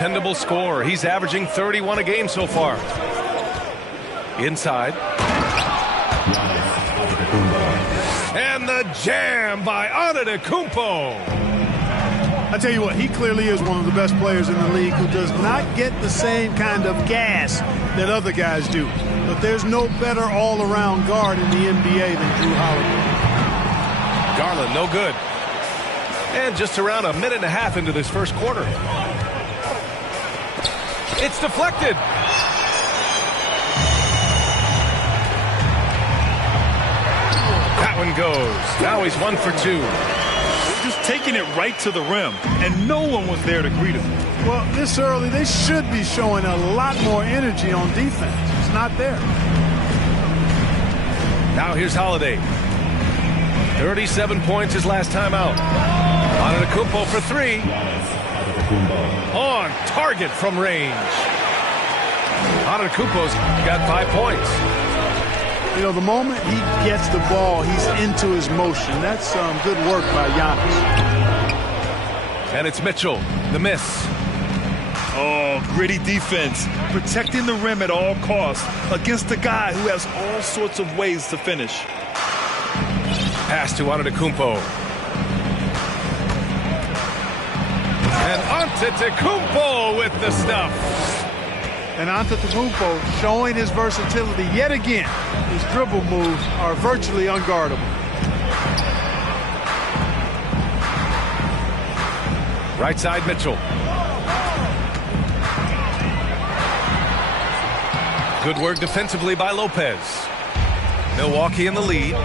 Dependable scorer. He's averaging 31 a game so far. Inside. And the jam by Antetokounmpo. I tell you what, he clearly is one of the best players in the league who does not get the same kind of gas that other guys do. But there's no better all-around guard in the NBA than Jrue Holiday. Garland, no good. And just around a minute and a half into this first quarter. It's deflected. That one goes. Now he's 1 for 2. Just taking it right to the rim, and no one was there to greet him. Well, this early, they should be showing a lot more energy on defense. It's not there. Now here's Holiday. 37 points his last time out. Antetokounmpo for 3. On target from range. Antetokounmpo's got 5 points. You know, the moment he gets the ball, he's into his motion. That's some good work by Giannis. And it's Mitchell, the miss. Oh, gritty defense. Protecting the rim at all costs against a guy who has all sorts of ways to finish. Pass to Antetokounmpo. And Antetokounmpo with the stuff. And Antetokounmpo showing his versatility yet again. His dribble moves are virtually unguardable. Right side, Mitchell. Good work defensively by Lopez. Milwaukee in the lead.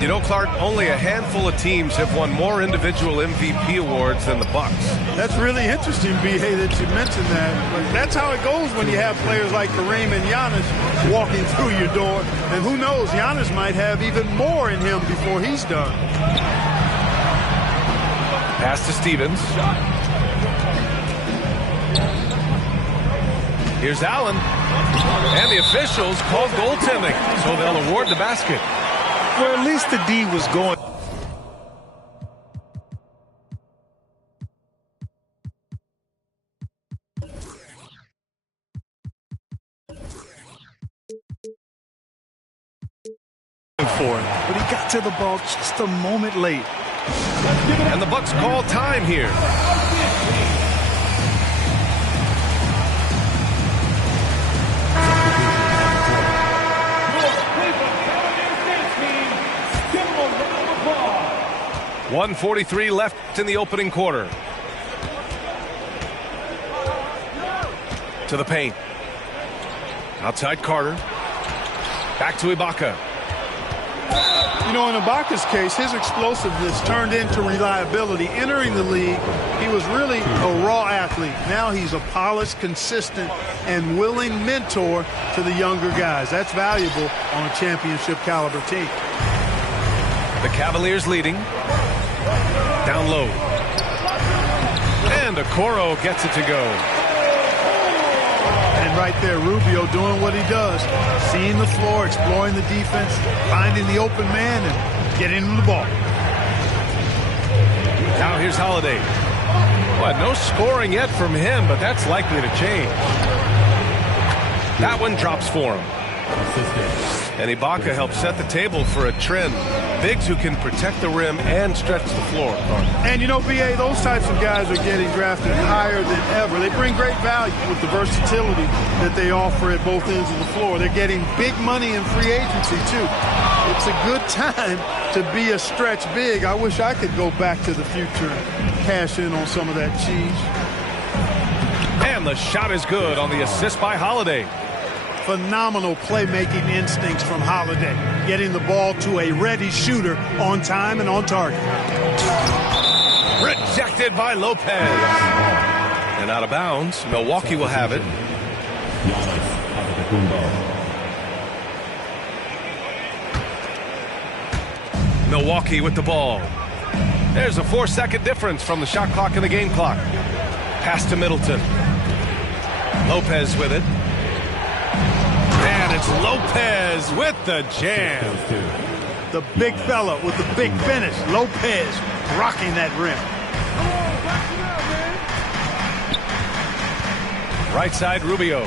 You know, Clark, only a handful of teams have won more individual MVP awards than the Bucks. That's really interesting, B.A., that you mentioned that. But that's how it goes when you have players like Kareem and Giannis walking through your door. And who knows, Giannis might have even more in him before he's done. Pass to Stevens. Here's Allen. And the officials called goaltending, so they'll award the basket. Well, at least the D was going. For it, but he got to the ball just a moment late. And the Bucks call time here. .143 left in the opening quarter. To the paint. Outside Carter. Back to Ibaka. You know, in Ibaka's case, his explosiveness turned into reliability. Entering the league, he was really a raw athlete. Now he's a polished, consistent, and willing mentor to the younger guys. That's valuable on a championship caliber team. The Cavaliers leading. Down low. And Okoro gets it to go. And right there, Rubio doing what he does. Seeing the floor, exploring the defense, finding the open man, and getting him the ball. Now here's Holiday. Well, no scoring yet from him, but that's likely to change. That one drops for him. And Ibaka helps set the table for a trend. Bigs who can protect the rim and stretch the floor. And you know, B.A., those types of guys are getting drafted higher than ever. They bring great value with the versatility that they offer at both ends of the floor. They're getting big money in free agency, too. It's a good time to be a stretch big. I wish I could go back to the future and cash in on some of that cheese. And the shot is good on the assist by Holiday. Phenomenal playmaking instincts from Holiday, getting the ball to a ready shooter on time and on target. Rejected by Lopez. And out of bounds. Milwaukee will have it. Milwaukee with the ball. There's a 4-second difference from the shot clock and the game clock. Pass to Middleton. Lopez with it. And it's Lopez with the jam. The big fella with the big finish. Lopez rocking that rim. Right side, Rubio.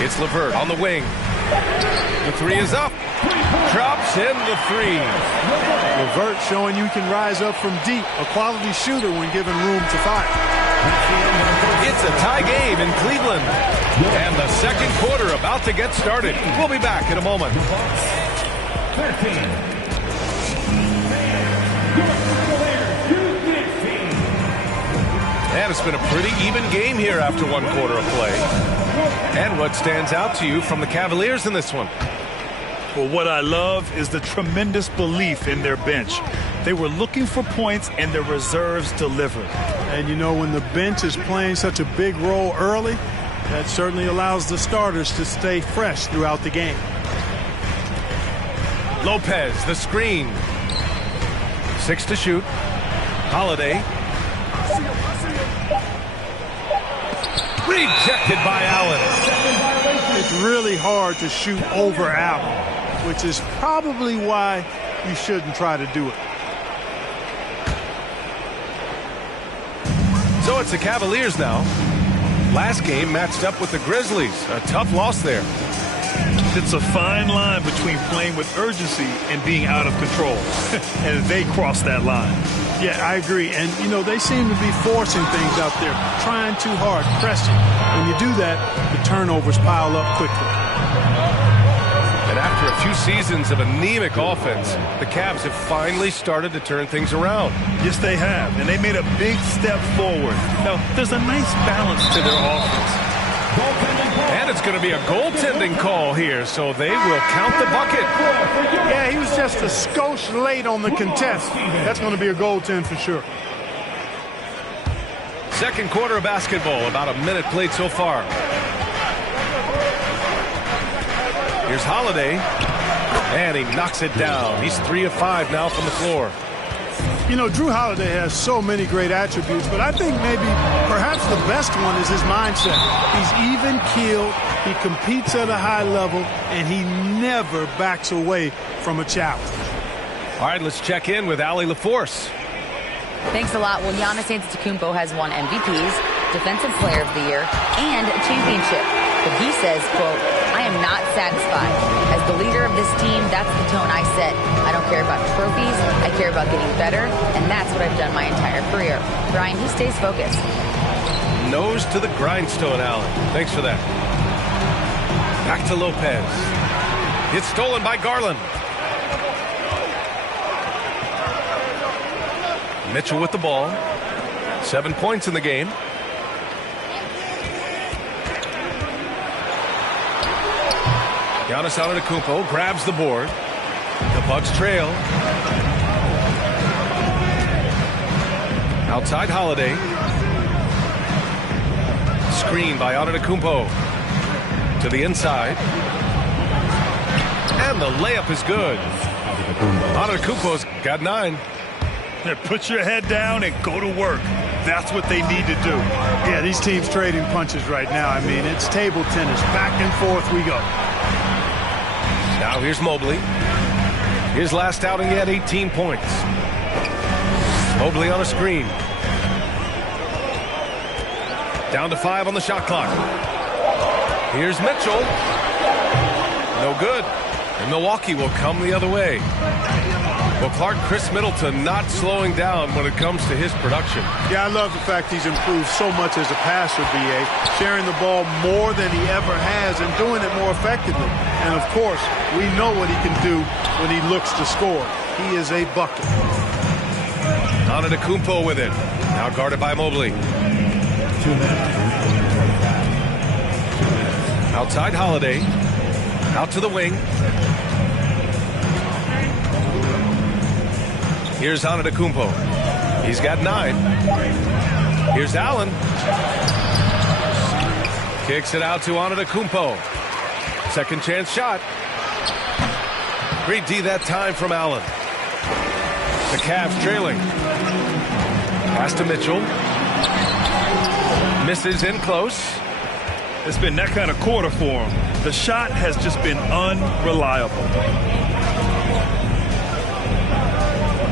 It's LeVert on the wing. The three is up. Drops in the three. LeVert showing you can rise up from deep. A quality shooter when given room to fire. It's a tie game in Cleveland. And the second quarter about to get started. We'll be back in a moment. And it's been a pretty even game here after one quarter of play. And what stands out to you from the Cavaliers in this one? Well, what I love is the tremendous belief in their bench. They were looking for points, and their reserves delivered. And you know, when the bench is playing such a big role early, that certainly allows the starters to stay fresh throughout the game. Lopez, the screen. 6 to shoot. Holiday. Rejected by Allen. It's really hard to shoot over Allen, which is probably why you shouldn't try to do it. So it's the Cavaliers now. Last game matched up with the Grizzlies. A tough loss there. It's a fine line between playing with urgency and being out of control. And they crossed that line. Yeah, I agree. And, you know, they seem to be forcing things out there, trying too hard, pressing. When you do that, the turnovers pile up quickly. And after a few seasons of anemic offense, the Cavs have finally started to turn things around. Yes, they have. And they made a big step forward. Now, there's a nice balance to their offense. And it's going to be a goaltending call here, so they will count the bucket. Yeah, he was just a skosh late on the contest. That's going to be a goaltend for sure. Second quarter of basketball, about a minute played so far. Here's Holiday, and he knocks it down. He's 3 of 5 now from the floor. You know, Drew Holiday has so many great attributes, but I think maybe perhaps the best one is his mindset. He's even-keeled, he competes at a high level, and he never backs away from a challenge. All right, let's check in with Allie LaForce. Thanks a lot. Well, Giannis Antetokounmpo has won MVPs, Defensive Player of the Year, and a championship. But he says, quote, I am not satisfied. As the leader of this team, that's the tone I set. I don't care about trophies. I care about getting better, and that's what I've done my entire career. Brian, he stays focused. Nose to the grindstone, Allen. Thanks for that. Back to Lopez. It's stolen by Garland. Mitchell with the ball. 7 points in the game. Giannis Antetokounmpo grabs the board. The Bucks trail. Outside Holiday. Screen by Antetokounmpo. To the inside. And the layup is good. Antetokounmpo's got 9. Put your head down and go to work. That's what they need to do. Yeah, these teams trading punches right now. I mean, it's table tennis. Back and forth we go. Now here's Mobley. His last outing, he had 18 points. Mobley on a screen. Down to 5 on the shot clock. Here's Mitchell. No good. And Milwaukee will come the other way. Well, Clark, Chris Middleton not slowing down when it comes to his production. Yeah, I love the fact he's improved so much as a passer, B.A., sharing the ball more than he ever has and doing it more effectively. And, of course, we know what he can do when he looks to score. He is a bucket. Antetokounmpo with it. Now guarded by Mobley. Outside Holiday. Out to the wing. Here's Antetokounmpo. He's got 9. Here's Allen. Kicks it out to Antetokounmpo. Second chance shot. Great D that time from Allen. The Cavs trailing. Pass to Mitchell. Misses in close. It's been that kind of quarter for him. The shot has just been unreliable.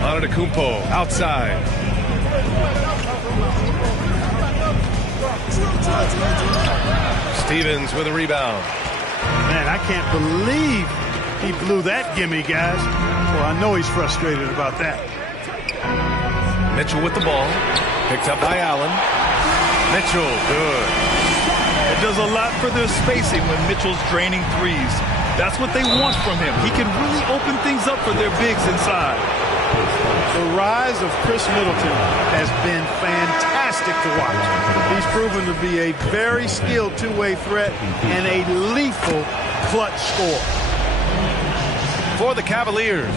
Antetokounmpo outside. Stevens with a rebound. Man, I can't believe he blew that gimme, guys. Well, I know he's frustrated about that. Mitchell with the ball. Picked up by Allen. Mitchell, good. It does a lot for their spacing when Mitchell's draining threes. That's what they want from him. He can really open things up for their bigs inside. The rise of Chris Middleton has been fantastic to watch. He's proven to be a very skilled two-way threat and a lethal clutch scorer. For the Cavaliers.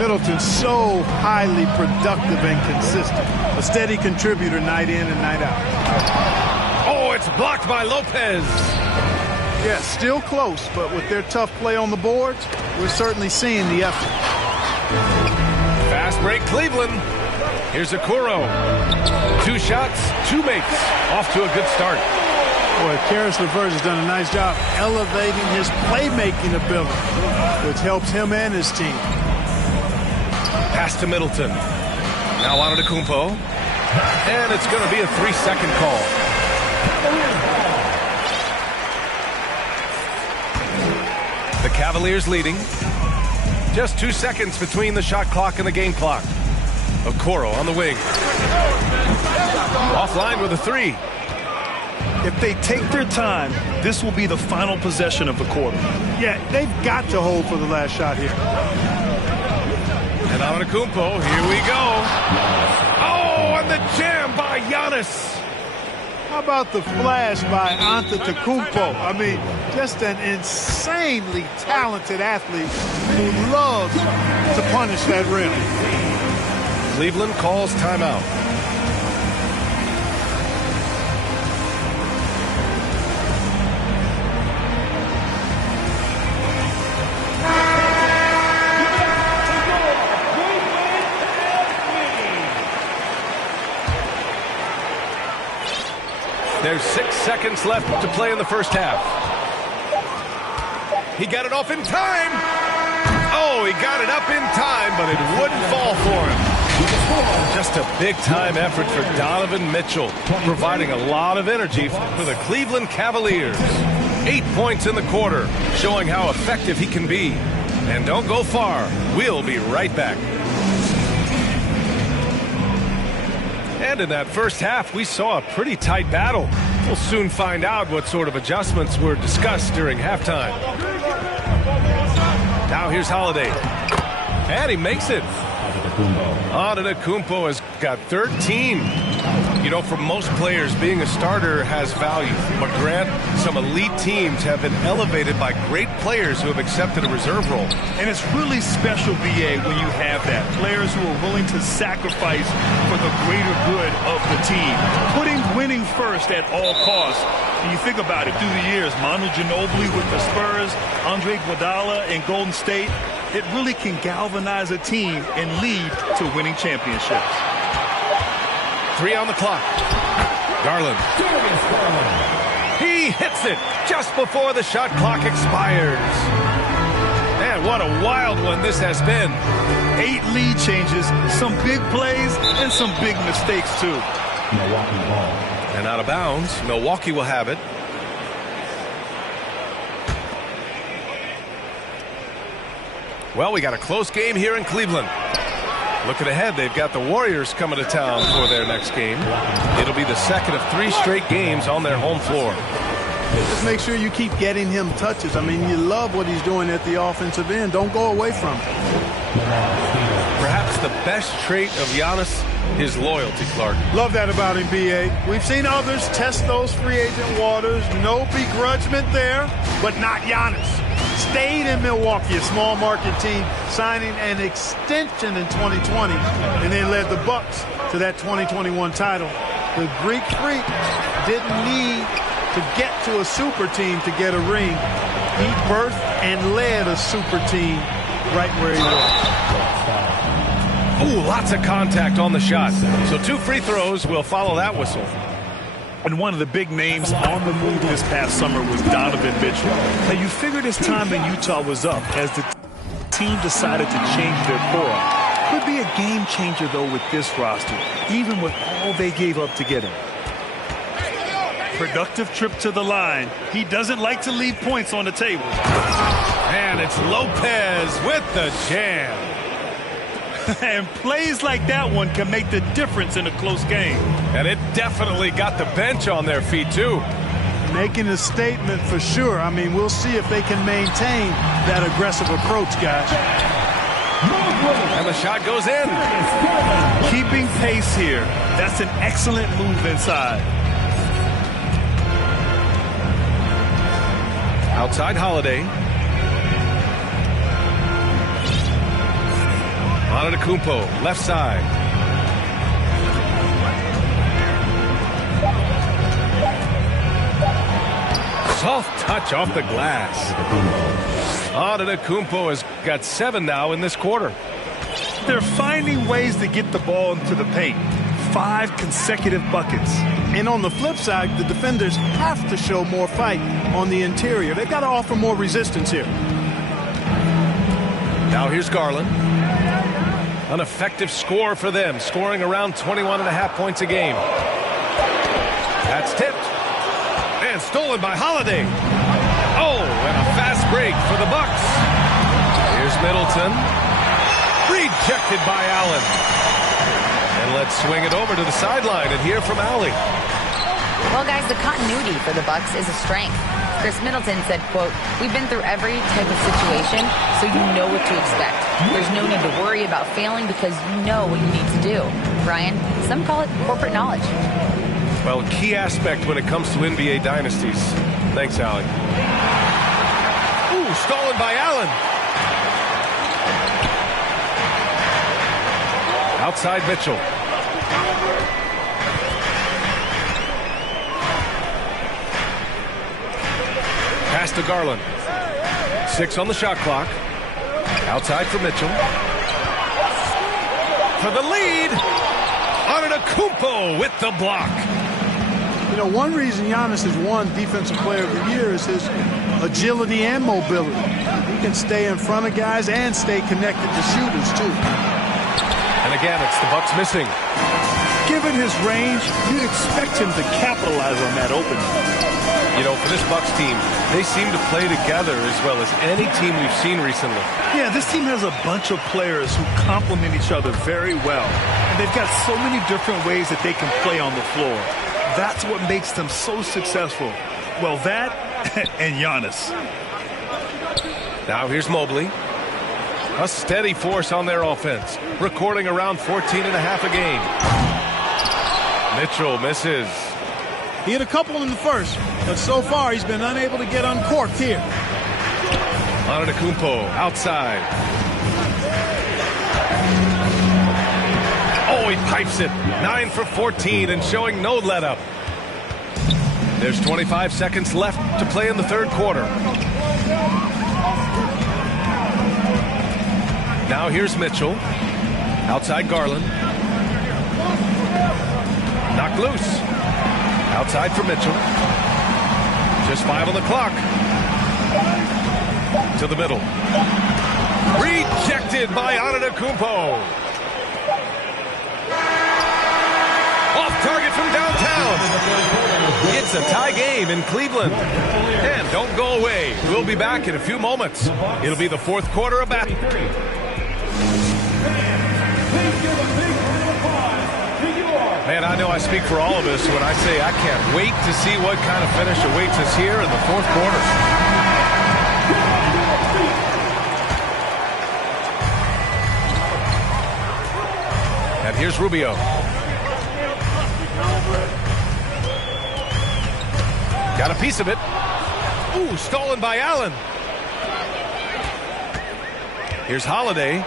Middleton's so highly productive and consistent. A steady contributor night in and night out. Oh, it's blocked by Lopez. Yeah, still close, but with their tough play on the boards, we're certainly seeing the effort. Fast break, Cleveland. Here's Okoro. 2 shots, 2 makes. Off to a good start. Boy, Caris LeVert has done a nice job elevating his playmaking ability, which helps him and his team. Pass to Middleton. Now on to Kumpo. And it's going to be a 3-second call. The Cavaliers leading. Just 2 seconds between the shot clock and the game clock. Okoro on the wing. Offline with a 3. If they take their time, this will be the final possession of the quarter. Yeah, they've got to hold for the last shot here. And Antetokounmpo, here we go. Oh, and the jam by Giannis. How about the flash by Antetokounmpo? I mean, just an insanely talented athlete who loves to punish that rim. Cleveland calls timeout. There's 6 seconds left to play in the first half. He got it off in time. Oh, he got it up in time, but it wouldn't fall for him. Just a big-time effort for Donovan Mitchell, providing a lot of energy for the Cleveland Cavaliers. 8 points in the quarter, showing how effective he can be. And don't go far. We'll be right back. And in that first half, we saw a pretty tight battle. We'll soon find out what sort of adjustments were discussed during halftime. Now here's Holiday. And he makes it. Antetokounmpo has got 13. You know, for most players, being a starter has value. But Grant, some elite teams have been elevated by great players who have accepted a reserve role. And it's really special, BA, when you have that. Players who are willing to sacrifice for the greater good of the team. Putting winning first at all costs. And you think about it through the years, Manu Ginobili with the Spurs, Andre Iguodala in Golden State, it really can galvanize a team and lead to winning championships. 3 on the clock. Garland. He hits it just before the shot clock expires. Man, what a wild one this has been. 8 lead changes, some big plays, and some big mistakes, too. Milwaukee ball. And out of bounds, Milwaukee will have it. Well, we got a close game here in Cleveland. Looking ahead, they've got the Warriors coming to town for their next game. It'll be the second of 3 straight games on their home floor. Just make sure you keep getting him touches. I mean, you love what he's doing at the offensive end. Don't go away from him. Perhaps the best trait of Giannis, his loyalty, Clark. Love that about him, B.A. We've seen others test those free agent waters. No begrudgment there, but not Giannis. Stayed in Milwaukee, a small market team, signing an extension in 2020, and then led the Bucks to that 2021 title. The Greek Freak didn't need to get to a super team to get a ring. He birthed and led a super team right where he was. Ooh, lots of contact on the shot. So 2 free throws will follow that whistle. And one of the big names on the move this past summer was Donovan Mitchell. Now, you figured his time in Utah was up as the team decided to change their core. Could be a game changer, though, with this roster, even with all they gave up to get him. Productive trip to the line. He doesn't like to leave points on the table. And it's Lopez with the jam. And plays like that one can make the difference in a close game. And it definitely got the bench on their feet, too. Making a statement for sure. I mean, we'll see if they can maintain that aggressive approach, guys. And the shot goes in. Keeping pace here. That's an excellent move inside. Outside Holiday. Antetokounmpo, left side. Soft touch off the glass. Antetokounmpo has got 7 now in this quarter. They're finding ways to get the ball into the paint. 5 consecutive buckets. And on the flip side, the defenders have to show more fight on the interior. They've got to offer more resistance here. Now here's Garland. An effective score for them, scoring around 21.5 points a game. That's tipped. And stolen by Holiday. Oh, and a fast break for the Bucks. Here's Middleton. Rejected by Allen. And let's swing it over to the sideline and hear from Allie. Well, guys, the continuity for the Bucks is a strength. Chris Middleton said, quote, "We've been through every type of situation, so you know what to expect. There's no need to worry about failing because you know what you need to do." Brian, some call it corporate knowledge. Well, key aspect when it comes to NBA dynasties. Thanks, Allie. Ooh, stolen by Allen. Outside Mitchell. Pass to Garland. 6 on the shot clock. Outside for Mitchell. For the lead. Antetokounmpo with the block. You know, one reason Giannis has won Defensive Player of the Year is his agility and mobility. He can stay in front of guys and stay connected to shooters, too. And again, it's the Bucks missing. Given his range, you'd expect him to capitalize on that opening. You know, for this Bucks team, they seem to play together as well as any team we've seen recently. Yeah, this team has a bunch of players who complement each other very well. And they've got so many different ways that they can play on the floor. That's what makes them so successful. Well, that and Giannis. Now here's Mobley. A steady force on their offense, recording around 14.5 a game. Mitchell misses. He had a couple in the first, but so far he's been unable to get uncorked here. Antetokounmpo outside. Oh, he pipes it. 9 for 14 and showing no let-up. There's 25 seconds left to play in the third quarter. Now here's Mitchell. Outside Garland. Knocked loose. Outside for Mitchell. Just 5 on the clock. To the middle. Rejected by Antetokounmpo. Off target from downtown. It's a tie game in Cleveland. And don't go away. We'll be back in a few moments. It'll be the fourth quarter of basketball. Man, I know I speak for all of us when I say I can't wait to see what kind of finish awaits us here in the fourth quarter. And here's Rubio. Got a piece of it. Ooh, stolen by Allen. Here's Holiday.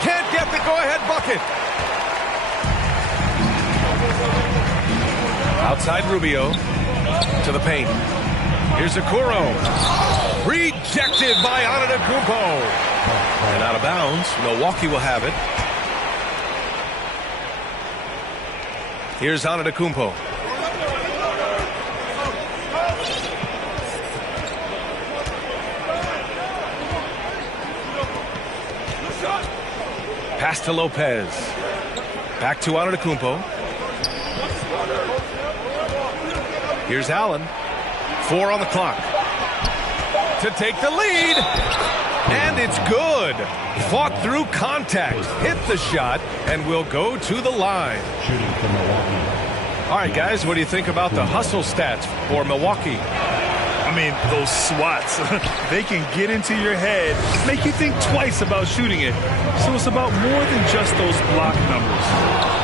Can't get the go-ahead bucket. Outside Rubio to the paint. Here's Okoro. Rejected by Antetokounmpo. And out of bounds. Milwaukee will have it. Here's Antetokounmpo. Pass to Lopez. Back to Antetokounmpo. Here's Allen. 4 on the clock. To take the lead. And it's good. Fought through contact. Hit the shot and will go to the line. Shooting for Milwaukee. All right, guys, what do you think about the hustle stats for Milwaukee? I mean, those swats, they can get into your head, make you think twice about shooting it. So it's about more than just those block numbers.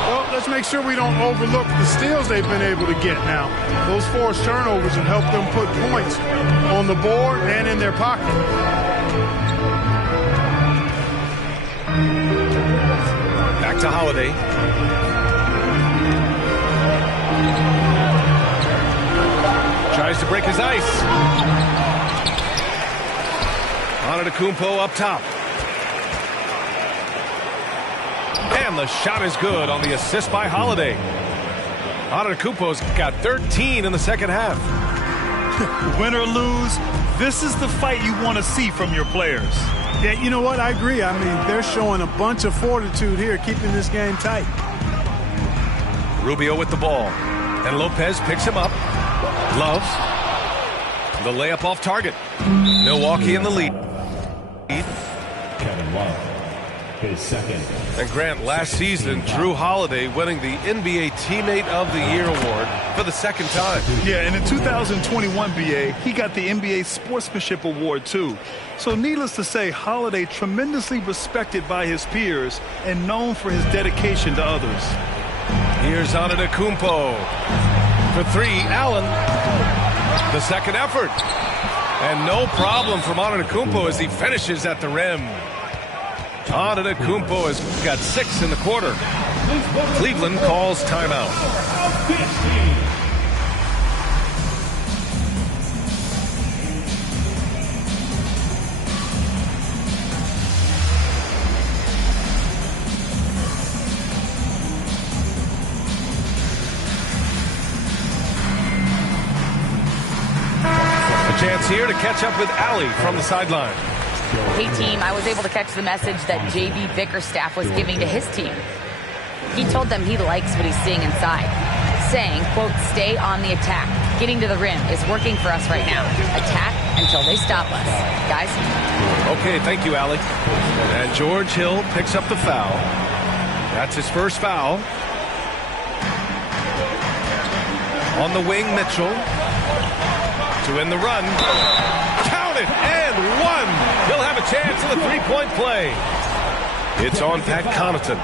Well, let's make sure we don't overlook the steals they've been able to get now. Those forced turnovers have helped them put points on the board and in their pocket. Back to Holiday. Tries to break his ice. Antetokounmpo up top. And the shot is good on the assist by Holiday. Antetokounmpo's got 13 in the second half. Win or lose, this is the fight you want to see from your players. Yeah, you know what? I agree. I mean, they're showing a bunch of fortitude here, keeping this game tight. Rubio with the ball. And Lopez picks him up. Love. The layup off target. Milwaukee in the lead. Kevin Love, his second. And Grant, last season, Drew Holiday winning the NBA Teammate of the Year award for the second time. Yeah, and in 2021, BA, he got the NBA Sportsmanship Award, too. So needless to say, Holiday tremendously respected by his peers and known for his dedication to others. Here's Antetokounmpo. For 3, Allen. The second effort. And no problem from Antetokounmpo as he finishes at the rim. Antetokounmpo has got 6 in the quarter. Cleveland calls timeout. Chance here to catch up with Allie from the sideline. Hey, team, I was able to catch the message that J.B. Bickerstaff was giving to his team. He told them he likes what he's seeing inside, saying, quote, stay on the attack. Getting to the rim is working for us right now. Attack until they stop us. Guys? Okay, thank you, Allie. And George Hill picks up the foul. That's his first foul. On the wing, Mitchell. To win the run. Count it, and 1. He'll have a chance in the three-point play. It's on Pat Connaughton.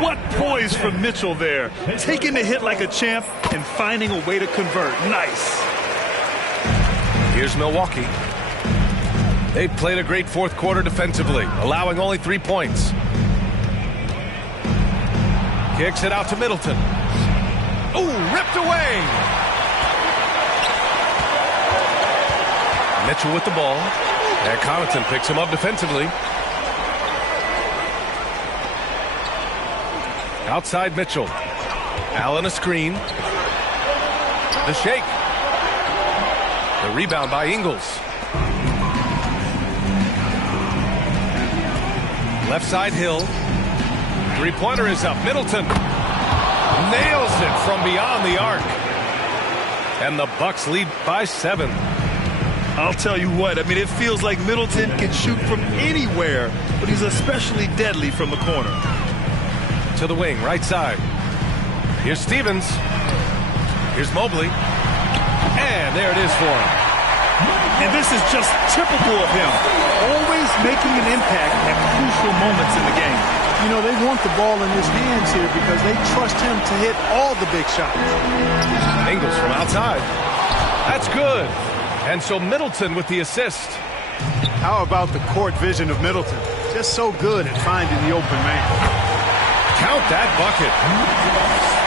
What poise from Mitchell there. Taking the hit like a champ and finding a way to convert. Nice. Here's Milwaukee. They've played a great fourth quarter defensively, allowing only 3 points. Kicks it out to Middleton. Ooh, ripped away. Mitchell with the ball. And Connaughton picks him up defensively. Outside Mitchell. Allen a screen. The shake. The rebound by Ingles. Left side Hill. Three-pointer is up. Middleton nails it from beyond the arc. And the Bucks lead by 7. I'll tell you what, I mean, it feels like Middleton can shoot from anywhere, but he's especially deadly from the corner. To the wing, right side. Here's Stevens. Here's Mobley. And there it is for him. And this is just typical of him. Always making an impact at crucial moments in the game. You know, they want the ball in his hands here because they trust him to hit all the big shots. Ingles from outside. That's good. And so Middleton with the assist. How about the court vision of Middleton? Just so good at finding the open man. Count that bucket.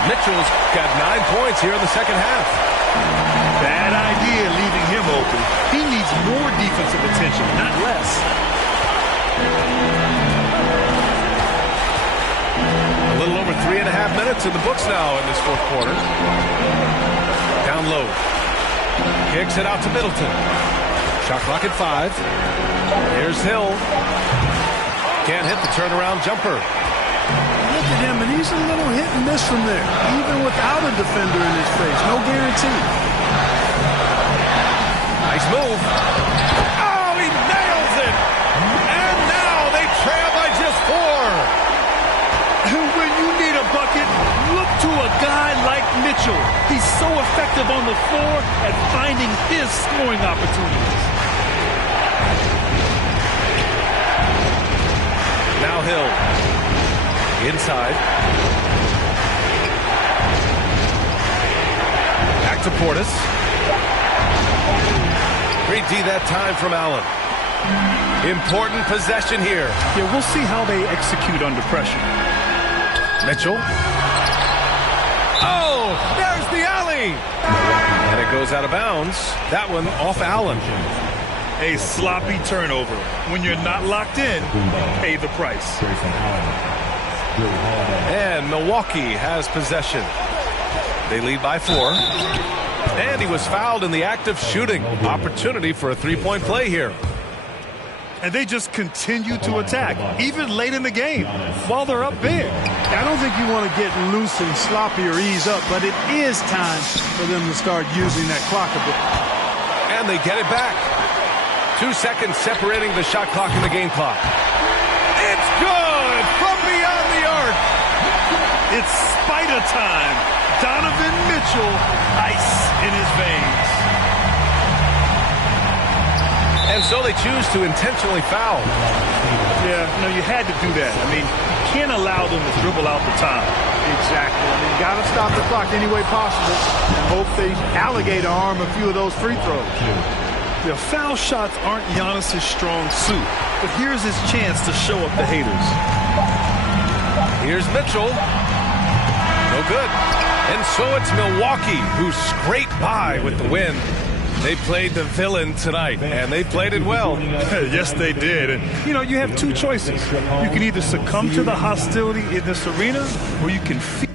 Mitchell's got 9 points here in the second half. Bad idea leaving him open. He needs more defensive attention, not less. A little over 3.5 minutes in the books now in this fourth quarter. Down low. Kicks it out to Middleton. Shot clock at 5. Here's Hill. Can't hit the turnaround jumper. at him, and he's a little hit and miss from there, even without a defender in his face. No guarantee. Nice move. Oh, he nails it. And now they trail by just 4. When you need a bucket, look to a guy like Mitchell. He's so effective on the floor at finding his scoring opportunities. Now Hill. Inside. Back to Portis. Great D that time from Allen. Important possession here. Yeah, we'll see how they execute under pressure. Mitchell. Oh, there's the alley. And it goes out of bounds. That one off Allen. A sloppy turnover. When you're not locked in, pay the price. And Milwaukee has possession. They lead by 4. And he was fouled in the act of shooting. Opportunity for a three-point play here. And they just continue to attack, even late in the game, while they're up big. I don't think you want to get loose and sloppy or ease up, but it is time for them to start using that clock a bit. And they get it back. 2 seconds separating the shot clock and the game clock. It's good from beyond the arc. It's Spider time. Donovan Mitchell, ice in his veins. And so they choose to intentionally foul. Yeah, no, you had to do that. I mean, you can't allow them to dribble out the time. Exactly. I mean, got to stop the clock any way possible and hope they alligator arm a few of those free throws. The foul shots aren't Giannis's strong suit, but here's his chance to show up the haters. Here's Mitchell. No good. And so it's Milwaukee who scraped by with the win. They played the villain tonight, and they played it well. Yes, they did. And, you know, you have 2 choices. You can either succumb to the hostility in this arena, or you can feel.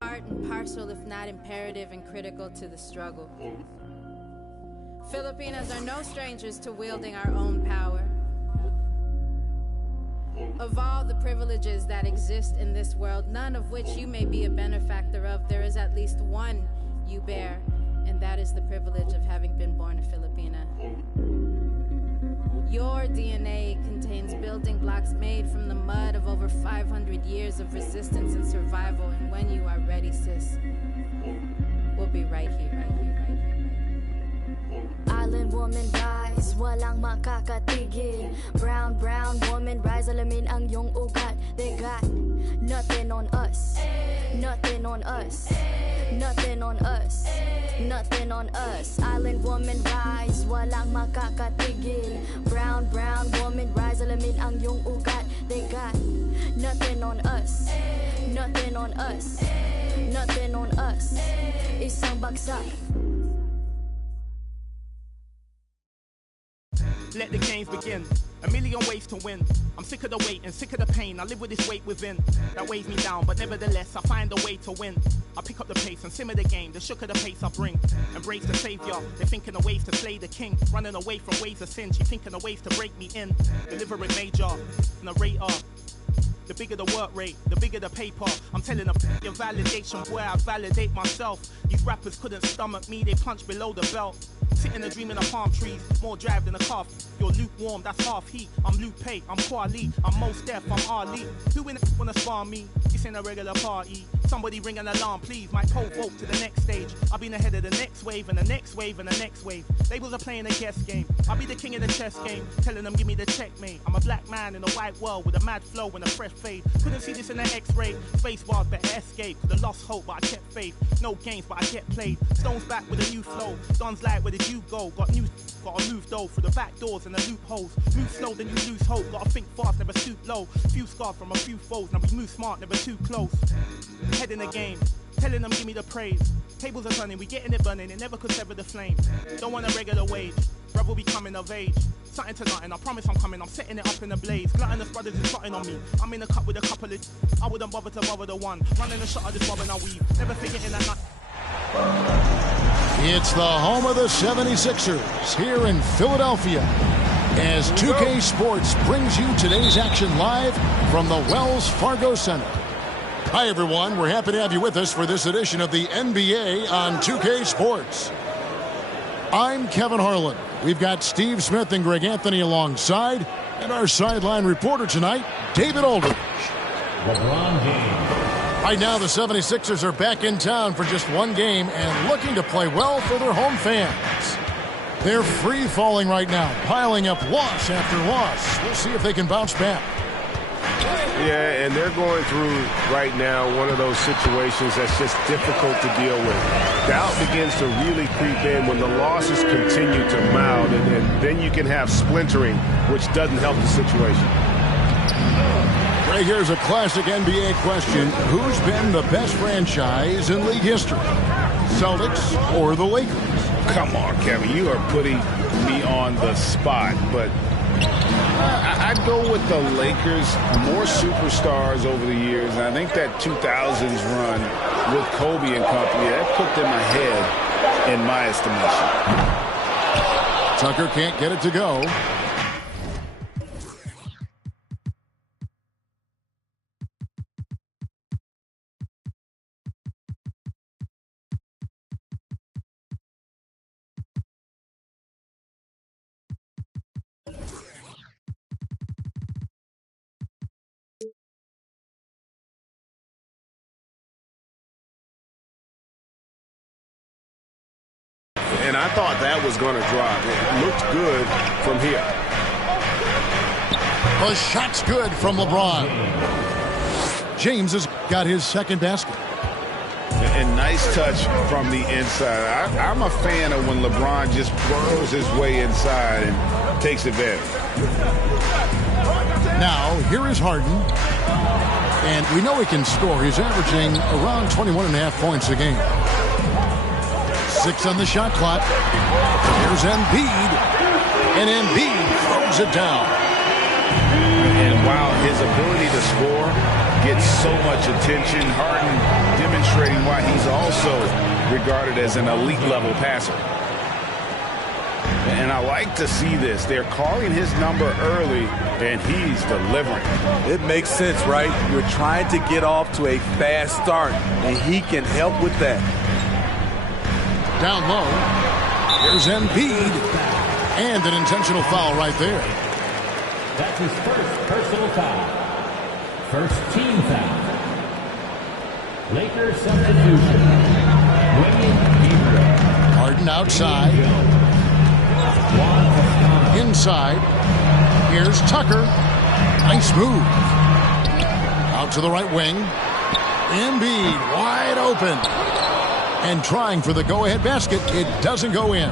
Part and parcel, if not imperative and critical to the struggle. Filipinos are no strangers to wielding our own power. Of all the privileges that exist in this world, none of which you may be a benefactor of, there is at least one you bear, and that is the privilege of having been born a Filipina. Your DNA contains building blocks made from the mud of over 500 years of resistance and survival, and when you are ready, sis, we'll be right here, right here, right here. Island woman rise, walang makakatigil. Brown woman rise, alamin ang iyong ugat. They got nothing on us, nothing on us, nothing on us, nothing on us. Island woman rise, walang makakatigil. Brown woman rise, alamin ang iyong ugat. They got nothing on us, nothing on us, nothing on us. Isang bagsak. Let the games begin. A million ways to win. I'm sick of the wait and sick of the pain. I live with this weight within that weighs me down, but nevertheless I find a way to win. I pick up the pace and simmer the game. The shook of the pace I bring. Embrace the savior. They're thinking of ways to slay the king. Running away from ways of sin. She thinking of ways to break me in. Delivering major. Narrator. The bigger the work rate, the bigger the paper. I'm telling them your validation, boy, I validate myself. These rappers couldn't stomach me, they punch below the belt. Sitting and dreaming of palm trees, more drive than a calf. You're lukewarm, that's half heat. I'm Lupe, I'm Kweli, I'm Mos Def, I'm Ali. Who in the wanna spar me? This ain't a regular party. Somebody ring an alarm, please. Might pole vote to the next stage. I've been ahead of the next wave and the next wave and the next wave. Labels are playing a guess game. I'll be the king of the chess game, telling them give me the checkmate. I'm a black man in a white world with a mad flow and a fresh fade. Couldn't see this in an X-ray. Space bars better escape. Could've lost hope, but I kept faith. No games, but I get played. Stones back with a new flow. Guns light, where did you go? Got new Gotta move though through the back doors and the loopholes. Move slow, then you lose hope. Gotta think fast, never stoop low. Few scarred from a few foes. Now we move smart, never too close. Head in the game, telling them give me the praise. Tables are turning, we getting it burning. It never could sever the flame. Don't want a regular wage. Brother will be coming of age. Something to nothing, I promise I'm coming. I'm setting it up in a blaze. Gluttonous brothers is plotting on me. I'm in a cup with a couple of. I wouldn't bother to bother the one. Running a shot, I just bob and I weave. Never forgetting that night. It's the home of the 76ers here in Philadelphia as 2K Sports brings you today's action live from the Wells Fargo Center. Hi, everyone. We're happy to have you with us for this edition of the NBA on 2K Sports. I'm Kevin Harlan. We've got Steve Smith and Greg Anthony alongside, and our sideline reporter tonight, David Aldridge. LeBron James. Right now, the 76ers are back in town for just one game and looking to play well for their home fans. They're free-falling right now, piling up loss after loss. We'll see if they can bounce back. Yeah, and they're going through right now one of those situations that's just difficult to deal with. Doubt begins to really creep in when the losses continue to mount, and then you can have splintering, which doesn't help the situation. Right here's a classic NBA question. Who's been the best franchise in league history? Celtics or the Lakers? Come on, Kevin. You are putting me on the spot, but I'd go with the Lakers. More superstars over the years. And I think that 2000s run with Kobe and company, that put them ahead in my estimation. Tucker can't get it to go. And I thought that was going to drop. It looked good from here. The shot's good from LeBron. James has got his second basket. And nice touch from the inside. I'm a fan of when LeBron just burrows his way inside and takes advantage. Now, here is Harden. And we know he can score. He's averaging around 21.5 points a game. 6 on the shot clock. Here's Embiid. And Embiid throws it down. And while his ability to score gets so much attention, Harden demonstrating why he's also regarded as an elite-level passer. And I like to see this. They're calling his number early, and he's delivering. It makes sense, right? You're trying to get off to a fast start, and he can help with that. Down low. Here's Embiid. And an intentional foul right there. That's his first personal foul. First team foul. Lakers substitution. Wayne Gabriel. Harden outside. Inside. Here's Tucker. Nice move. Out to the right wing. Embiid wide open. And trying for the go-ahead basket. It doesn't go in.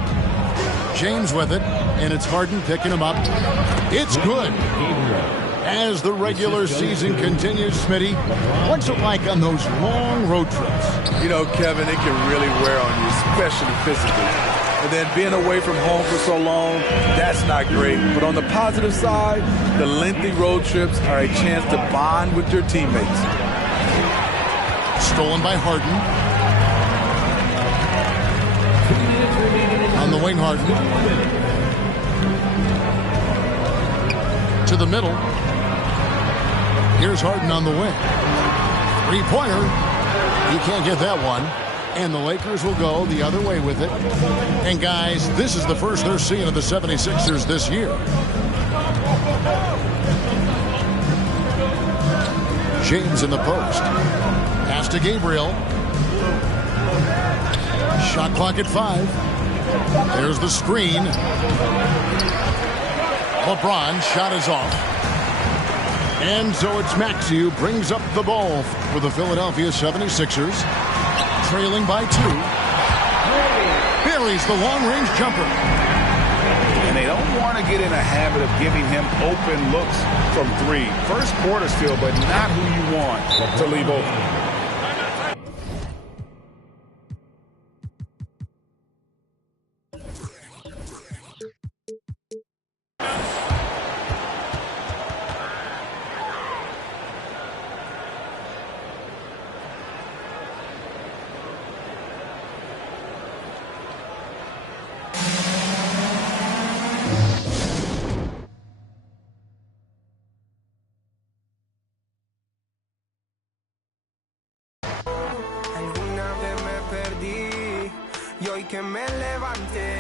James with it. And it's Harden picking him up. It's good. As the regular season continues, Smitty, what's it like on those long road trips? You know, Kevin, it can really wear on you, especially physically. And then being away from home for so long, that's not great. But on the positive side, the lengthy road trips are a chance to bond with your teammates. Stolen by Harden. On the wing, Harden. To the middle. Here's Harden on the wing. Three-pointer. He can't get that one. And the Lakers will go the other way with it. And, guys, this is the first they're seeing of the 76ers this year. James in the post. Pass to Gabriel. Shot clock at 5. There's the screen. LeBron shot is off. And so it's Maxey who brings up the ball for the Philadelphia 76ers. Trailing by 2. Buries the long-range jumper. want to get in a habit of giving him open looks from three. First quarter still, but not who you want to leave open. Y hoy que me levanté,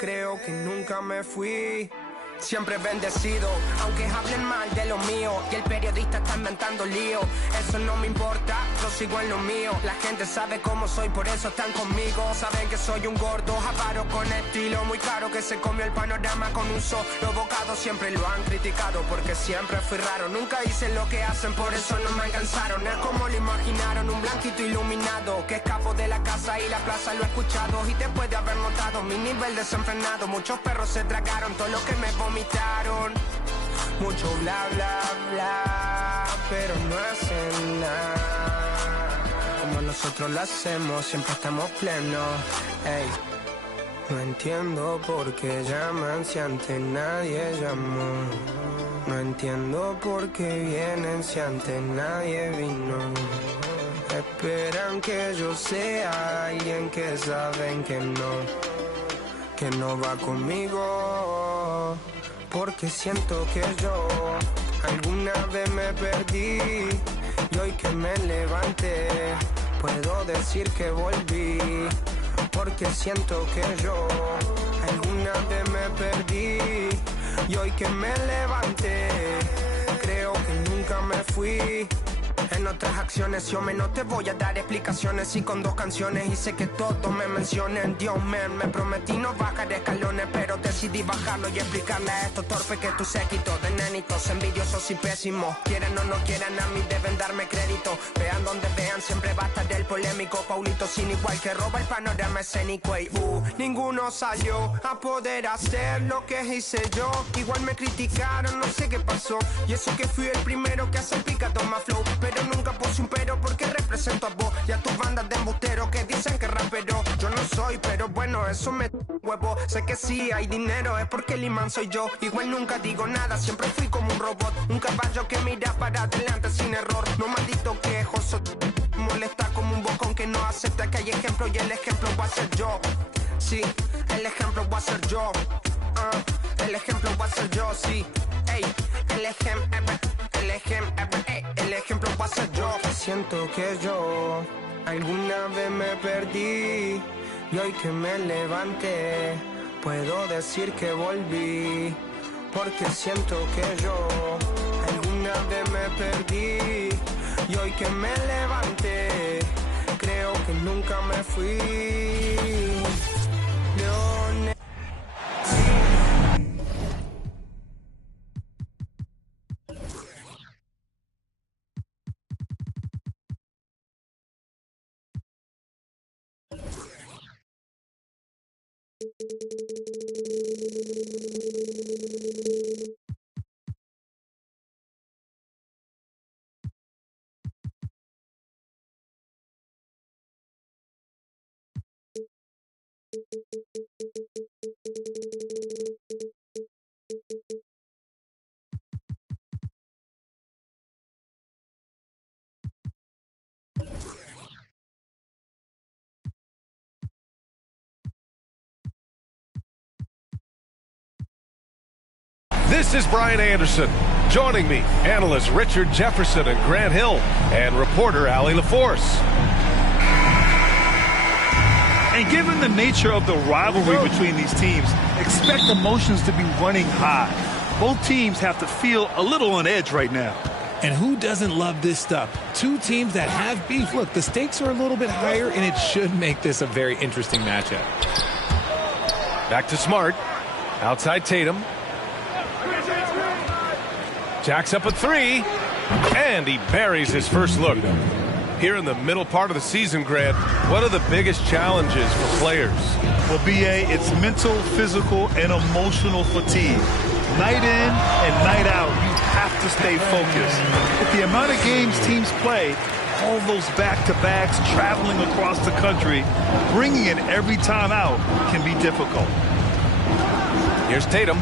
creo que nunca me fui. Siempre bendecido, aunque hablen mal de lo mío. Y el periodista está inventando lío. Eso no me importa, yo sigo en lo mío. La gente sabe cómo soy, por eso están conmigo. Saben que soy un gordo, avaro con estilo. Muy caro que se comió el panorama con un solo bocado. Siempre lo han criticado porque siempre fui raro. Nunca hice lo que hacen, por eso no me alcanzaron. Es como lo imaginaron, un blanquito iluminado que escapo de la casa y la plaza. Lo he escuchado y después de haber notado mi nivel desenfrenado, muchos perros se tragaron todo lo que me vomitaron. Mucho bla bla bla, pero no hacen nada como nosotros lo hacemos, siempre estamos plenos. Ey, no entiendo por qué llaman si antes nadie llamó. No entiendo por qué vienen si antes nadie vino. Esperan que yo sea alguien que saben que no va conmigo. Porque siento que yo alguna vez me perdí y hoy que me levanté puedo decir que volví. Porque siento que yo alguna vez me perdí y hoy que me levanté creo que nunca me fui. En otras acciones yo no te voy a dar explicaciones y con 2 canciones hice que todos me mencionen. Dios man, me prometí no bajar escalones, pero decidí bajarlo y explicarle a estos torpes que tú séquito de nenitos envidiosos y pésimos. Quieren o no quieran, a mí deben darme crédito. Vean donde vean, siempre va a estar el polémico Paulito sin igual que roba el panorama escénico. Y ninguno salió a poder hacer lo que hice yo. Igual me criticaron, no sé qué pasó. Y eso que fui el primero que hace picado más flow. Pero nunca puse un pero porque represento a vos y a tus bandas de embusteros que dicen que rapero yo no soy, pero bueno, eso me huevo. Sé que sí hay dinero, es porque el imán soy yo. Igual nunca digo nada, siempre fui como un robot. Un caballo que mira para adelante sin error. No maldito quejoso, molesta como un bocón que no acepta que hay ejemplo y el ejemplo va a ser yo. Sí, el ejemplo va a ser yo. El ejemplo va a ser yo, sí. Ey, el ejemplo va a ser yo. Siento que yo alguna vez me perdí y hoy que me levanté puedo decir que volví. Porque siento que yo alguna vez me perdí y hoy que me levanté creo que nunca me fui. This is Brian Anderson. Joining me, analysts Richard Jefferson and Grant Hill, and reporter Allie LaForce. And given the nature of the rivalry between these teams, expect emotions to be running high. Both teams have to feel a little on edge right now. And who doesn't love this stuff? Two teams that have beef. Look, the stakes are a little bit higher, and it should make this a very interesting matchup. Back to Smart. Outside Tatum. Jacks up a 3, and he buries his first look. Here in the middle part of the season, Grant, what are the biggest challenges for players? Well, B.A., it's mental, physical, and emotional fatigue. Night in and night out, you have to stay focused. With the amount of games teams play, all those back-to-backs, traveling across the country, bringing it every time out can be difficult. Here's Tatum.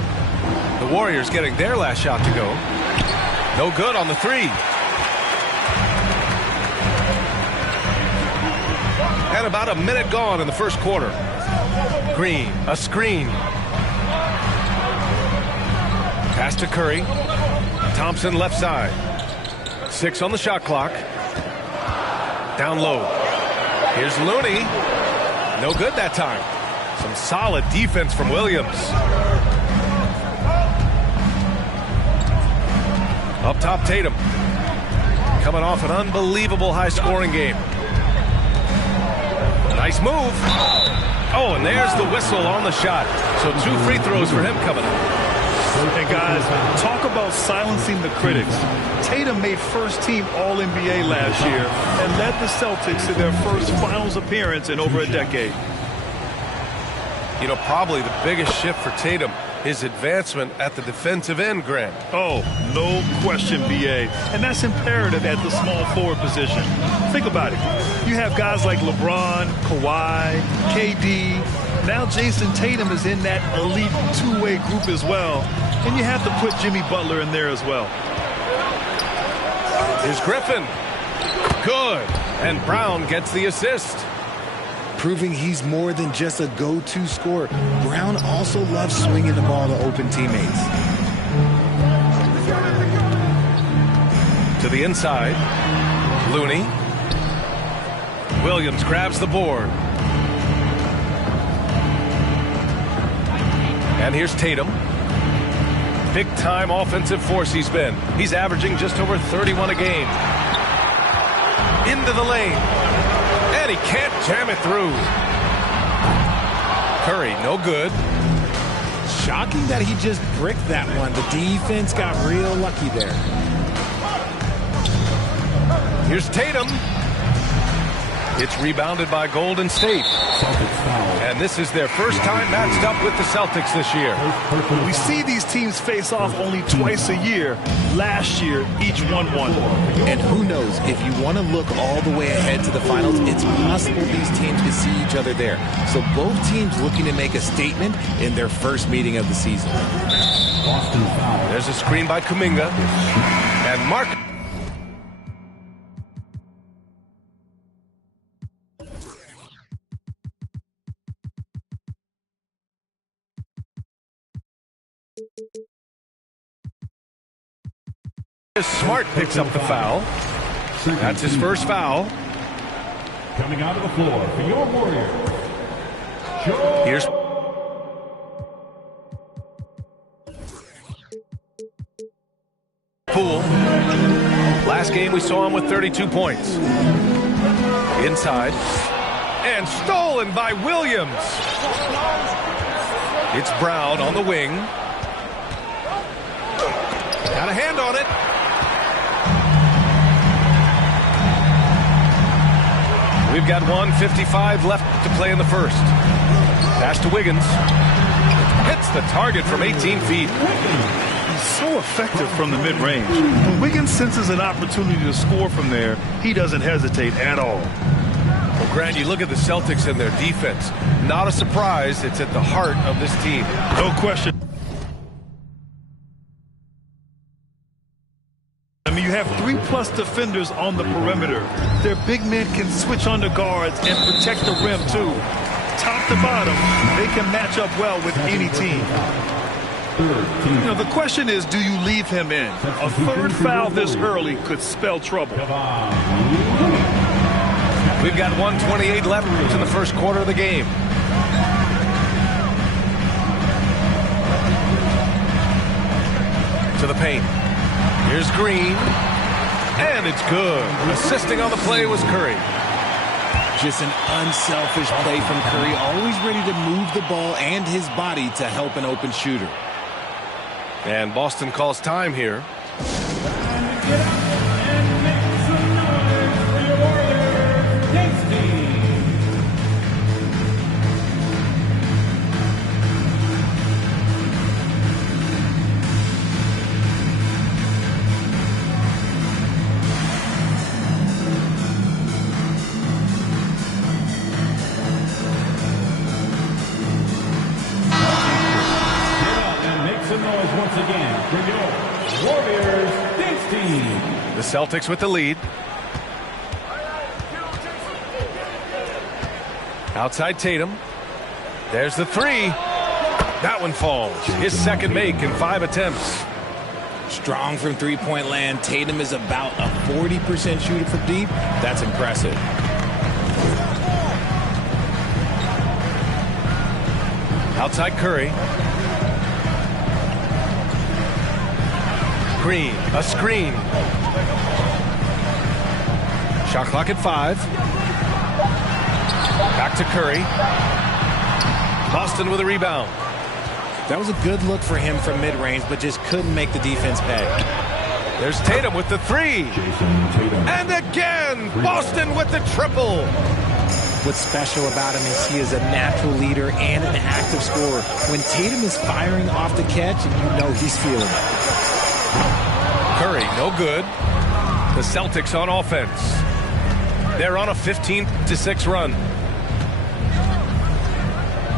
The Warriors getting their last shot to go. No good on the three. And about a minute gone in the first quarter. Green, a screen. Pass to Curry. Thompson left side. 6 on the shot clock. Down low. Here's Looney. No good that time. Some solid defense from Williams. Up top, Tatum. Coming off an unbelievable high-scoring game. Nice move. Oh, and there's the whistle on the shot. So 2 free throws for him coming up. And guys, talk about silencing the critics. Tatum made first-team All-NBA last year and led the Celtics to their first finals appearance in over a decade. You know, probably the biggest shift for Tatum, his advancement at the defensive end, Grant. Oh, no question, B.A. And that's imperative at the small forward position. Think about it. You have guys like LeBron, Kawhi, KD. Now Jason Tatum is in that elite two-way group as well. And you have to put Jimmy Butler in there as well. Here's Griffin. Good. And Brown gets the assist. Proving he's more than just a go-to scorer. Brown also loves swinging the ball to open teammates. To the inside. Looney. Williams grabs the board. And here's Tatum. Big-time offensive force he's been. He's averaging just over 31 a game. Into the lane. And he can't jam it through. Curry, no good. Shocking that he just bricked that one. The defense got real lucky there. Here's Tatum. It's rebounded by Golden State. And this is their first time matched up with the Celtics this year. We see these teams face off only twice a year. Last year, each won one. And who knows, if you want to look all the way ahead to the finals, it's possible these teams could see each other there. So both teams looking to make a statement in their first meeting of the season. There's a screen by Kuminga. And Mark. Smart picks up the foul. That's his first foul. Coming out of the floor for your Warriors. Here's Poole. Last game we saw him with 32 points. Inside. And stolen by Williams. It's Brown on the wing. Got a hand on it. We've got 1:55 left to play in the first. Pass to Wiggins. Hits the target from 18 feet. He's so effective from the mid-range. When Wiggins senses an opportunity to score from there, he doesn't hesitate at all. Well, Grant, you look at the Celtics and their defense. Not a surprise. It's at the heart of this team. No question. I mean, you have 3+ defenders on the perimeter. Their big men can switch on the guards and protect the rim, too. Top to bottom, they can match up well with any team. You know, the question is, do you leave him in? A third foul this early could spell trouble. We've got 1:28 left in the first quarter of the game. To the paint. Here's Green. And it's good. Assisting on the play was Curry. Just an unselfish play from Curry, always ready to move the ball and his body to help an open shooter. And Boston calls time here. The Celtics with the lead. Outside Tatum. There's the three. That one falls. His second make in 5 attempts. Strong from three-point land. Tatum is about a 40% shooter from deep. That's impressive. Outside Curry. Green, a screen. Shot clock at 5. Back to Curry. Boston with a rebound. That was a good look for him from mid-range, but just couldn't make the defense pay. There's Tatum with the three. And again, Boston with the triple. What's special about him is he is a natural leader and an active scorer. When Tatum is firing off the catch, you know he's feeling it. Curry, no good. The Celtics on offense. They're on a 15-6 run.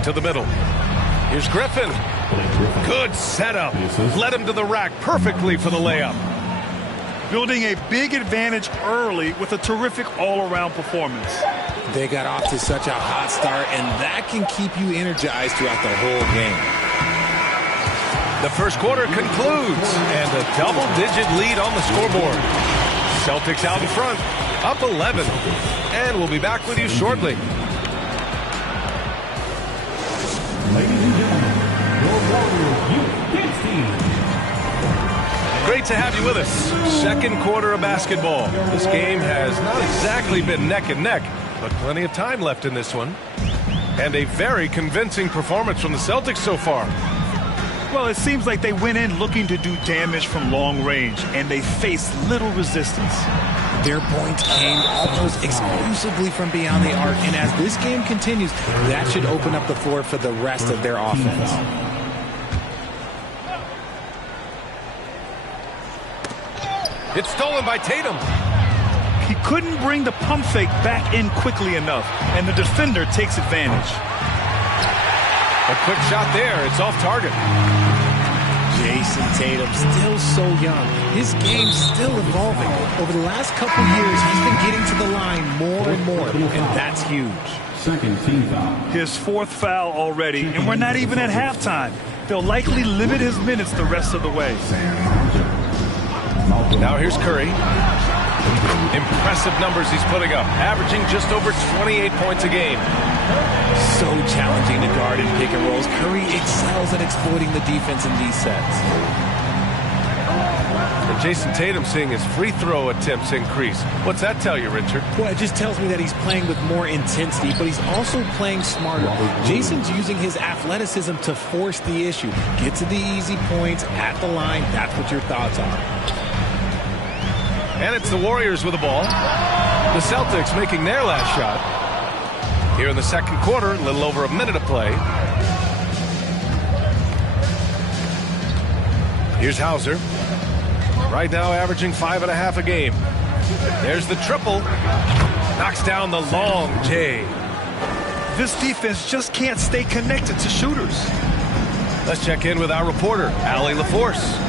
To the middle. Here's Griffin. Good setup. Led him to the rack perfectly for the layup. Building a big advantage early with a terrific all-around performance. They got off to such a hot start, and that can keep you energized throughout the whole game. The first quarter concludes, and a double-digit lead on the scoreboard. Celtics out in front, up 11. And we'll be back with you shortly. Great to have you with us. Second quarter of basketball. This game has not exactly been neck and neck, but plenty of time left in this one. And a very convincing performance from the Celtics so far. Well, it seems like they went in looking to do damage from long range, and they faced little resistance. Their points came almost exclusively from beyond the arc, and as this game continues, that should open up the floor for the rest of their offense. It's stolen by Tatum. He couldn't bring the pump fake back in quickly enough, and the defender takes advantage. A quick shot there. It's off target. Jason Tatum, still so young. His game's still evolving. Over the last couple years, he's been getting to the line more and more, and that's huge. Second team foul. His fourth foul already, and we're not even at halftime. They'll likely limit his minutes the rest of the way. Now here's Curry. Impressive numbers he's putting up, averaging just over 28 points a game. So challenging to guard in pick and rolls. Curry excels at exploiting the defense in these sets. And Jason Tatum seeing his free throw attempts increase. What's that tell you, Richard? Well, it just tells me that he's playing with more intensity, but he's also playing smarter. Jason's using his athleticism to force the issue. Get to the easy points at the line. That's what your thoughts are. And it's the Warriors with the ball. The Celtics making their last shot. Here in the second quarter, a little over a minute of play. Here's Hauser. Right now averaging 5.5 a game. There's the triple. Knocks down the long J. This defense just can't stay connected to shooters. Let's check in with our reporter, Allie LaForce.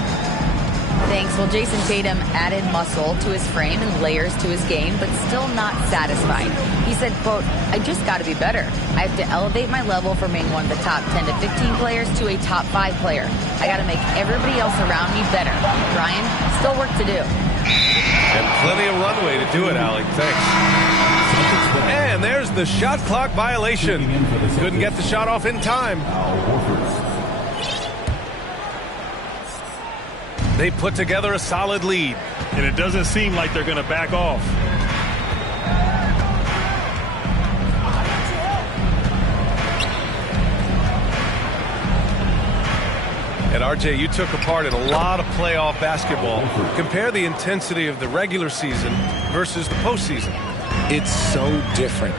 Thanks. Well, Jason Tatum added muscle to his frame and layers to his game, but still not satisfied. He said, quote, I just got to be better. I have to elevate my level from being one of the top 10 to 15 players to a top 5 player. I got to make everybody else around me better. Brian, still work to do. And plenty of runway to do it, Allie. Thanks. And there's the shot clock violation. Couldn't get the shot off in time. They put together a solid lead. And it doesn't seem like they're going to back off. And RJ, you took a part in a lot of playoff basketball. Compare the intensity of the regular season versus the postseason. It's so different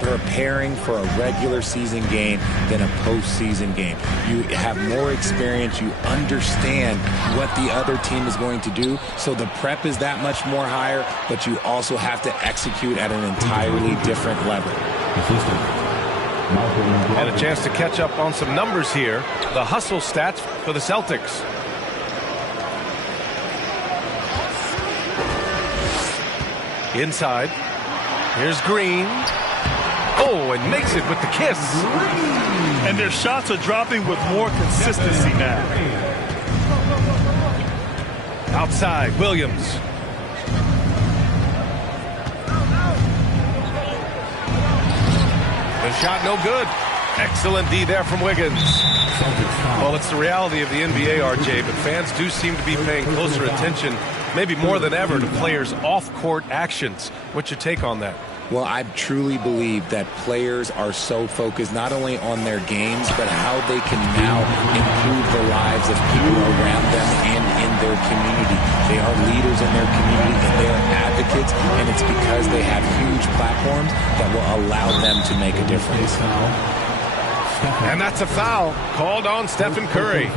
preparing for a regular season game than a postseason game. You have more experience. You understand what the other team is going to do. So the prep is that much more higher, but you also have to execute at an entirely different level. And a chance to catch up on some numbers here. The hustle stats for the Celtics. Inside. Here's Green. Oh, and makes it with the kiss. And their shots are dropping with more consistency now. Outside, Williams. The shot no good. Excellent D there from Wiggins. Well, it's the reality of the NBA, RJ, but fans do seem to be paying closer attention, maybe more than ever, to players' off-court actions. What's your take on that? Well, I truly believe that players are so focused not only on their games, but how they can now improve the lives of people around them and in their community. They are leaders in their community, and they are advocates, and it's because they have huge platforms that will allow them to make a difference. And that's a foul called on Stephen Curry.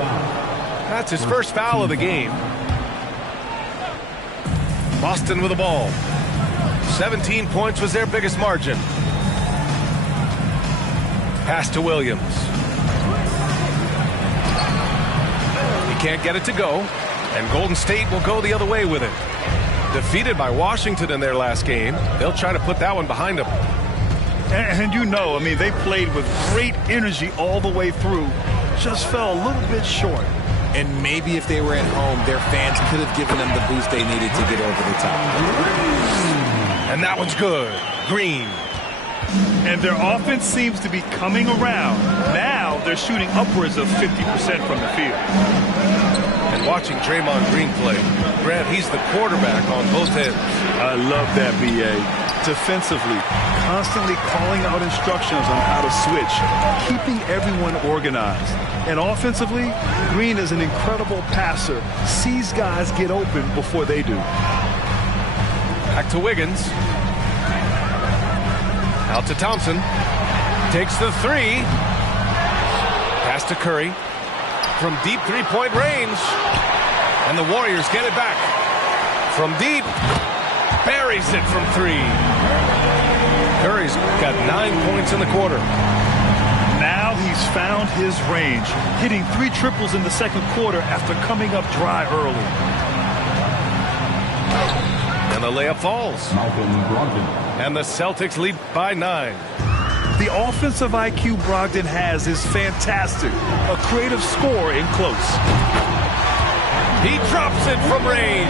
That's his first foul of the game. Boston with the ball. 17 points was their biggest margin. Pass to Williams. He can't get it to go, and Golden State will go the other way with it. Defeated by Washington in their last game, they'll try to put that one behind them. And you know, I mean, they played with great energy all the way through. Just fell a little bit short. And maybe if they were at home, their fans could have given them the boost they needed to get over the top. And that one's good. Green. And their offense seems to be coming around. Now they're shooting upwards of 50% from the field. And watching Draymond Green play, Grant, he's the quarterback on both ends. I love that, B.A. Defensively, constantly calling out instructions on how to switch, keeping everyone organized. And offensively, Green is an incredible passer, sees guys get open before they do. Back to Wiggins. Out to Thompson. Takes the three. Pass to Curry. From deep three-point range. And the Warriors get it back. From deep. Buries it from three. Curry's got 9 points in the quarter. Now he's found his range, hitting 3 triples in the second quarter after coming up dry early. And the layup falls. And the Celtics lead by 9. The offensive IQ Brogdon has is fantastic. A creative scorer in close. He drops it from range.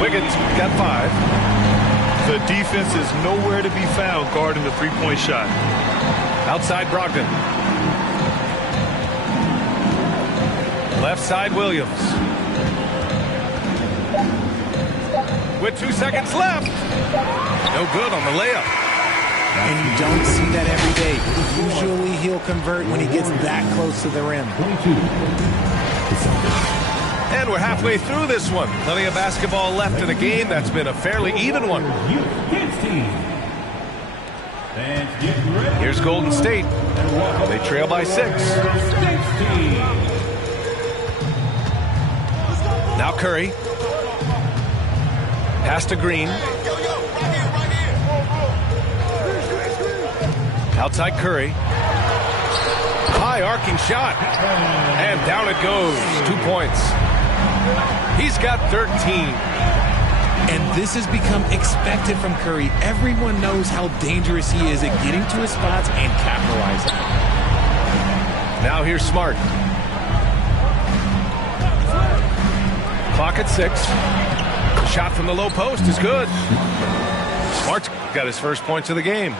Wiggins got 5. The defense is nowhere to be found guarding the three-point shot. Outside Brogdon. Left side Williams. With 2 seconds left. No good on the layup. And you don't see that every day. Usually he'll convert when he gets that close to the rim. And we're halfway through this one. Plenty of basketball left in a game that's been a fairly even one. Here's Golden State. They trail by 6. Now Curry. Pass to Green. Outside Curry. High arcing shot. And down it goes. 2 points. He's got 13. And this has become expected from Curry. Everyone knows how dangerous he is at getting to his spots and capitalizing. Now here's Smart. Clock at 6. The shot from the low post is good. Smart's got his first points of the game.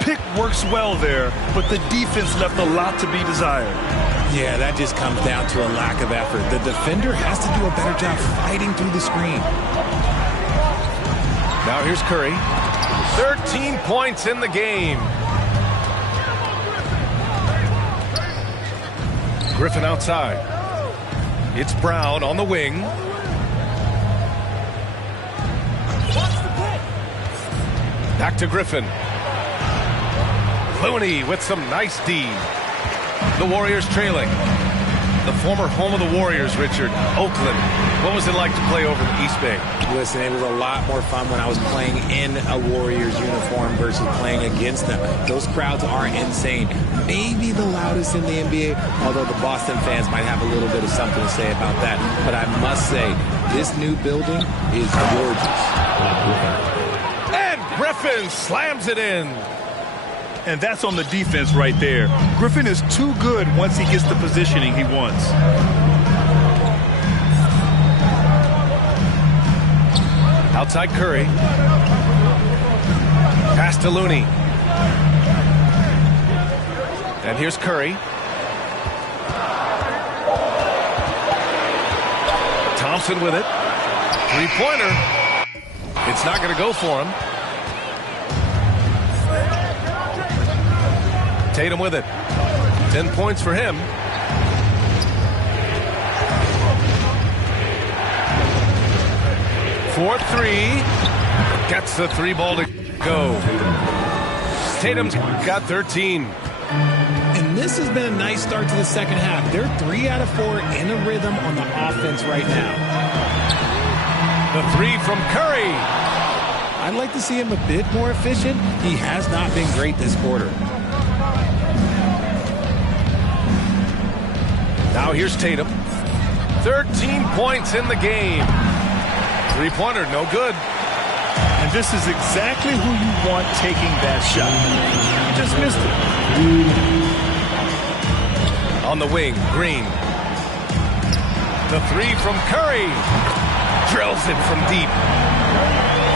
Pick works well there, but the defense left a lot to be desired. Yeah, that just comes down to a lack of effort. The defender has to do a better job fighting through the screen. Now here's Curry. 13 points in the game. Griffin outside. It's Brown on the wing. Back to Griffin. Looney with some nice D. The Warriors trailing. the former home of the Warriors, Richard, Oakland. What was it like to play over in East Bay? Listen, it was a lot more fun when I was playing in a Warriors uniform versus playing against them. Those crowds are insane. Maybe the loudest in the NBA, although the Boston fans might have a little bit of something to say about that. But I must say, this new building is gorgeous. And Griffin slams it in. And that's on the defense right there. Griffin is too good once he gets the positioning he wants. Outside Curry. Pass to Looney. And here's Curry. Thompson with it. Three-pointer. It's not going to go for him. Tatum with it. 10 points for him. For three. Gets the three ball to go. Tatum's got 13. And this has been a nice start to the second half. They're 3 out of 4 in a rhythm on the offense right now. The three from Curry. I'd like to see him a bit more efficient. He has not been great this quarter. Now here's Tatum. 13 points in the game. Three-pointer, no good. And this is exactly who you want taking that shot. You just missed it. On the wing, Green. The three from Curry. Drills it from deep.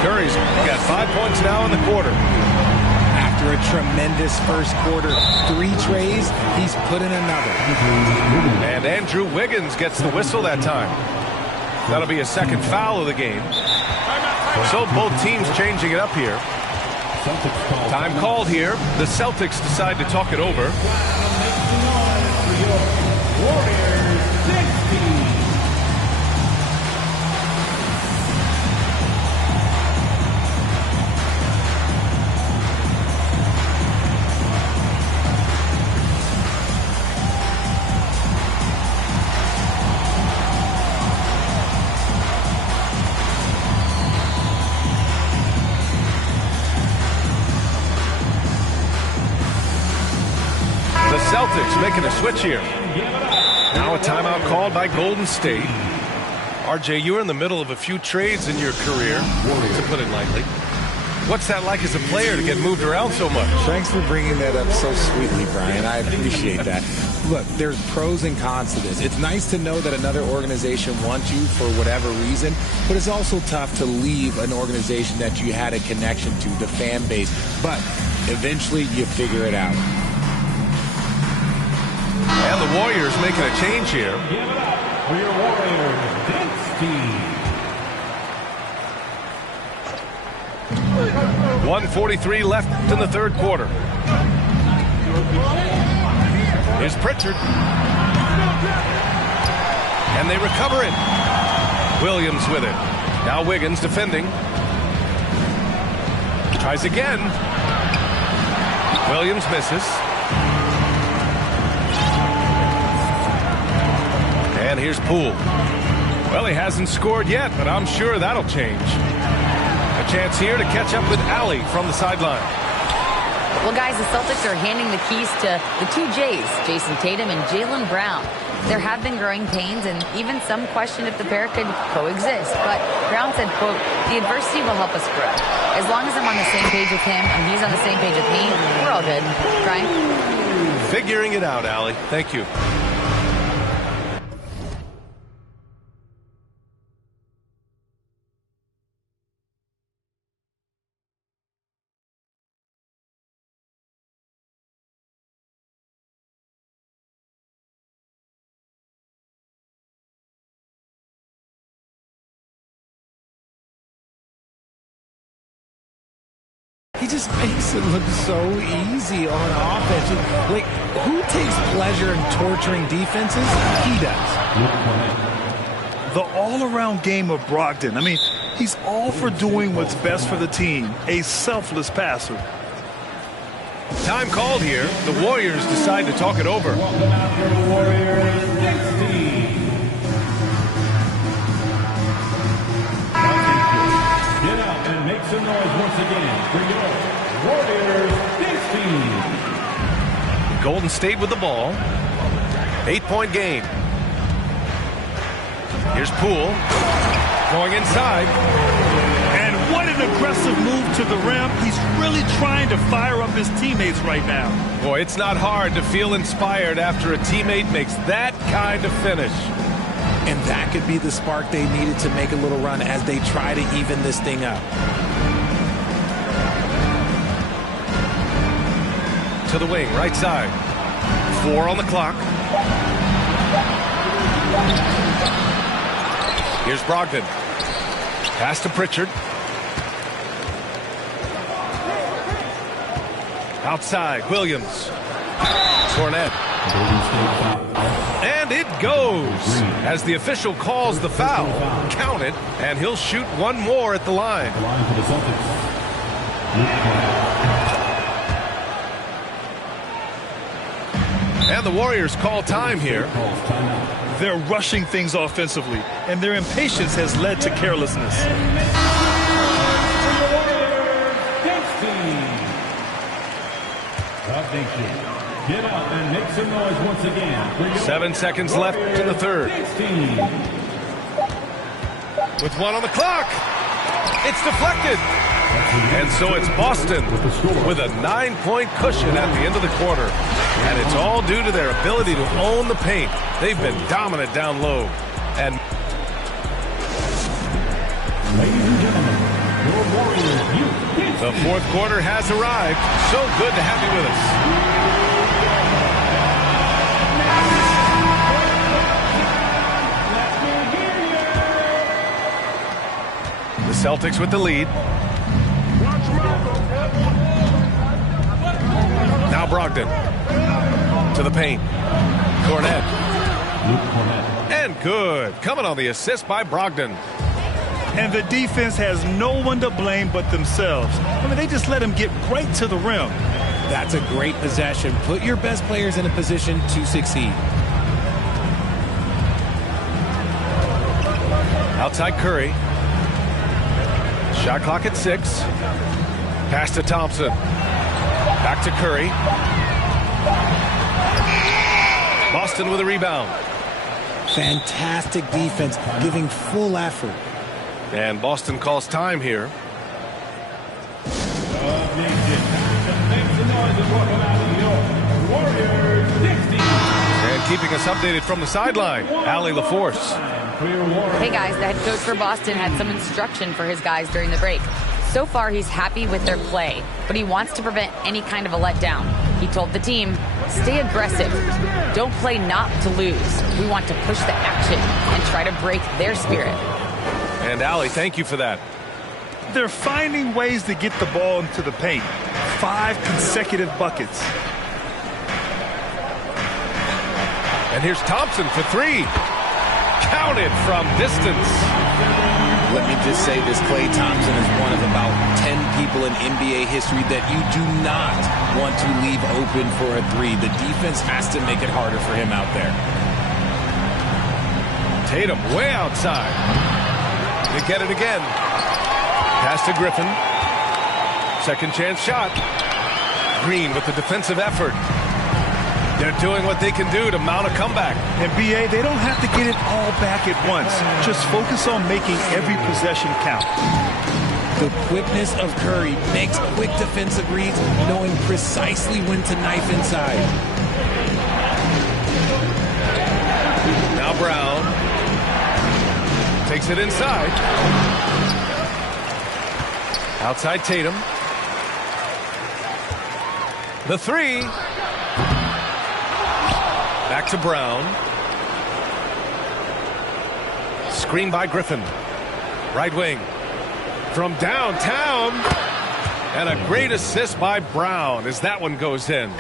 Curry's got 5 points now in the quarter. After a tremendous first quarter, 3 trays, he's put in another. And Andrew Wiggins gets the whistle that time. That'll be a second foul of the game. So both teams changing it up here. Time called here. The Celtics decide to talk it over. Celtics making a switch here. Now a timeout called by Golden State. RJ, you were in the middle of a few trades in your career, to put it lightly. What's that like as a player to get moved around so much? Thanks for bringing that up so sweetly, Brian. I appreciate that. Look, there's pros and cons to this. It's nice to know that another organization wants you for whatever reason, but it's also tough to leave an organization that you had a connection to, the fan base. But eventually you figure it out. And the Warriors making a change here. Give it up for your Warriors, Densky. 1:43 left in the third quarter. Here's Pritchard. And they recover it. Williams with it. Now Wiggins defending. Tries again. Williams misses. And here's Poole. Well, he hasn't scored yet, but I'm sure that'll change. A chance here to catch up with Allie from the sideline. Well, guys, the Celtics are handing the keys to the two J's, Jason Tatum and Jaylen Brown. There have been growing pains, and even some question if the pair could coexist. But Brown said, quote, the adversity will help us grow. As long as I'm on the same page with him and he's on the same page with me, we're all good. Brian? Figuring it out, Allie. Thank you. He just makes it look so easy on offense. Like, who takes pleasure in torturing defenses? He does. The all-around game of Brogdon. I mean, he's all for doing what's best for the team. A selfless passer. Time called here. The Warriors decide to talk it over. Welcome out your Warriors 16. Get up and make some noise once again for your Warriors 16. Golden State with the ball. 8-point game. Here's Poole going inside. And what an aggressive move to the rim. He's really trying to fire up his teammates right now. Boy, it's not hard to feel inspired after a teammate makes that kind of finish. And that could be the spark they needed to make a little run as they try to even this thing up. To the wing, right side. 4 on the clock. Here's Brogdon. Pass to Pritchard. Outside, Williams. Cornette. And it goes as the official calls the foul. Count it, and he'll shoot one more at the line. And the Warriors call time here. They're rushing things offensively, and their impatience has led to carelessness. Get up and make some noise once again. 7 seconds left in the third. 16. With 1 on the clock. It's deflected. And so it's Boston with a 9-point cushion at the end of the quarter. And it's all due to their ability to own the paint. They've been dominant down low. And Ladies and gentlemen, your Warriors youth. The fourth quarter has arrived. So good to have you with us. The Celtics with the lead. Now Brogdon to the paint. Cornette. And good. Coming on the assist by Brogdon. And the defense has no one to blame but themselves. I mean, they just let him get right to the rim. That's a great possession. Put your best players in a position to succeed. Outside Curry. Shot clock at 6. Pass to Thompson. Back to Curry. Boston with a rebound. Fantastic defense, giving full effort. And Boston calls time here. And keeping us updated from the sideline, Allie LaForce. Hey guys, the head coach for Boston had some instruction for his guys during the break. So far, he's happy with their play, but he wants to prevent any kind of a letdown. He told the team, stay aggressive. Don't play not to lose. We want to push the action and try to break their spirit. And Allie, thank you for that. They're finding ways to get the ball into the paint. 5 consecutive buckets. And here's Thompson for 3. Counted from distance. Let me just say this, Klay Thompson is one of about 10 people in NBA history that you do not want to leave open for a 3. The defense has to make it harder for him out there. Tatum way outside. They get it again. Pass to Griffin. Second chance shot. Green with the defensive effort. They're doing what they can do to mount a comeback. And BA, they don't have to get it all back at once. Just focus on making every possession count. The quickness of Curry makes quick defensive reads, knowing precisely when to knife inside. Now Brown takes it inside. Outside Tatum. The 3. Back to Brown. Screen by Griffin. Right wing. From downtown. And a great assist by Brown as that one goes in.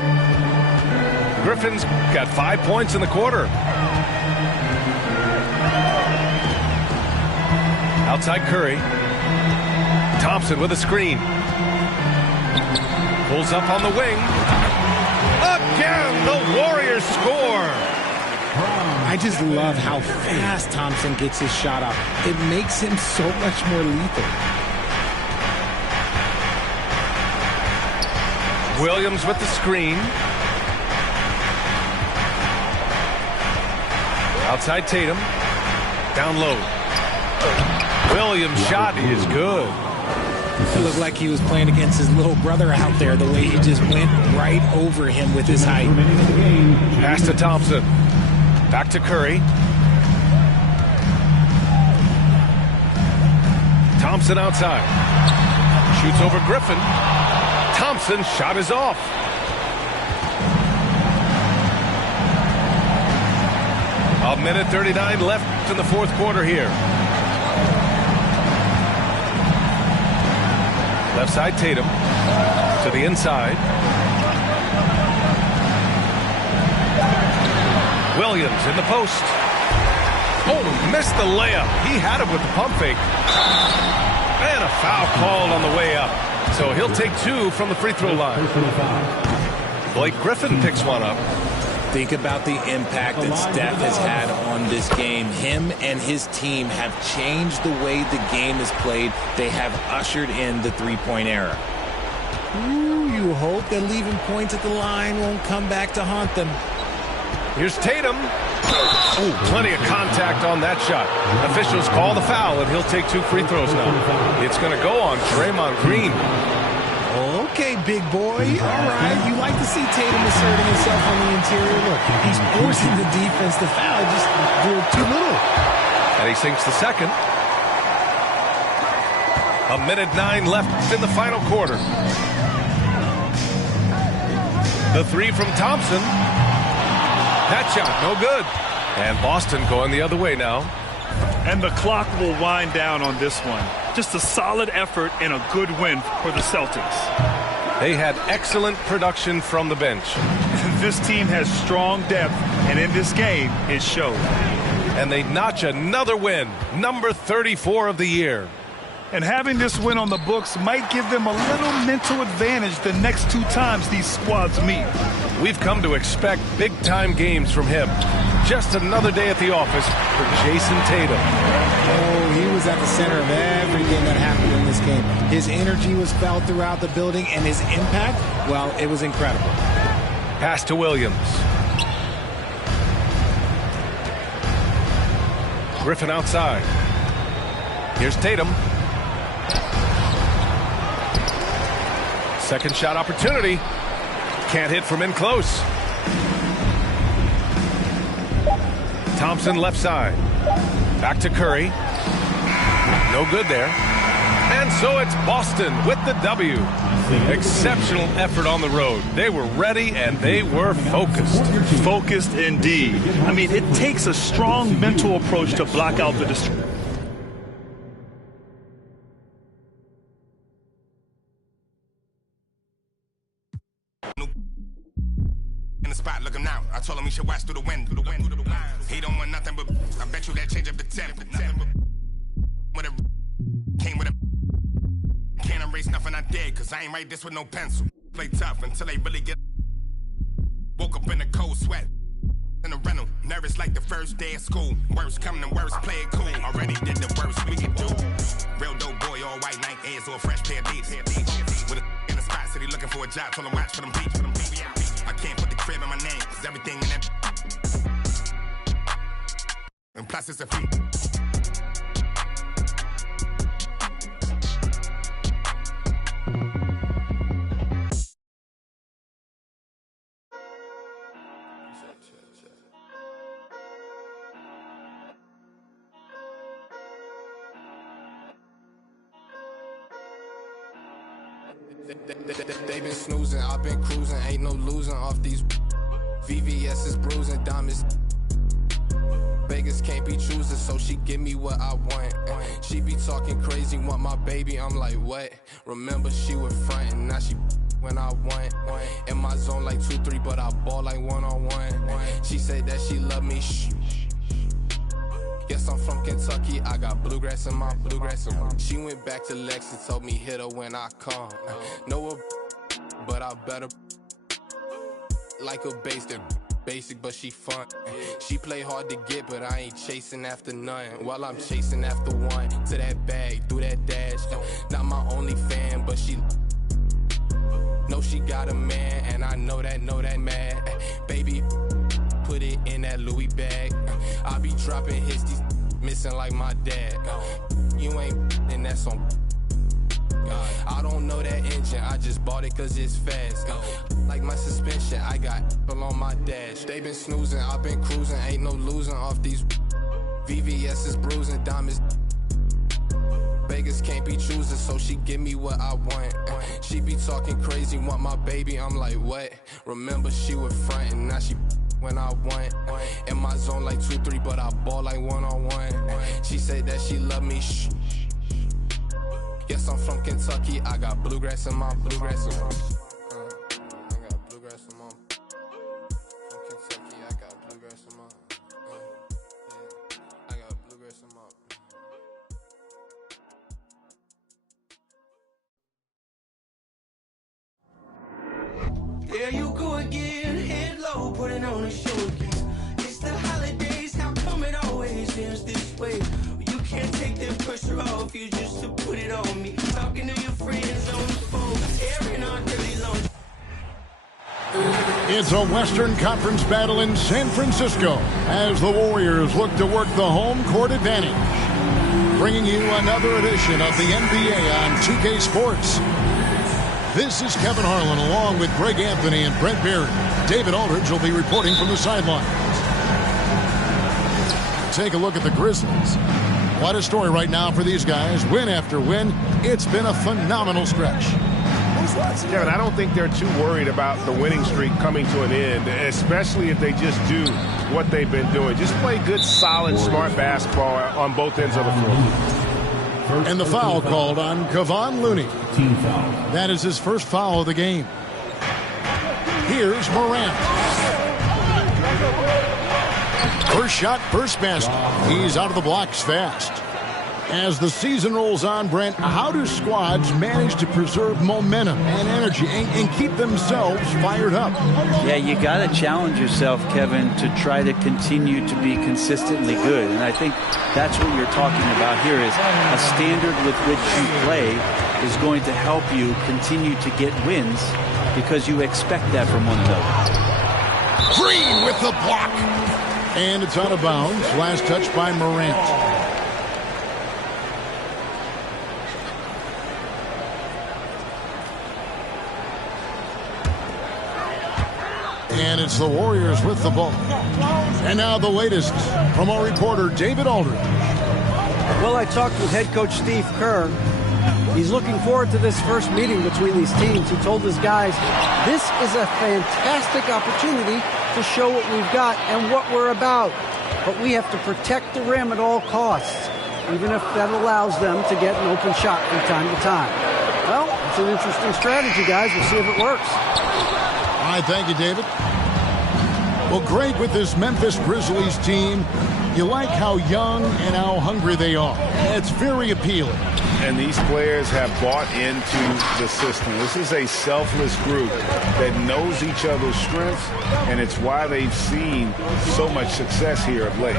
Griffin's got 5 points in the quarter. Outside Curry. Thompson with a screen. Pulls up on the wing. Again, the Warriors score. I just love how fast Thompson gets his shot off. It makes him so much more lethal. Williams with the screen. Outside Tatum. Down low. Williams' shot is good. It looked like he was playing against his little brother out there, the way he just went right over him with his height. Pass to Thompson. Back to Curry. Thompson outside. Shoots over Griffin. Thompson's shot is off. A minute 39 left in the fourth quarter here. Left side Tatum to the inside. Williams in the post. Oh, missed the layup. He had it with the pump fake. And a foul called on the way up. So he'll take two from the free throw line. Blake Griffin picks one up. Think about the impact that Steph has had on this game. Him and his team have changed the way the game is played. They have ushered in the three-point era. Ooh, you hope that leaving points at the line won't come back to haunt them. Here's Tatum. Oh, plenty of contact on that shot. Officials call the foul, and he'll take two free throws now. It's going to go on Draymond Green. Okay, big boy. All right. You like to see Tatum asserting himself on the interior. Look, he's forcing the defense to foul. Just do it too little. And he sinks the second. A minute 9 left in the final quarter. The three from Thompson. That shot, no good. And Boston going the other way now. And the clock will wind down on this one. Just a solid effort and a good win for the Celtics. They had excellent production from the bench. This team has strong depth, and in this game, it showed. And they notch another win, number 34 of the year. And having this win on the books might give them a little mental advantage the next two times these squads meet. We've come to expect big-time games from him. Just another day at the office for Jason Tatum. Oh, he was at the center of everything that happened in this game. His energy was felt throughout the building, and his impact, well, it was incredible. Pass to Williams. Griffin outside. Here's Tatum. Second shot opportunity. Can't hit from in close. Thompson left side. Back to Curry. No good there. And so it's Boston with the W. Exceptional effort on the road. They were ready and they were focused. Focused indeed. I mean, it takes a strong mental approach to block out the distraction. Spot, look him now. I told him he should watch through the wind. He don't want nothing but I bet you that change up the temp. With a came with a can't erase nothing I did, cause I ain't write this with no pencil. Play tough until they really get. Woke up in a cold sweat. In a rental, nervous like the first day of school. Worst coming and worst, play it cool. Already did the worst we could do. Real dope boy, all white Nike Airs or a fresh pair of beats. With a in the spot, said he looking for a job. Told him watch for them beats. I can't put the crib in my name, cause everything in that. And plus it's a fee. They been snoozing, I've been cruising, ain't no losing off these VVS is bruising, diamonds. Vegas can't be choosing, so she give me what I want. She be talking crazy, want my baby, I'm like, what? Remember she was frontin', now she when I want. In my zone like 2-3, but I ball like one-on-one. She said that she love me, shh. Yes, I'm from Kentucky, I got bluegrass in my bluegrass. She went back to Lex and told me hit her when I come. Know her but I better like a basic, but she fun. She play hard to get, but I ain't chasing after none. While I'm chasing after one, to that bag, through that dash. Not my only fan, but she know she got a man, and I know that mad. Baby, put it in that Louis bag. I be dropping hits, these missing like my dad. You ain't, and that's on. I don't know that engine, I just bought it cause it's fast. Like my suspension, I got on my dash. They been snoozing, I've been cruising, ain't no losing off these VVS is bruising, diamonds. Vegas can't be choosing, so she give me what I want. She be talking crazy, want my baby, I'm like, what? Remember she was frontin', now she when I want. In my zone like 2-3, but I ball like 1-on-1. She say that she love me, shh. Yes, I'm from Kentucky. I got bluegrass in my bluegrass. I got bluegrass in my. From Kentucky, I got bluegrass in my. I got bluegrass in my. There you go again, head low, putting on a show again. It's the holidays, how come it always ends this way? You can't take that pressure off you just to put it on me. Talking to your friends on the phone, airing our dirty laundry. It's a Western Conference battle in San Francisco as the Warriors look to work the home court advantage. Bringing you another edition of the NBA on 2K Sports. This is Kevin Harlan along with Greg Anthony and Brent Barry. David Aldridge will be reporting from the sidelines. Take a look at the Grizzlies. What a story right now for these guys. Win after win. It's been a phenomenal stretch. Kevin, I don't think they're too worried about the winning streak coming to an end, especially if they just do what they've been doing. Just play good, solid, smart basketball on both ends of the floor. And the foul called on Kevon Looney. Team foul. That is his first foul of the game. Here's Morant. First shot, first basket. He's out of the blocks fast. As the season rolls on, Brent, how do squads manage to preserve momentum and energy and keep themselves fired up? Yeah, you got to challenge yourself, Kevin, to try to continue to be consistently good. And I think that's what you're talking about here is a standard with which you play is going to help you continue to get wins because you expect that from one another. Green with the block. And it's out of bounds. Last touch by Morant. And it's the Warriors with the ball. And now the latest from our reporter, David Aldridge. Well, I talked with head coach Steve Kerr. He's looking forward to this first meeting between these teams. He told his guys, this is a fantastic opportunity to show what we've got and what we're about. But we have to protect the rim at all costs, even if that allows them to get an open shot from time to time. Well, it's an interesting strategy, guys. We'll see if it works. All right, thank you, David. Well, Greg, with this Memphis Grizzlies team, you like how young and how hungry they are. It's very appealing. And these players have bought into the system. This is a selfless group that knows each other's strengths, and it's why they've seen so much success here of late.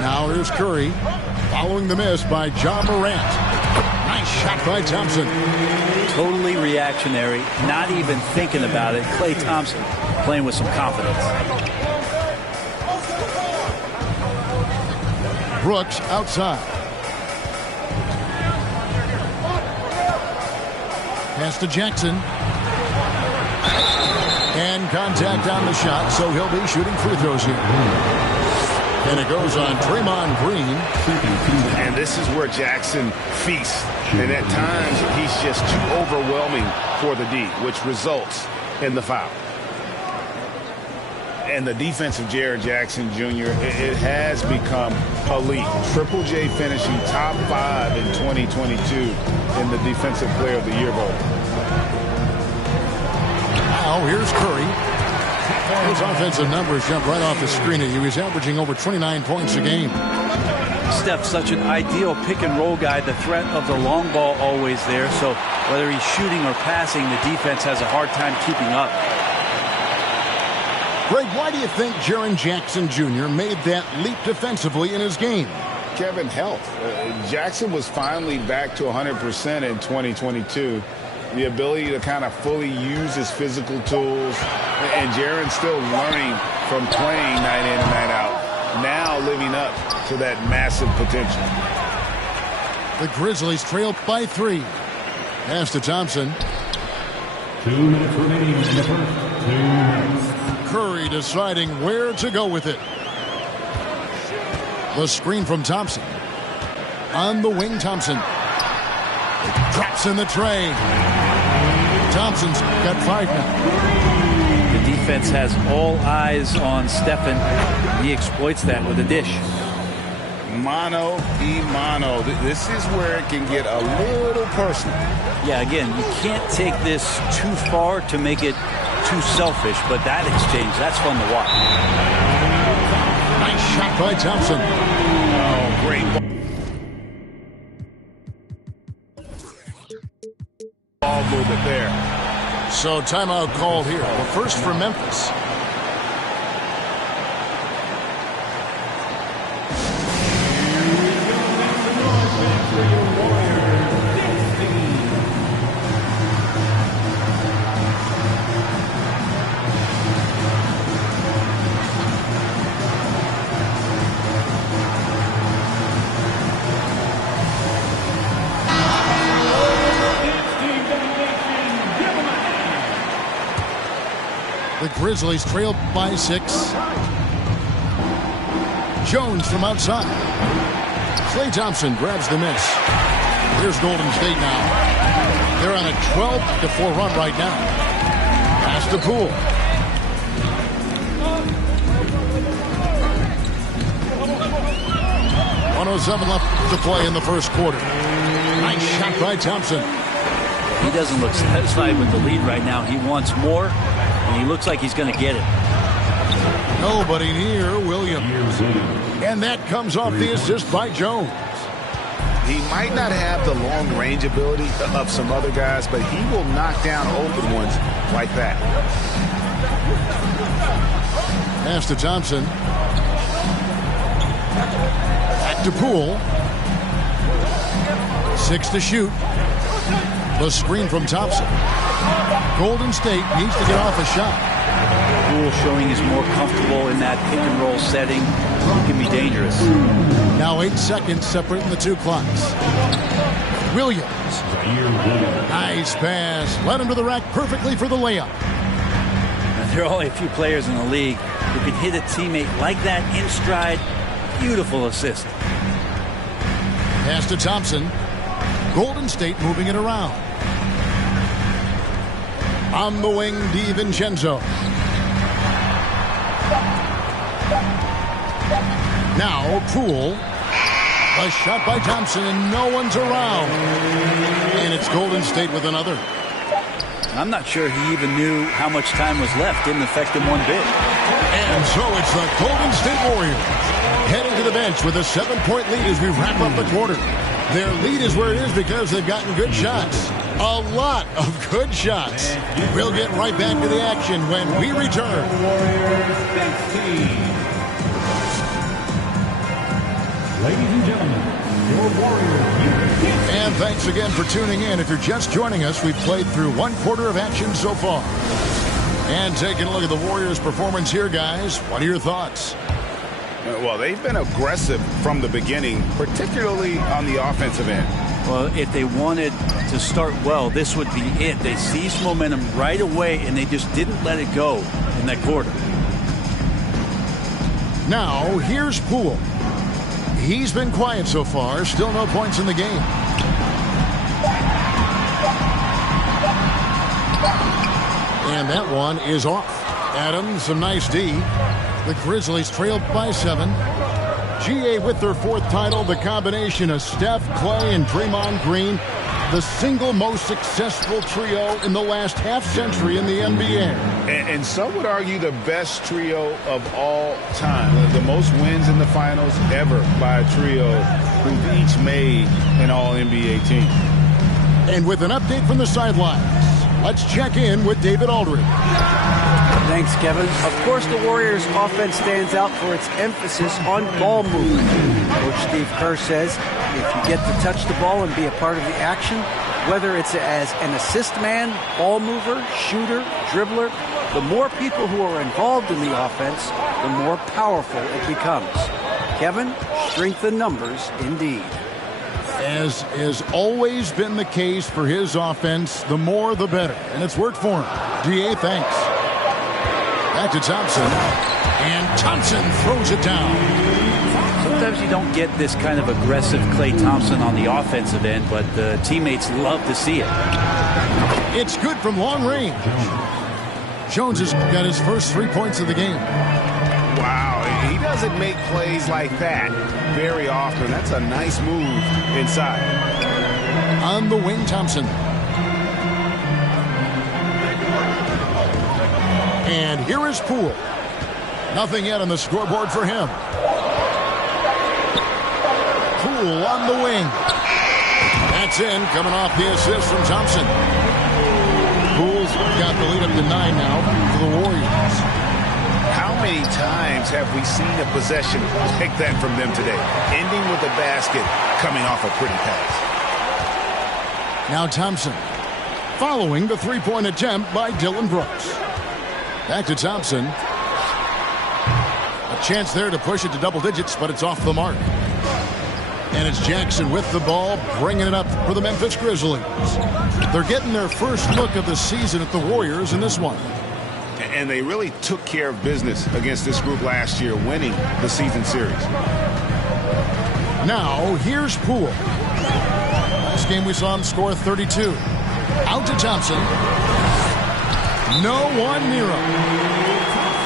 Now here's Curry, following the miss by John Morant. Nice shot by Thompson. Totally reactionary, not even thinking about it. Klay Thompson playing with some confidence. Brooks outside. Pass to Jackson. And contact on the shot, so he'll be shooting free throws here. And it goes on Draymond Green. And this is where Jackson feasts. And at times, he's just too overwhelming for the D, which results in the foul. And the defense of Jaren Jackson Jr., it has become elite. Triple J finishing top 5 in 2022 in the Defensive Player of the Year vote. Now here's Curry. His offensive numbers jump right off the screen at you. He's averaging over 29 points a game. Steph's such an ideal pick-and-roll guy. The threat of the long ball always there. So whether he's shooting or passing, the defense has a hard time keeping up. Greg, why do you think Jaren Jackson Jr. made that leap defensively in his game? Kevin, health. Jackson was finally back to 100% in 2022. The ability to kind of fully use his physical tools. And Jaren's still learning from playing night in and night out. Now living up to that massive potential. The Grizzlies trail by 3. Pass to Thompson. 2 minutes remaining in the first. 2 minutes. Curry deciding where to go with it. The screen from Thompson. On the wing, Thompson. Drops in the tray. Thompson's got 5 now. The defense has all eyes on Stephen. He exploits that with a dish. Mano y mano. This is where it can get a little personal. Yeah, again, you can't take this too far to make it too selfish, but that exchange, that's fun to watch. Nice shot by Thompson. Oh, great ball movement there. So timeout called here. The first for Memphis. The Grizzlies trail by 6. Jones from outside. Klay Thompson grabs the miss. Here's Golden State now. They're on a 12-4 run right now. Pass to Poole. .107 left to play in the first quarter. Nice shot by Thompson. He doesn't look satisfied with the lead right now. He wants more, and he looks like he's going to get it. Nobody near Williams. And that comes off the assist by Jones. He might not have the long-range ability of some other guys, but he will knock down open ones like that. Pass to Thompson. Back to Poole. 6 to shoot. The screen from Thompson. Golden State needs to get off a shot. Poole showing he's more comfortable in that pick-and-roll setting. He can be dangerous. Now 8 seconds separating the two clocks. Williams. Nice pass. Led him to the rack perfectly for the layup. There are only a few players in the league who can hit a teammate like that in stride. Beautiful assist. Pass to Thompson. Golden State moving it around. On the wing, DiVincenzo. Now Poole. A shot by Thompson, and no one's around. And it's Golden State with another. I'm not sure he even knew how much time was left. Didn't affect him one bit. And so it's the Golden State Warriors heading to the bench with a 7-point lead as we wrap up the quarter. Their lead is where it is because they've gotten good shots. A lot of good shots. We'll get right back to the action when we return. Ladies and gentlemen, your Warriors. And thanks again for tuning in. If you're just joining us, we've played through 1 quarter of action so far. And taking a look at the Warriors' performance here, guys. What are your thoughts? Well, they've been aggressive from the beginning, particularly on the offensive end. Well, if they wanted to start well, this would be it. They seized momentum right away, and they just didn't let it go in that quarter. Now, here's Poole. He's been quiet so far. Still no points in the game. And that one is off. Adams, some nice D. The Grizzlies trailed by 7. GA with their 4th title. The combination of Steph, Klay, and Draymond Green. The single most successful trio in the last half-century in the NBA. And some would argue the best trio of all time. The most wins in the finals ever by a trio who've each made an All-NBA team. And with an update from the sidelines, let's check in with David Aldridge. Thanks, Kevin. Of course, the Warriors' offense stands out for its emphasis on ball movement. Coach Steve Kerr says if you get to touch the ball and be a part of the action, whether it's as an assist man, ball mover, shooter, dribbler, the more people who are involved in the offense, the more powerful it becomes. Kevin, strength in numbers indeed. As has always been the case for his offense, the more the better. And it's worked for him. DA, thanks. Back to Thompson. And Thompson throws it down. Sometimes you don't get this kind of aggressive Klay Thompson on the offensive end, but the teammates love to see it. It's good from long range. Jones has got his first 3 points of the game. Wow, he doesn't make plays like that very often. That's a nice move inside. On the wing, Thompson. And here is Poole. Nothing yet on the scoreboard for him. Poole on the wing. That's in, coming off the assist from Thompson. Poole's got the lead up to 9 now for the Warriors. How many times have we seen a possession like that from them today? Ending with a basket, coming off a pretty pass. Now Thompson, following the three-point attempt by Dillon Brooks. Back to Thompson. A chance there to push it to double digits, but it's off the mark. And it's Jackson with the ball, bringing it up for the Memphis Grizzlies. They're getting their first look of the season at the Warriors in this one. And they really took care of business against this group last year, winning the season series. Now, here's Poole. Last game we saw him score 32. Out to Thompson. No one near him.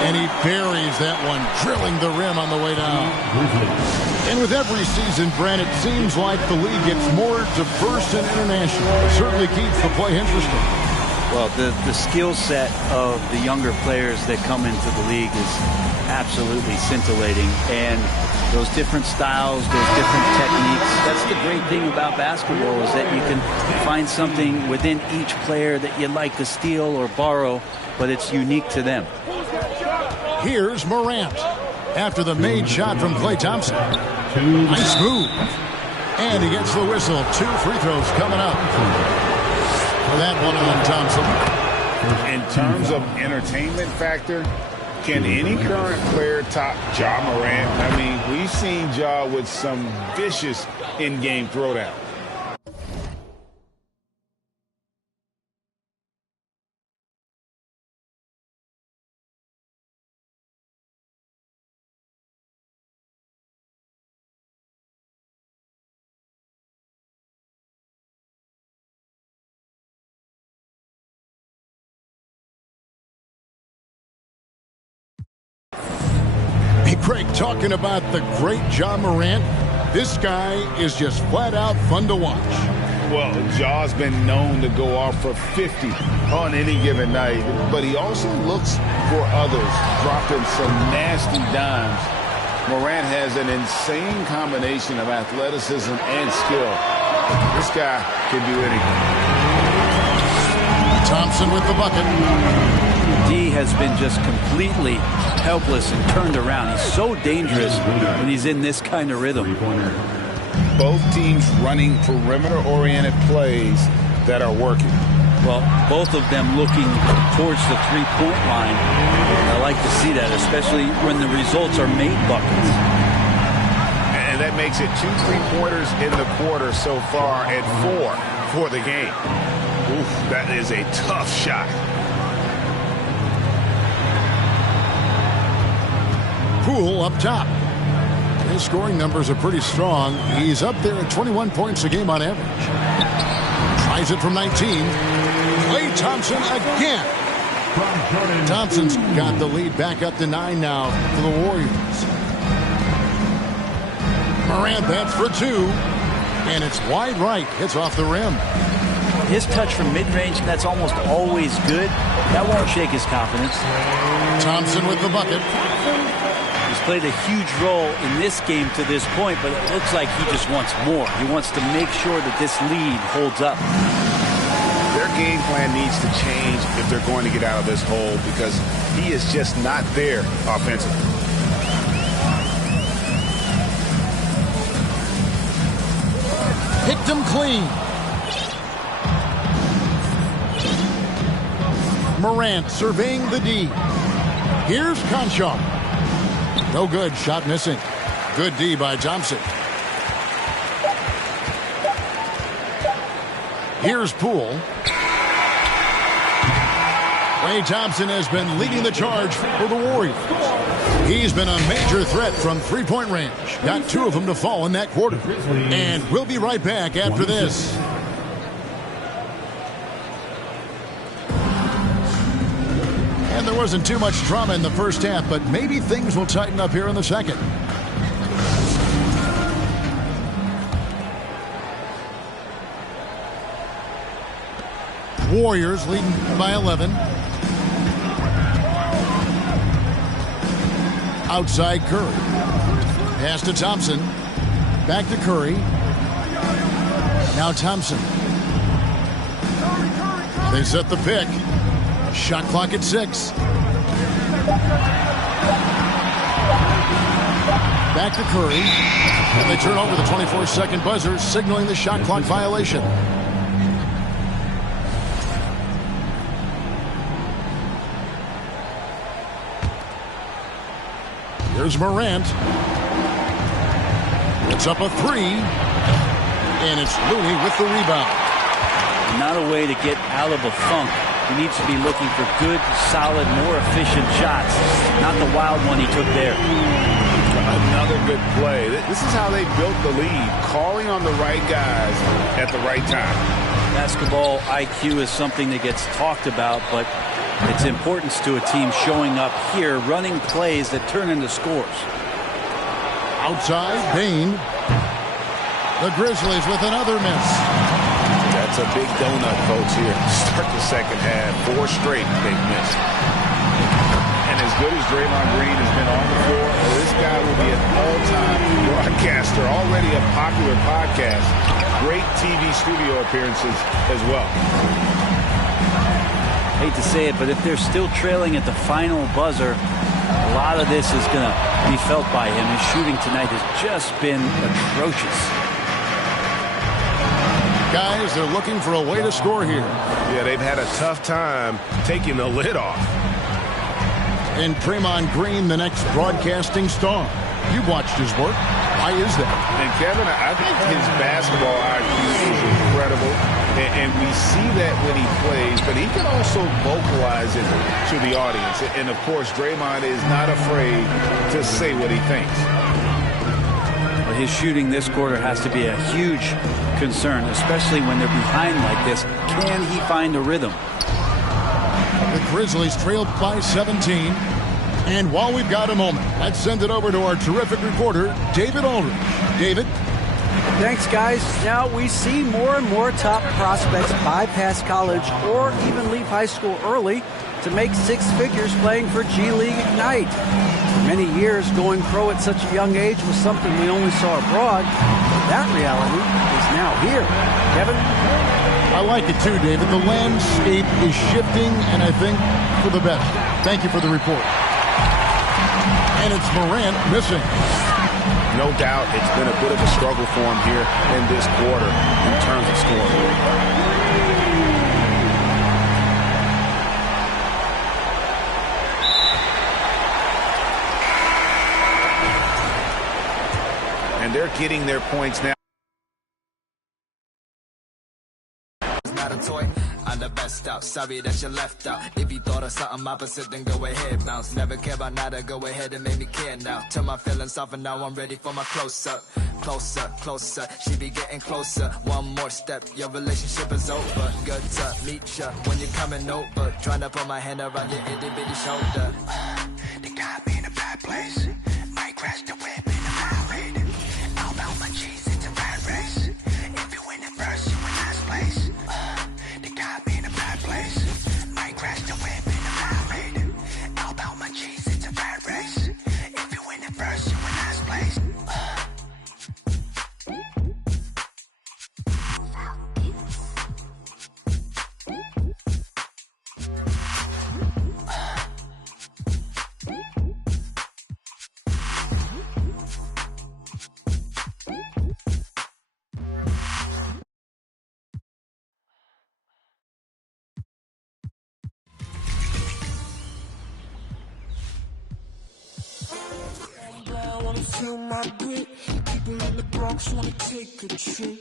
And he buries that one, drilling the rim on the way down. And with every season, Brent, it seems like the league gets more diverse and international. It certainly keeps the play interesting. Well, the skill set of the younger players that come into the league is absolutely scintillating. And those different styles, those different techniques, that's the great thing about basketball is that you can find something within each player that you'd like to steal or borrow, but it's unique to them. Here's Morant after the made shot from Klay Thompson. Nice move. And he gets the whistle. 2 free throws coming up for that one on Thompson. In terms of entertainment factor, can any current player top Ja Morant? I mean, we've seen Ja with some vicious in-game throwdown. Craig, talking about the great Ja Morant, this guy is just flat out fun to watch. Well, Ja's been known to go off for 50 on any given night, but he also looks for others, dropping some nasty dimes. Morant has an insane combination of athleticism and skill. This guy can do anything. Thompson with the bucket. D has been just completely helpless and turned around. He's so dangerous when he's in this kind of rhythm. Both teams running perimeter-oriented plays that are working. Well, both of them looking towards the three-point line. I like to see that, especially when the results are made buckets. And that makes it 2 3-pointers in the quarter so far and 4 for the game. Oof, that is a tough shot. Poole up top. His scoring numbers are pretty strong. He's up there at 21 points a game on average. Tries it from 19. Klay Thompson again. Thompson's got the lead back up to 9 now for the Warriors. Morant, that's for 2. And it's wide right. Hits off the rim. his touch from mid-range, and that's almost always good. That won't shake his confidence. Thompson with the bucket. He's played a huge role in this game to this point, but it looks like he just wants more. He wants to make sure that this lead holds up. Their game plan needs to change if they're going to get out of this hole, because he is just not there offensively. Picked him clean. Morant surveying the D. Here's Conchar. No good. Shot missing. Good D by Thompson. Here's Poole. Klay Thompson has been leading the charge for the Warriors. He's been a major threat from three-point range. Got 2 of them to fall in that quarter. And we'll be right back after this. And there wasn't too much drama in the first half, but maybe things will tighten up here in the second. Warriors leading by 11. Outside Curry. Pass to Thompson. Back to Curry. Now Thompson. They set the pick. Shot clock at 6. Back to Curry. And they turn over the 24-second buzzer, signaling the shot clock violation. Here's Morant. It's up a 3. And it's Looney with the rebound. Not a way to get out of a funk. He needs to be looking for good, solid, more efficient shots. Not the wild one he took there. Another good play. This is how they built the lead. Calling on the right guys at the right time. Basketball IQ is something that gets talked about, but its importance to a team showing up here, running plays that turn into scores. Outside, Bain. The Grizzlies with another miss. That's a big donut, folks, here. Start the second half. 4 straight they've missed. And as good as Draymond Green has been on the floor, this guy will be an all-time broadcaster, already a popular podcast. Great TV studio appearances as well. Hate to say it, but if they're still trailing at the final buzzer, a lot of this is going to be felt by him. His shooting tonight has just been atrocious. Guys, they're looking for a way to score here. Yeah, they've had a tough time taking the lid off. And Draymond Green, the next broadcasting star. You've watched his work. Why is that? And Kevin, I think his basketball IQ is incredible. And we see that when he plays, but he can also vocalize it to the audience. And, of course, Draymond is not afraid to say what he thinks. Well, his shooting this quarter has to be a huge concern, especially when they're behind like this. Can he find a rhythm? The Grizzlies trailed by 17. And while we've got a moment, let's send it over to our terrific reporter, David Aldridge. David? Thanks, guys. Now, we see more and more top prospects bypass college or even leave high school early to make 6 figures playing for G League Ignite. For many years, going pro at such a young age was something we only saw abroad. But that reality is now here. Kevin? I like it too, David. The landscape is shifting, and I think for the better. Thank you for the report. And it's Morant missing. No doubt it's been a bit of a struggle for him here in this quarter in terms of scoring. And they're getting their points now. Not a toy. I'm the best out. Sorry that you left out. If you thought of something opposite, then go ahead, bounce. Never care about nada, go ahead and make me care now. Turn my feelings off and now I'm ready for my close-up. Closer, closer, she be getting closer. One more step, your relationship is over. Good to meet ya when you're coming over. Trying to put my hand around your itty-bitty shoulder. They got me in a bad place. Might crash the whip in the highway. All about my cheese, it's a rat race. If you win it first, you win last place. wanna feel my grip. People in the Bronx wanna take a trip.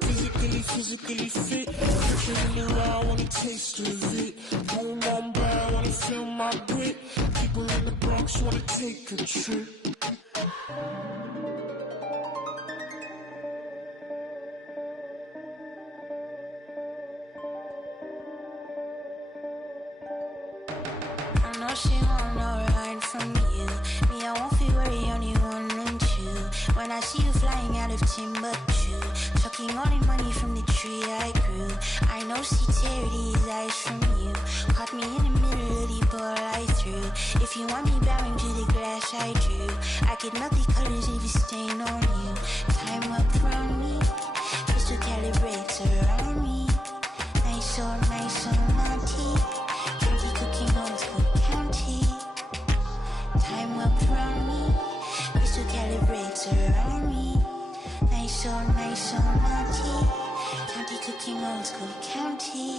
Physically fit. Picture in the raw, wanna taste of it. Boom, boom, bang, wanna feel my grip. People in the Bronx wanna take a trip. I know she want no ride from you. Me, I won't feel worry, only one and two. When I see you flying out of Timbuktu, chucking all the money from the tree I grew. I know she teared his eyes from you. Caught me in the middle of the ball I threw. If you want me bowing to the glass I drew, I could melt the colors if you stain on you. Time up around me, crystal calibrates around me. Nice so naughty. Candy cooking on Cook County. Time up around me, crystal calibrates around me. Nice so naughty. County cooking on Cook County.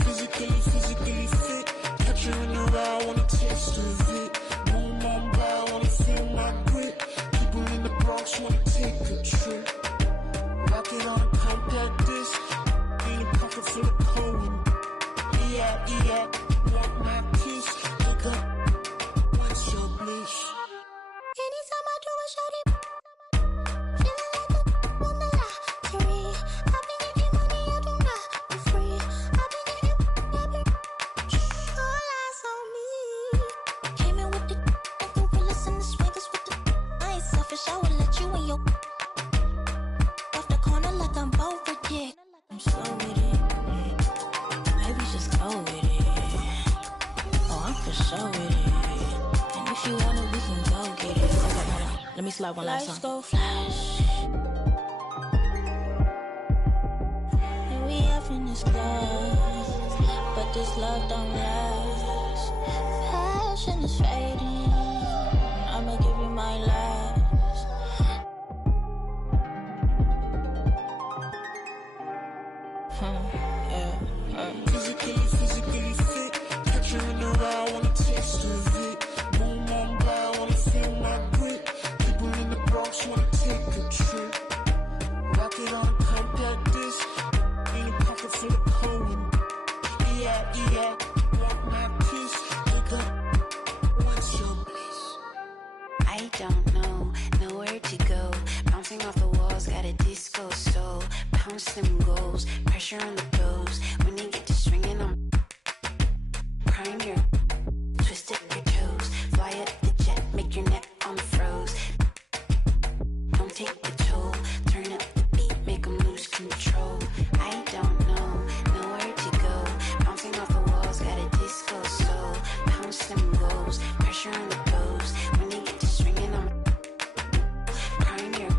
Physically fit. Catch you in the raw, wanna taste of it. Boom, boom, bow, wanna feel my grip. People in the Bronx wanna take a trip. Rock it on a compact disc. In a pocket full of cold. Yeah, want my kiss. Wake up, what's your bliss? Anytime I do a shawty, feeling like a won the lottery. I've been getting money, I do not be free. I've been all eyes on me. Came in with the gorillas and the swingers with the. I ain't selfish, I would let you in your off the corner like I'm both with dick. I'm slow with it. Maybe just go with it. Oh, I'm for sure with it. And if you want it, we can go get it. Okay, hold on. Let me slide one last time. Lights go flash. And we up in this glass, but this love don't last. Passion is fading. I'ma give you my last. Physically fit. Catch you in the raw, wanna taste of it. Boom, boom, bow, wanna feel my grip. People in the Bronx wanna take a trip. Rock it on a compact disc. In a pocket full of cold. Yeah, want my kiss. Wake up, what's your bliss? I don't know, nowhere to go. Bouncing off the walls, got a disco soul. Pounce them goals, pressure on the toes. When they get to swinging on, prime your, twist up your toes. Fly up the jet, make your neck on froze. Don't take the toll, turn up the beat, make them lose control. I don't know, nowhere to go. Bouncing off the walls, got a disco soul. Pounce them goals, pressure on the toes. When they get to swinging on, prime your,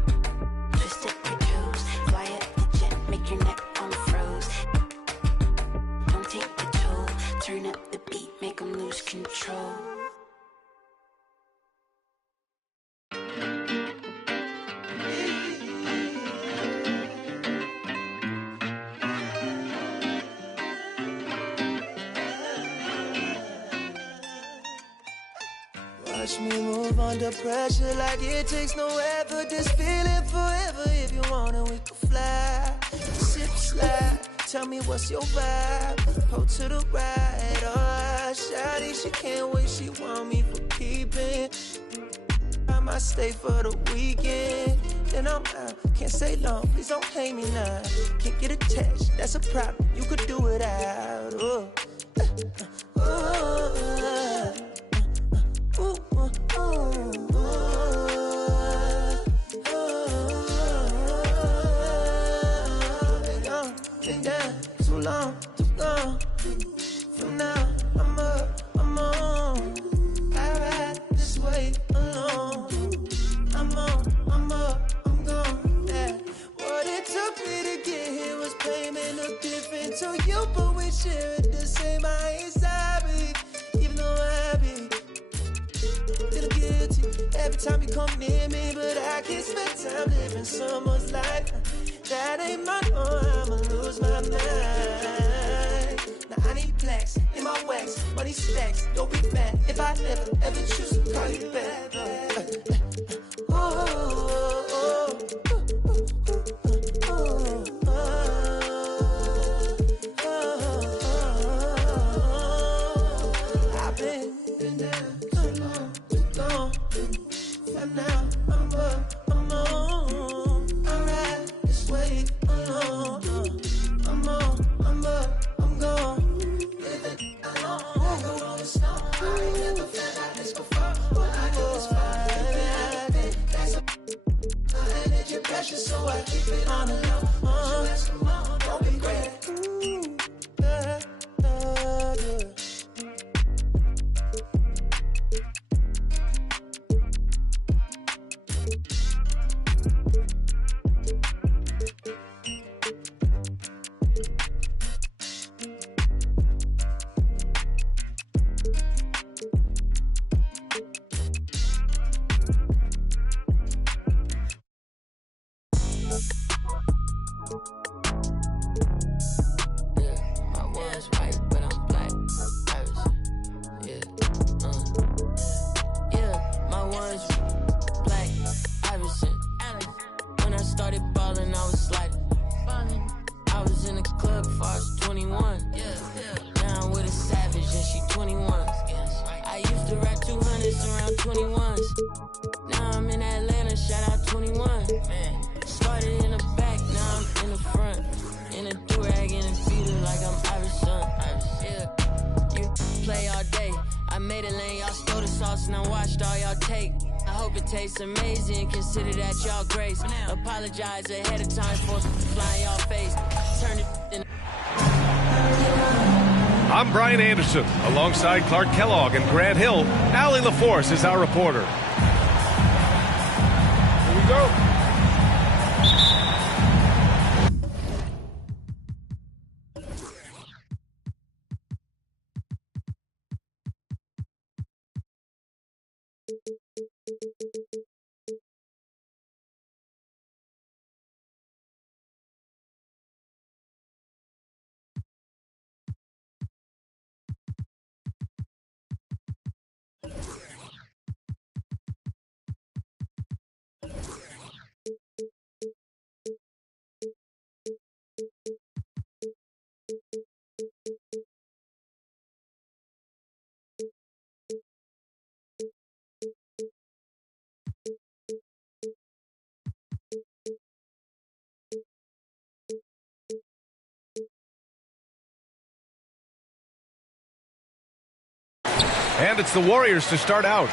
twist up your toes. Fly up the jet, make your neck on froze. Don't take the toll, turn up the beat, make them lose control. Watch me move under pressure like it takes no effort. This feeling forever. If you want it, we can fly. Sip slide. Tell me what's your vibe. Pull to the right. Oh, shawty, she can't wait. She want me for keeping. I might stay for the weekend. Then I'm out. Can't stay long. Please don't hate me now. Can't get attached. That's a problem. You could do it out. Oh. Been down too long, too long. From now, I'm up, I'm on. I ride this way alone. I'm on, I'm up, I'm gone. Yeah. What it took me to get here was payment no different to you, but we share it the same. I ain't sorry, even though I be feeling guilty every time you come near me, but I can't spend time living someone's life. That ain't my own, I'ma lose my mind. Now I need plaques in my wax, money stacks, don't be mad if I ever choose to call you back. plug before I was 21. Down with a savage and she 21. I used to rap 200s around 21s. Now I'm in Atlanta, shout out 21. Started in the back, now I'm in the front. In a do-rag and a feeder like I'm Iverson. You play all day. I made a lane, y'all stole the sauce and I watched all y'all take. I hope it tastes amazing, consider that y'all grace. Apologize ahead of time for flying y'all face. Turn it in. I'm Brian Anderson, alongside Clark Kellogg and Grant Hill. Allie LaForce is our reporter. Here we go. And it's the Warriors to start out.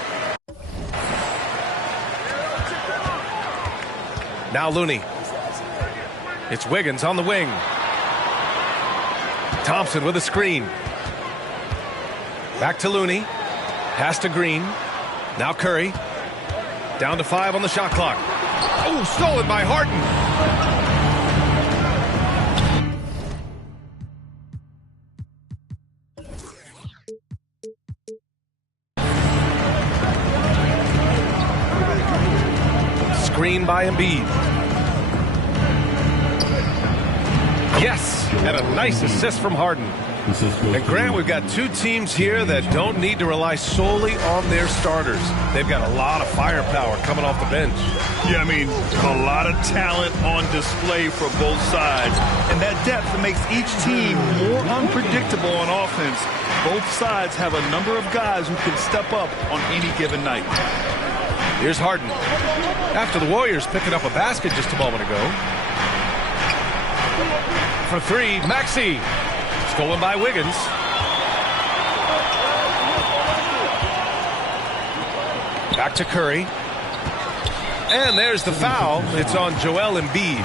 Now Looney. It's Wiggins on the wing. Thompson with a screen. Back to Looney. Pass to Green. Now Curry. Down to 5 on the shot clock. Oh, stolen by Harden. Screen by Embiid. Yes, and a nice assist from Harden. And Grant, we've got two teams here that don't need to rely solely on their starters. They've got a lot of firepower coming off the bench. Yeah, I mean, a lot of talent on display for both sides. And that depth makes each team more unpredictable on offense. Both sides have a number of guys who can step up on any given night. Here's Harden. After the Warriors picking up a basket just a moment ago. For three, Maxey. Stolen by Wiggins. Back to Curry. And there's the foul. It's on Joel Embiid.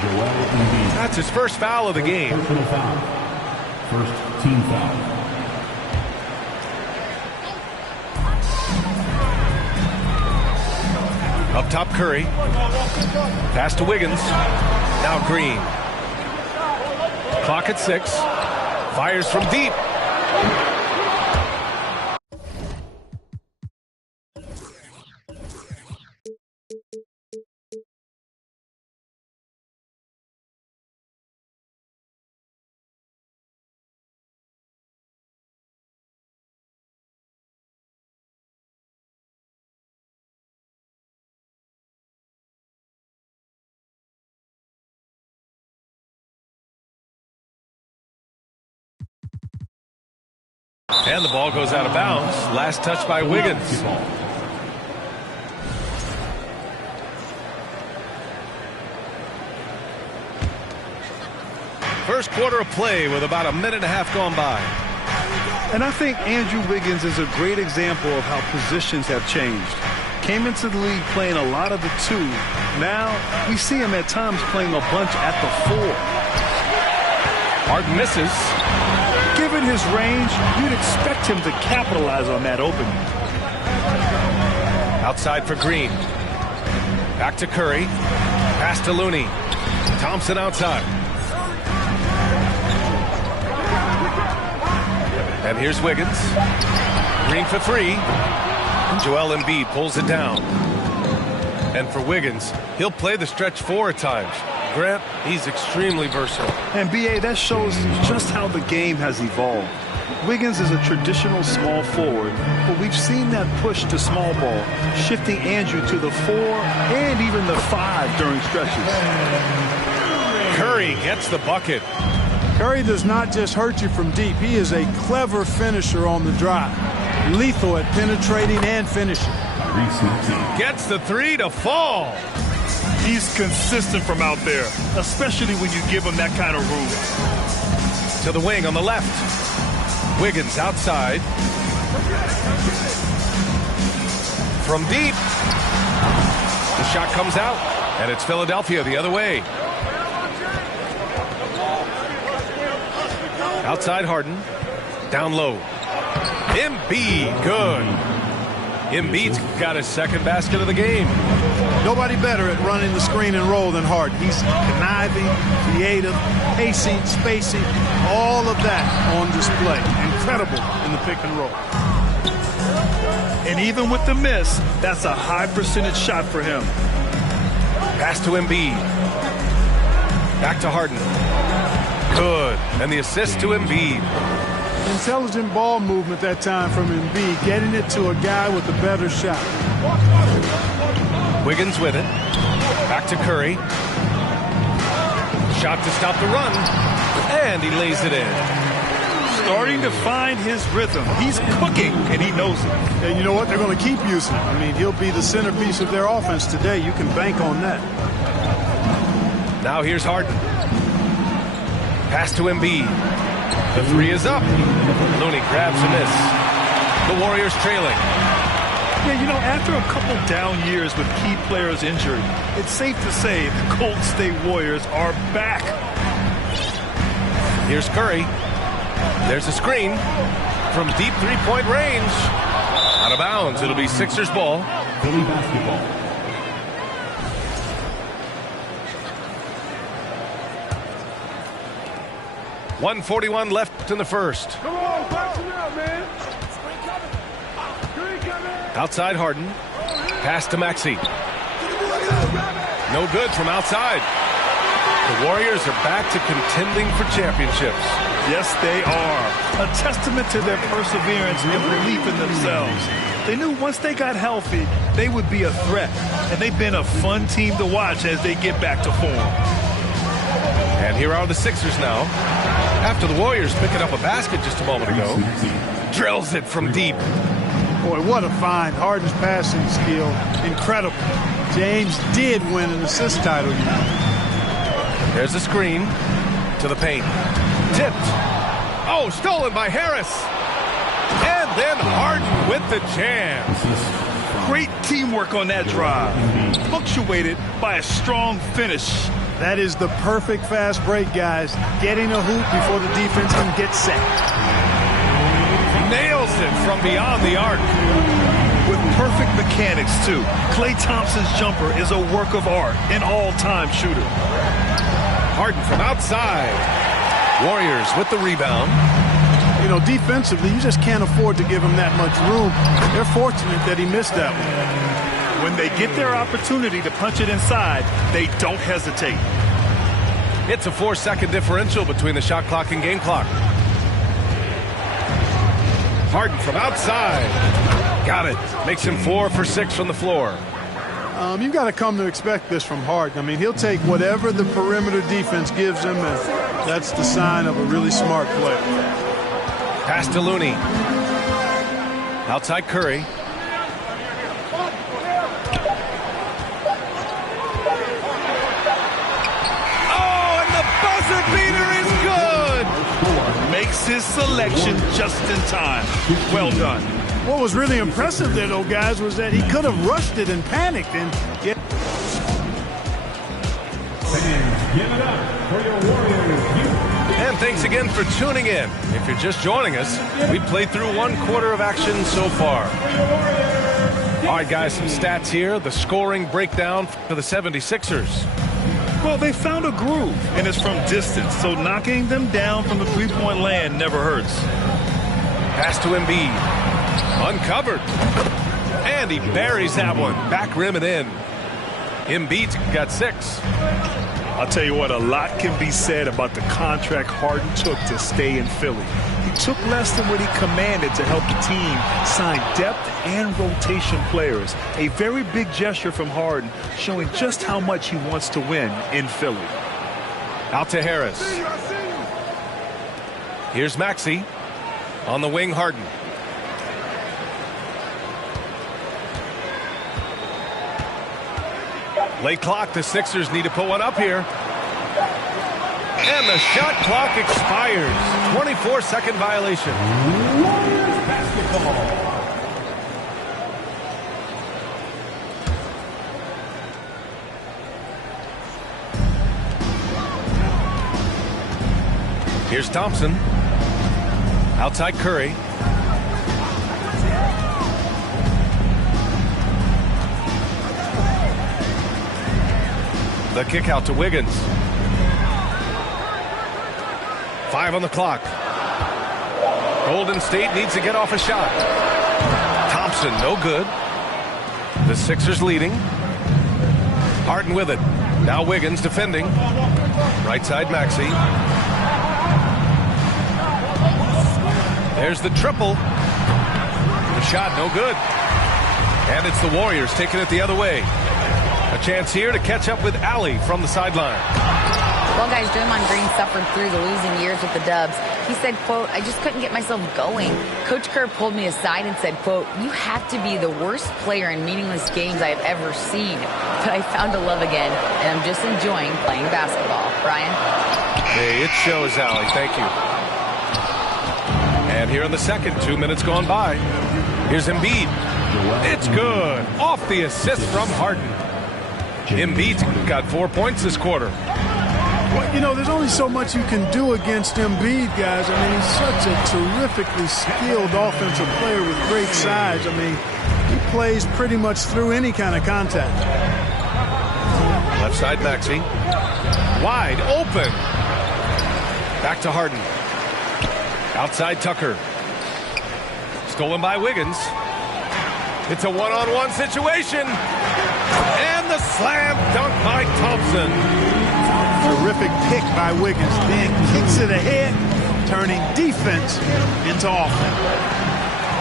That's his first foul of the game. First team foul. Up top, Curry. Pass to Wiggins. Now Green. Clock at 6. Fires from deep. And the ball goes out of bounds. Last touch by Wiggins. First quarter of play with about a minute and a half gone by. And I think Andrew Wiggins is a great example of how positions have changed. Came into the league playing a lot of the 2. Now we see him at times playing a bunch at the 4. Harden misses. Given his range, you'd expect him to capitalize on that opening. Outside for Green. Back to Curry. Pass to Looney. Thompson outside. And here's Wiggins. Green for 3. And Joel Embiid pulls it down. And for Wiggins, he'll play the stretch 4 at times. Grant, he's extremely versatile. And B.A., that shows just how the game has evolved. Wiggins is a traditional small forward, but we've seen that push to small ball, shifting Andrew to the 4 and even the 5 during stretches. Curry gets the bucket. Curry does not just hurt you from deep. He is a clever finisher on the drive. Lethal at penetrating and finishing. Gets the three to fall. He's consistent from out there, especially when you give him that kind of room. To the wing on the left. Wiggins outside. From deep. The shot comes out, and it's Philadelphia the other way. Outside Harden. Down low. Embiid, good. Embiid's got his second basket of the game. Nobody better at running the screen and roll than Harden. He's conniving, creative, pacing, spacing, all of that on display. Incredible in the pick and roll. And even with the miss, that's a high percentage shot for him. Pass to Embiid. Back to Harden. Good. And the assist to Embiid. Intelligent ball movement that time from Embiid, getting it to a guy with a better shot. Wiggins with it. Back to Curry. Shot to stop the run. And he lays it in. Starting to find his rhythm. He's cooking, and he knows it. And you know what? They're going to keep using him. I mean, he'll be the centerpiece of their offense today. You can bank on that. Now here's Harden. Pass to Embiid. The three is up. Looney grabs a miss. The Warriors trailing. Yeah, you know, after a couple down years with key players injured, it's safe to say the Golden State Warriors are back. Here's Curry. There's a screen from deep three-point range. Out of bounds. It'll be Sixers ball. Philly basketball. .141 left in the first. Come on, box it out, man. Outside Harden. Pass to Maxey. No good from outside. The Warriors are back to contending for championships. Yes, they are. A testament to their perseverance and belief in themselves. They knew once they got healthy, they would be a threat. And they've been a fun team to watch as they get back to form. And here are the Sixers now. After the Warriors picking up a basket just a moment ago. Drills it from deep. Boy, what a find. Harden's passing skill. Incredible. James did win an assist title, you know. There's a screen to the paint. Tipped. Oh, stolen by Harris. And then Harden with the jam. Great teamwork on that drive. Punctuated by a strong finish. That is the perfect fast break, guys. Getting a hoop before the defense can get set. Nails it from beyond the arc. With perfect mechanics, too. Klay Thompson's jumper is a work of art, an all-time shooter. Harden from outside. Warriors with the rebound. You know, defensively, you just can't afford to give him that much room. They're fortunate that he missed that one. When they get their opportunity to punch it inside, they don't hesitate. It's a 4-second differential between the shot clock and game clock. Harden from outside. Got it. Makes him 4 for 6 from the floor. You've got to come to expect this from Harden. I mean, he'll take whatever the perimeter defense gives him, and that's the sign of a really smart player. Pass to Looney. Outside Curry. Beater is good. Makes his selection just in time. Well done. What was really impressive there, though, guys, was that he could have rushed it and panicked. And give it up for your Warriors. And thanks again for tuning in. If you're just joining us, we played through 1 quarter of action so far. All right, guys, some stats here. The scoring breakdown for the 76ers. Well, they found a groove, and it's from distance, so knocking them down from the three-point land never hurts. Pass to Embiid. Uncovered. And he buries that one. Back rim and in. Embiid's got 6. I'll tell you what, a lot can be said about the contract Harden took to stay in Philly. He took less than what he commanded to help the team sign depth and rotation players. A very big gesture from Harden, showing just how much he wants to win in Philly. Out to Harris. Here's Maxey. On the wing, Harden. Late clock. The Sixers need to put one up here. And the shot clock expires. 24-second violation. Warriors basketball. Here's Thompson. Outside Curry. The kick out to Wiggins. 5 on the clock. Golden State needs to get off a shot. Thompson, no good. The Sixers leading. Harden with it. Now Wiggins defending. Right side Maxey. There's the triple. The shot, no good. And it's the Warriors taking it the other way. A chance here to catch up with Allie from the sideline. Well, guys, Draymond Green suffered through the losing years with the Dubs. He said, quote, I just couldn't get myself going. Coach Kerr pulled me aside and said, quote, you have to be the worst player in meaningless games I have ever seen. But I found a love again, and I'm just enjoying playing basketball. Brian? Hey, it shows, Allie. Thank you. And here in the second, 2 minutes gone by. Here's Embiid. It's good. Off the assist from Harden. Embiid's got 4 points this quarter. Well, you know, there's only so much you can do against Embiid, guys. I mean, he's such a terrifically skilled offensive player with great size. I mean, he plays pretty much through any kind of contact. Left side Maxey. Wide open. Back to Harden. Outside Tucker. Stolen by Wiggins. It's a one-on-one situation. And the slam dunk by Thompson. Terrific pick by Wiggins. Then kicks it ahead, turning defense into offense.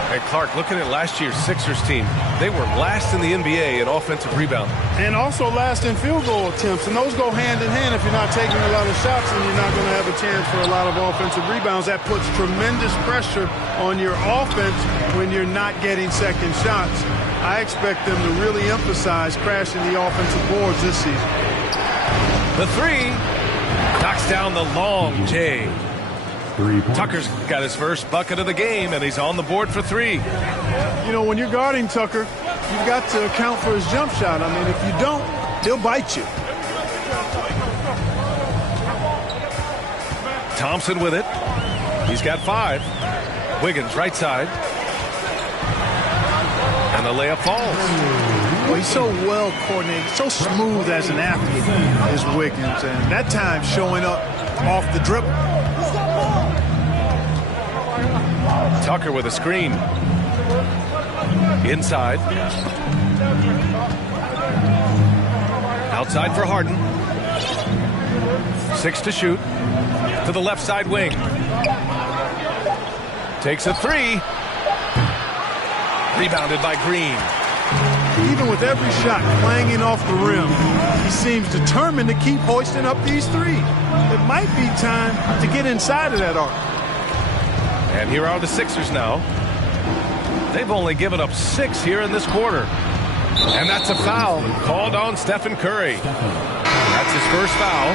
Hey, Clark, looking at last year's Sixers team, they were last in the NBA in offensive rebound. And also last in field goal attempts. And those go hand in hand. If you're not taking a lot of shots, then you're not going to have a chance for a lot of offensive rebounds. That puts tremendous pressure on your offense when you're not getting second shots. I expect them to really emphasize crashing the offensive boards this season. The three knocks down the long J. Tucker's got his first bucket of the game, and he's on the board for 3. You know, when you're guarding Tucker, you've got to account for his jump shot. I mean, if you don't, he'll bite you. Thompson with it. He's got 5. Wiggins right side. And the layup falls. Well, he's so well coordinated, so smooth as an athlete is Wiggins, and that time showing up off the dribble. Tucker with a screen. Inside. Outside for Harden. 6 to shoot. To the left side wing. Takes a 3. Rebounded by Green. Even with every shot clanging off the rim, he seems determined to keep hoisting up these 3. It might be time to get inside of that arc. And here are the Sixers now. They've only given up 6 here in this quarter. And that's a foul called on Stephen Curry. That's his first foul.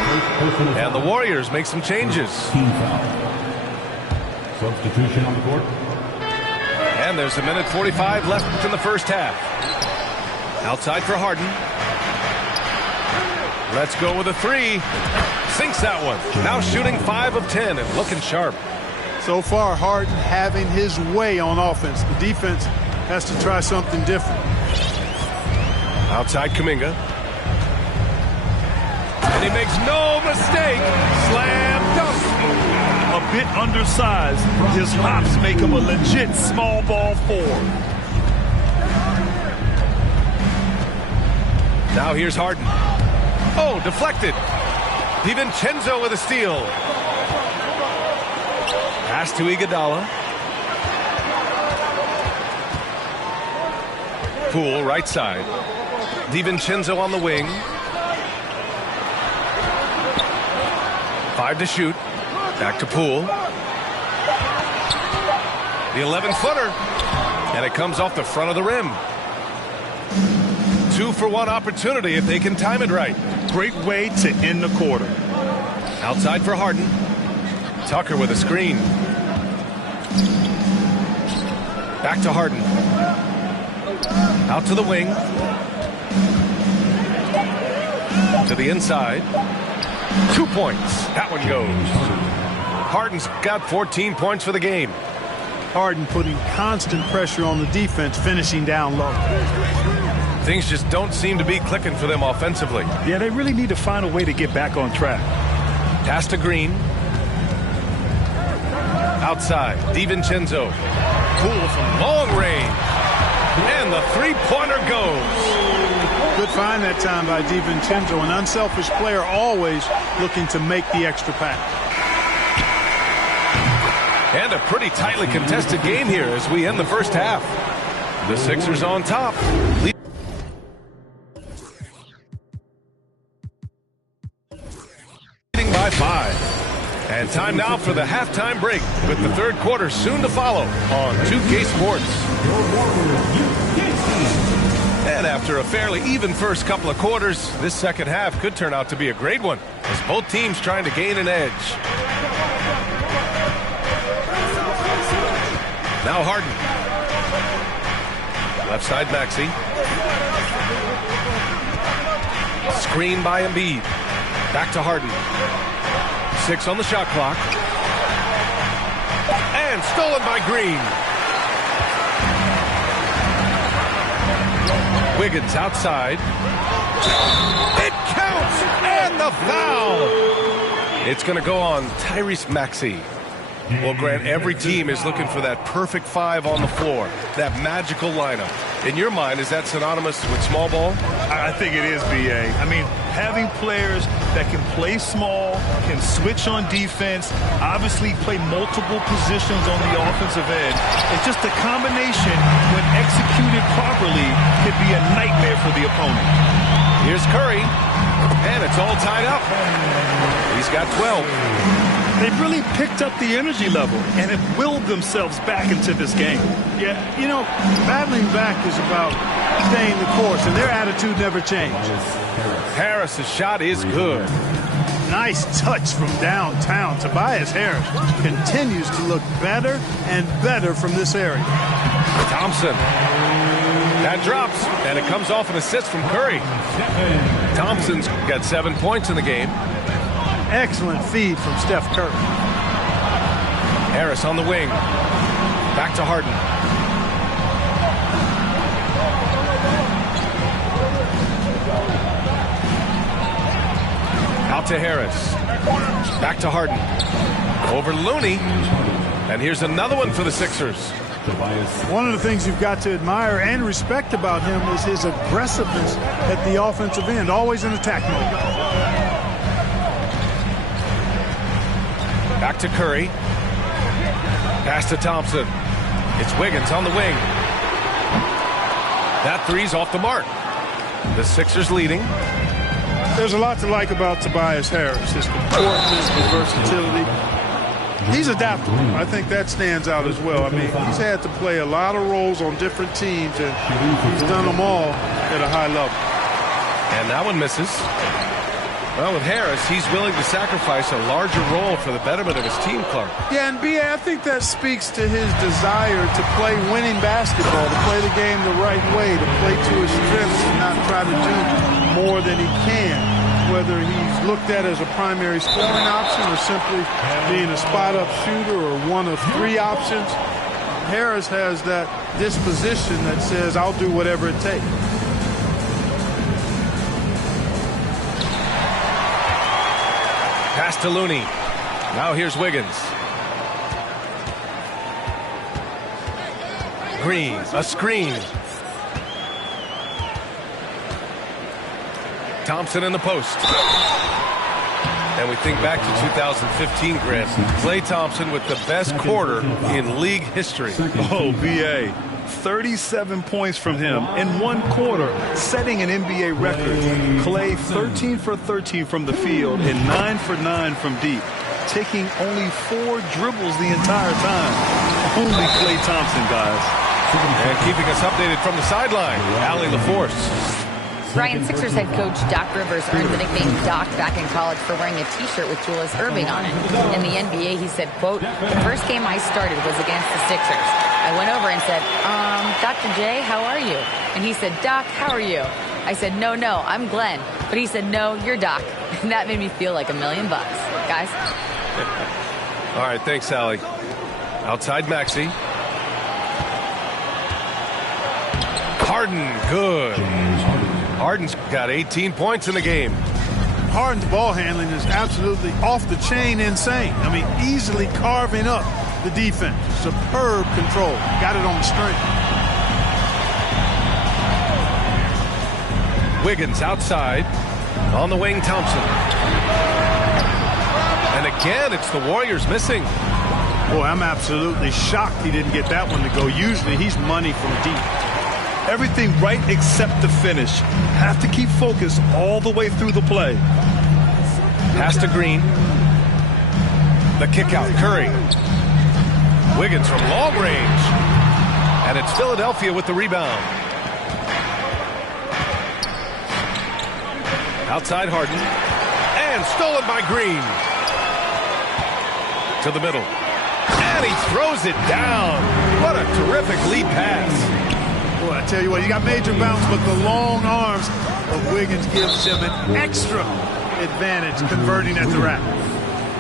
And the Warriors make some changes. Team foul. Substitution on the court. And there's 1:45 left in the first half. Outside for Harden. Let's go with a 3. Sinks that one. Now shooting 5 of 10 and looking sharp. So far, Harden having his way on offense. The defense has to try something different. Outside Kuminga. And he makes no mistake. Slam dunk. A bit undersized. His hops make him a legit small ball 4. Now here's Harden. Oh, deflected. DiVincenzo with a steal. Pass to Iguodala. Poole right side. DiVincenzo on the wing. 5 to shoot. Back to Poole. The 11-footer. And it comes off the front of the rim. 2-for-1 opportunity if they can time it right. Great way to end the quarter. Outside for Harden. Tucker with a screen. Back to Harden. Out to the wing. To the inside. 2 points. That one goes. Harden's got 14 points for the game. Harden putting constant pressure on the defense, finishing down low. Things just don't seem to be clicking for them offensively. Yeah, they really need to find a way to get back on track. Pass to Green. Outside, DiVincenzo. Poole from long range. And the three-pointer goes. Good find that time by DiVincenzo. An unselfish player, always looking to make the extra pass. And a pretty tightly contested game here as we end the first half. The Sixers on top. Leading by 5. And time now for the halftime break with the third quarter soon to follow on 2K Sports. And after a fairly even first couple of quarters, this second half could turn out to be a great one as both teams trying to gain an edge. Now Harden. Left side Maxey. Screen by Embiid. Back to Harden. 6 on the shot clock. And stolen by Green. Wiggins outside. It counts! And the foul! It's going to go on Tyrese Maxey. Well, Grant, every team is looking for that perfect 5 on the floor, that magical lineup. In your mind, is that synonymous with small ball? I think it is, B.A. I mean, having players that can play small, can switch on defense, obviously play multiple positions on the offensive end. It's just a combination, when executed properly, could be a nightmare for the opponent. Here's Curry, and it's all tied up. He's got 12. They've really picked up the energy level and have willed themselves back into this game. Yeah, you know, battling back is about staying the course, and their attitude never changes. Harris's shot is good. Nice touch from downtown. Tobias Harris continues to look better and better from this area. Thompson. That drops, and it comes off an assist from Curry. Thompson's got 7 points in the game. Excellent feed from Steph Curry. Harris on the wing. Back to Harden. Out to Harris. Back to Harden. Over Looney. And here's another one for the Sixers. One of the things you've got to admire and respect about him is his aggressiveness at the offensive end, always in attack mode. Back to Curry. Pass to Thompson. It's Wiggins on the wing. That three's off the mark. The Sixers leading. There's a lot to like about Tobias Harris. His comportment, his versatility. He's adaptable. I think that stands out as well. I mean, he's had to play a lot of roles on different teams, and he's done them all at a high level. And that one misses. Well, with Harris, he's willing to sacrifice a larger role for the betterment of his team, Clark. Yeah, and B.A., I think that speaks to his desire to play winning basketball, to play the game the right way, to play to his strengths and not try to do more than he can, whether he's looked at as a primary scoring option or simply being a spot-up shooter or one of 3 options. Harris has that disposition that says, I'll do whatever it takes. Pass to Looney. Now here's Wiggins. Green, a screen. Thompson in the post. And we think back to 2015, Grant. Klay Thompson with the best quarter in league history. Oh, B.A. 37 points from him in 1 quarter, setting an NBA record. Klay 13 for 13 from the field and 9 for 9 from deep. taking only 4 dribbles the entire time. Only Klay Thompson, guys. And keeping us updated from the sideline, Allie LaForce. Ryan, Sixers head coach Doc Rivers earned the nickname Doc back in college for wearing a T-shirt with Julius Erving on it. In the NBA, he said, quote, "The first game I started was against the Sixers. I went over and said, Dr. J, how are you?" And he said, "Doc, how are you?" I said, no, I'm Glenn. But he said, "No, you're Doc." And that made me feel like $1 million. Guys? All right, thanks, Allie. Outside Maxey. Harden, good. Harden's got 18 points in the game. Harden's ball handling is absolutely off the chain insane. I mean, easily carving up the defense. Superb control. Got it on the string. Wiggins outside. On the wing, Thompson. And again, it's the Warriors missing. Boy, I'm absolutely shocked he didn't get that one to go. Usually he's money from deep. Everything right except the finish. Have to keep focused all the way through the play. Pass to Green. The kick out, Curry. Wiggins from long range. And it's Philadelphia with the rebound. Outside Harden. And stolen by Green. To the middle. And he throws it down. What a terrific lead pass. Boy, I tell you what, you got major bounce, but the long arms of Wiggins gives him an extra advantage converting at the rack.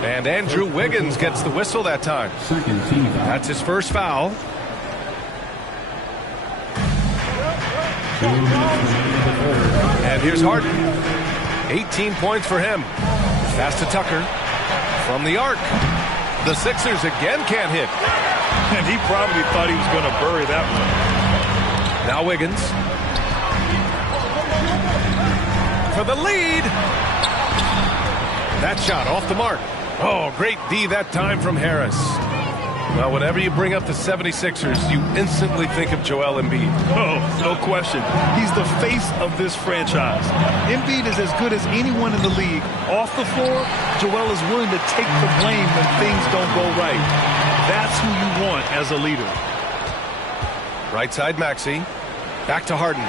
And Andrew Wiggins gets the whistle that time. That's his first foul. And here's Harden. 18 points for him. Pass to Tucker. From the arc. The Sixers again can't hit. And he probably thought he was going to bury that one. Now Wiggins. For the lead. That shot off the mark. Oh, great D that time from Harris. Well, whenever you bring up the 76ers, you instantly think of Joel Embiid. Oh, no question. He's the face of this franchise. Embiid is as good as anyone in the league. Off the floor, Joel is willing to take the blame when things don't go right. That's who you want as a leader. Right side Maxey. Back to Harden.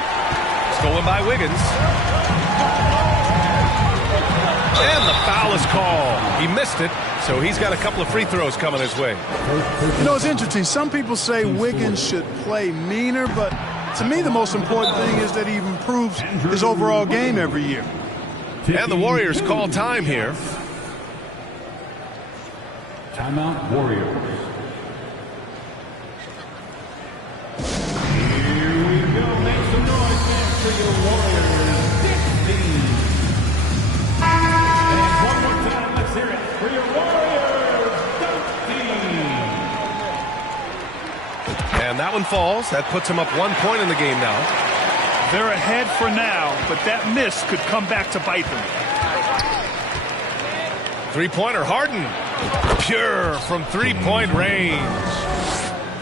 Stolen by Wiggins. And the foul is called. He missed it, so he's got a couple of free throws coming his way. You know, it's interesting. Some people say Wiggins should play meaner, but to me the most important thing is that he improves his overall game every year. And the Warriors call time here. Timeout, Warriors. For your Warriors, 16. And one more time, let's hear it for your Warriors, 13. And that one falls. That puts him up 1 point in the game now. They're ahead for now, but that miss could come back to bite them. Three-pointer, Harden. Pure from three-point range.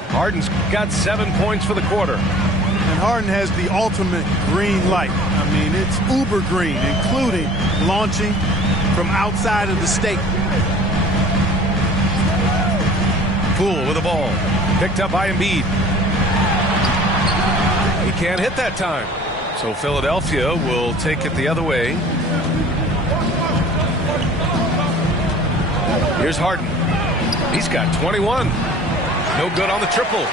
Harden's got 7 points for the quarter. And Harden has the ultimate green light. I mean, it's uber green, including launching from outside of the state. Poole with the ball. Picked up by Embiid. He can't hit that time. So Philadelphia will take it the other way. Here's Harden. He's got 21. No good on the triple.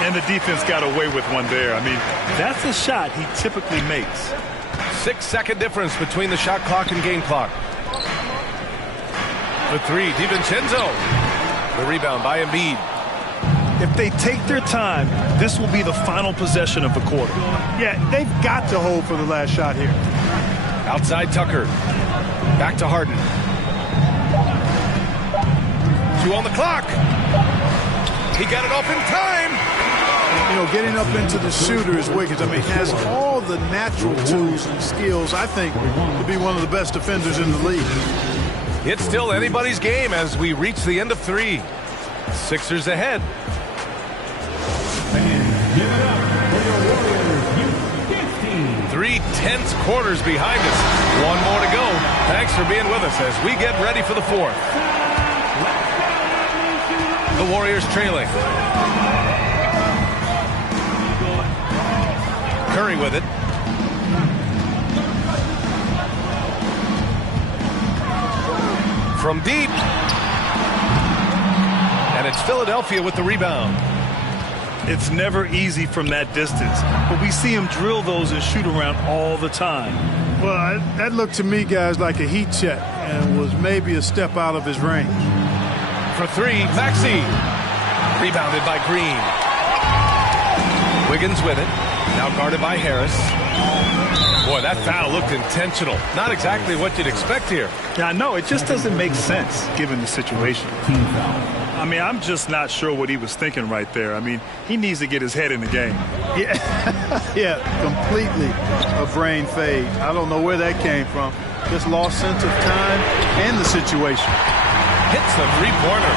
And the defense got away with one there. I mean, that's a shot he typically makes. 6-second difference between the shot clock and game clock. The three, DiVincenzo. The rebound by Embiid. If they take their time, this will be the final possession of the quarter. Yeah, they've got to hold for the last shot here. Outside Tucker. Back to Harden. 2 on the clock. He got it off in time. You know, getting up into the shooter is Wiggins. I mean, has all the natural tools and skills, I think, to be one of the best defenders in the league. It's still anybody's game as we reach the end of 3. Sixers ahead. Give it up for your Warriors, 15. 3 tense quarters behind us. 1 more to go. Thanks for being with us as we get ready for the 4th. The Warriors trailing. Curry with it. From deep. And it's Philadelphia with the rebound. It's never easy from that distance, but we see him drill those and shoot around all the time. Well, that looked to me, guys, like a heat check and was maybe a step out of his range. For three, Maxey. Rebounded by Green. Wiggins with it. Now guarded by Harris. Boy, that foul looked intentional. Not exactly what you'd expect here. Yeah, I know. It just doesn't make sense given the situation. I mean, I'm just not sure what he was thinking right there. I mean, he needs to get his head in the game. Yeah, completely a brain fade. I don't know where that came from. Just lost sense of time and the situation. Hits the three-pointer.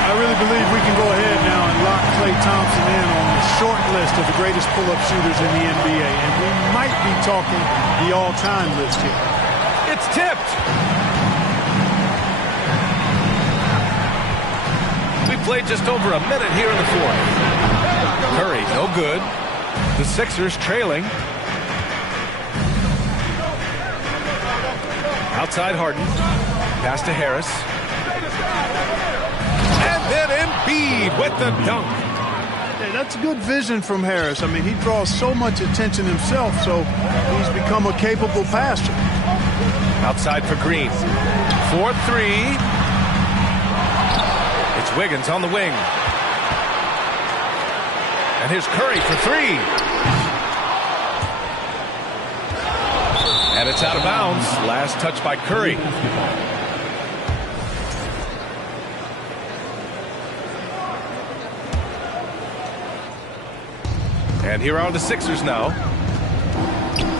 I really believe we can go ahead now and lock Klay Thompson in on the short list of the greatest pull-up shooters in the NBA. And we might be talking the all-time list here. It's tipped. We played just over a minute here in the fourth. Curry, no good. The Sixers trailing. Outside Harden. Pass to Harris. And then Embiid with the dunk. Hey, that's good vision from Harris. I mean, he draws so much attention himself, so he's become a capable passer. Outside for Green. 4-3. It's Wiggins on the wing. And here's Curry for three. And it's out of bounds. Last touch by Curry. And here are the Sixers now.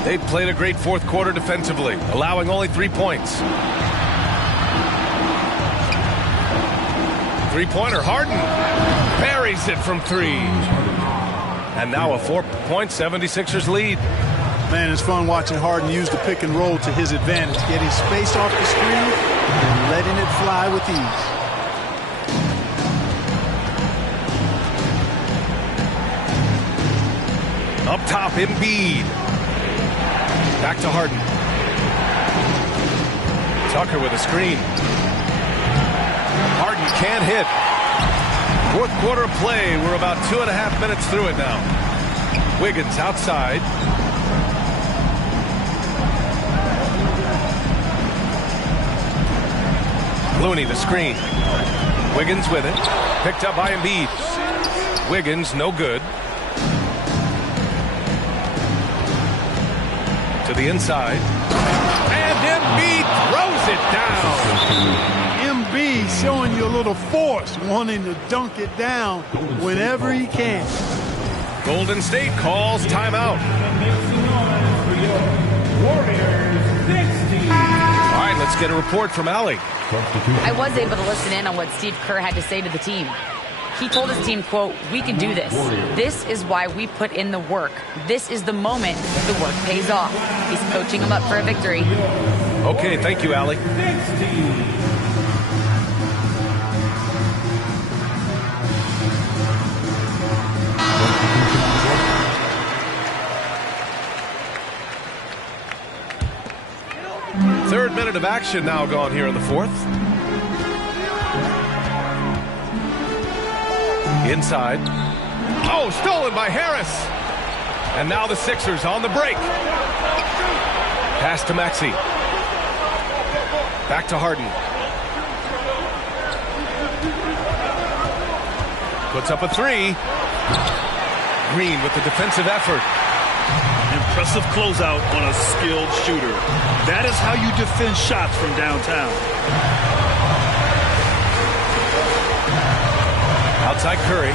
They've played a great fourth quarter defensively, allowing only 3 points. Three-pointer, Harden buries it from three. And now a 4-point 76ers lead. Man, it's fun watching Harden use the pick and roll to his advantage, getting space off the screen and letting it fly with ease. Up top, Embiid. Back to Harden. Tucker with a screen. Harden can't hit. Fourth quarter of play. We're about 2.5 minutes through it now. Wiggins outside. Looney the screen. Wiggins with it. Picked up by Embiid. Wiggins no good. To the inside. And Embiid throws it down. Embiid showing you a little force, wanting to dunk it down whenever he can. Golden State calls timeout. All right, let's get a report from Allie. I was able to listen in on what Steve Kerr had to say to the team. He told his team, quote, "We can do this. This is why we put in the work. This is the moment the work pays off." He's coaching them up for a victory. Okay, thank you, Allie. Third minute of action now gone here in the fourth. Inside. Oh, stolen by Harris. And now the Sixers on the break. Pass to Maxey. Back to Harden. Puts up a three. Green with the defensive effort. Impressive closeout on a skilled shooter. That is how you defend shots from downtown. Outside Curry.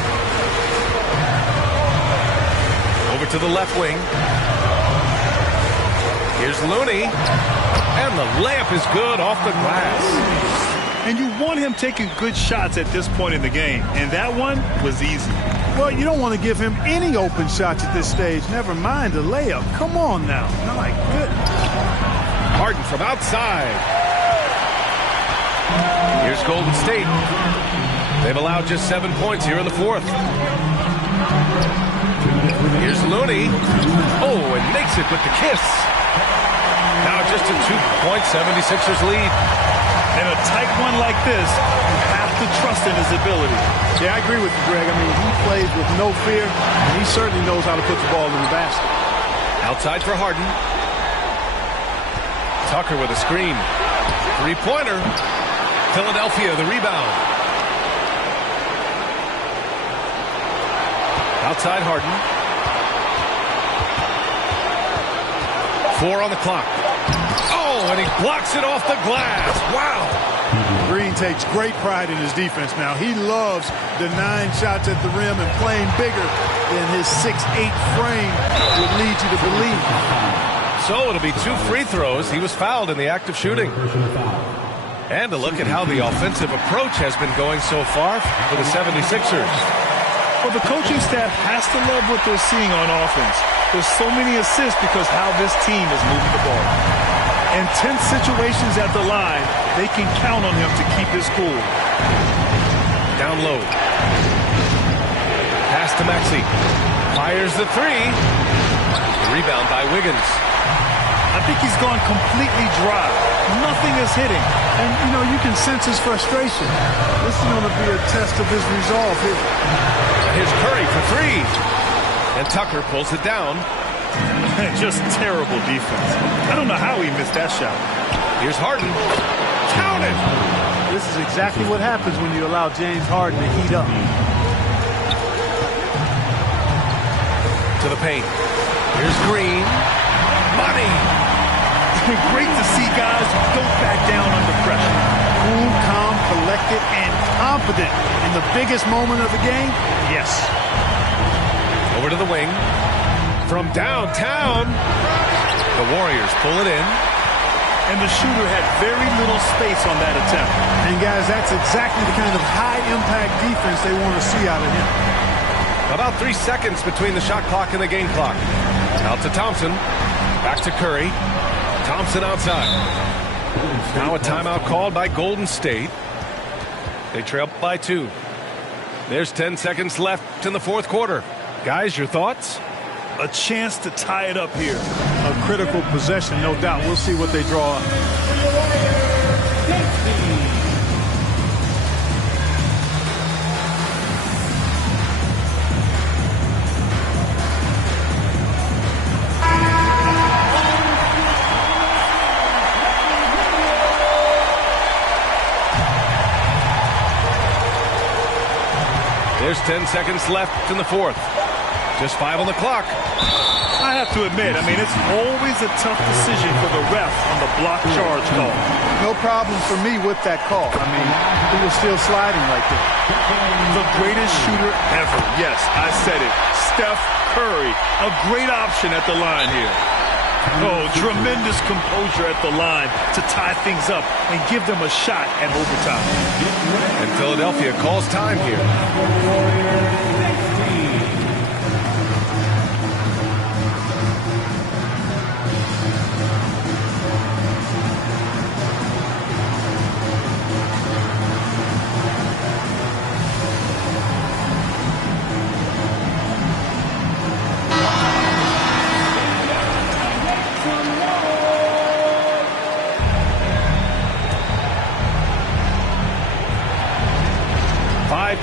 Over to the left wing. Here's Looney. And the layup is good off the glass. And you want him taking good shots at this point in the game. And that one was easy. Well, you don't want to give him any open shots at this stage. Never mind a layup. Come on now. My goodness. Harden from outside. Here's Golden State. They've allowed just 7 points here in the fourth. Here's Looney. Oh, and makes it with the kiss. Now just a 2-point 76ers lead. In a tight one like this, you have to trust in his ability. Yeah, I agree with you, Greg. I mean, he plays with no fear, and he certainly knows how to put the ball in the basket. Outside for Harden. Tucker with a screen. Three-pointer. Philadelphia, the rebound. Outside Harden. 4 on the clock. Oh, and he blocks it off the glass. Wow. Green takes great pride in his defense now. He loves denying shots at the rim and playing bigger than his 6'8" frame would lead you to believe. So it'll be 2 free throws. He was fouled in the act of shooting. And a look at how the offensive approach has been going so far for the 76ers. Well, the coaching staff has to love what they're seeing on offense. There's so many assists because how this team is moving the ball. In tense situations at the line, they can count on him to keep his cool. Down low. Pass to Maxey. Fires the 3. The rebound by Wiggins. I think he's gone completely dry. Nothing is hitting. And, you know, you can sense his frustration. This is going to be a test of his resolve here. Here's Curry for 3. And Tucker pulls it down. Just terrible defense. I don't know how he missed that shot. Here's Harden. Count it! This is exactly what happens when you allow James Harden to heat up. To the paint. Here's Green. Money! Great to see guys who don't back down under pressure. Cool, calm, collected, and confident in the biggest moment of the game. Yes. Over to the wing. From downtown. The Warriors pull it in. And the shooter had very little space on that attempt. And guys, that's exactly the kind of high-impact defense they want to see out of him. About 3 seconds between the shot clock and the game clock. Out to Thompson. Back to Curry. Thompson outside. Now a timeout called by Golden State. They trail by 2. There's 10 seconds left in the fourth quarter. Guys, your thoughts? A chance to tie it up here. A critical possession, no doubt. We'll see what they draw up. There's 10 seconds left in the fourth. Just 5 on the clock. I have to admit, I mean, it's always a tough decision for the ref on the block charge call. No problem for me with that call. I mean, he was still sliding right there. The greatest shooter ever. Yes, I said it. Steph Curry. A great option at the line here. Oh, tremendous composure at the line to tie things up and give them a shot at overtime. And Philadelphia calls time here.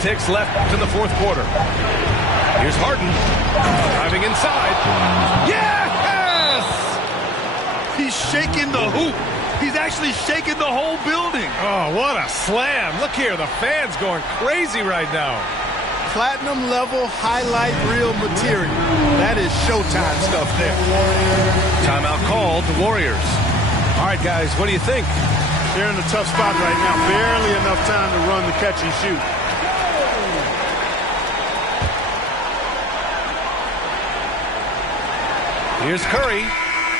Ticks left in the fourth quarter. Here's Harden driving inside. Yes! He's shaking the hoop. He's actually shaking the whole building. Oh, what a slam. Look here, the fans going crazy right now. Platinum level highlight reel material. That is Showtime stuff there. Timeout called, the Warriors. All right, guys, what do you think? They're in a tough spot right now. Barely enough time to run the catch and shoot. Here's Curry.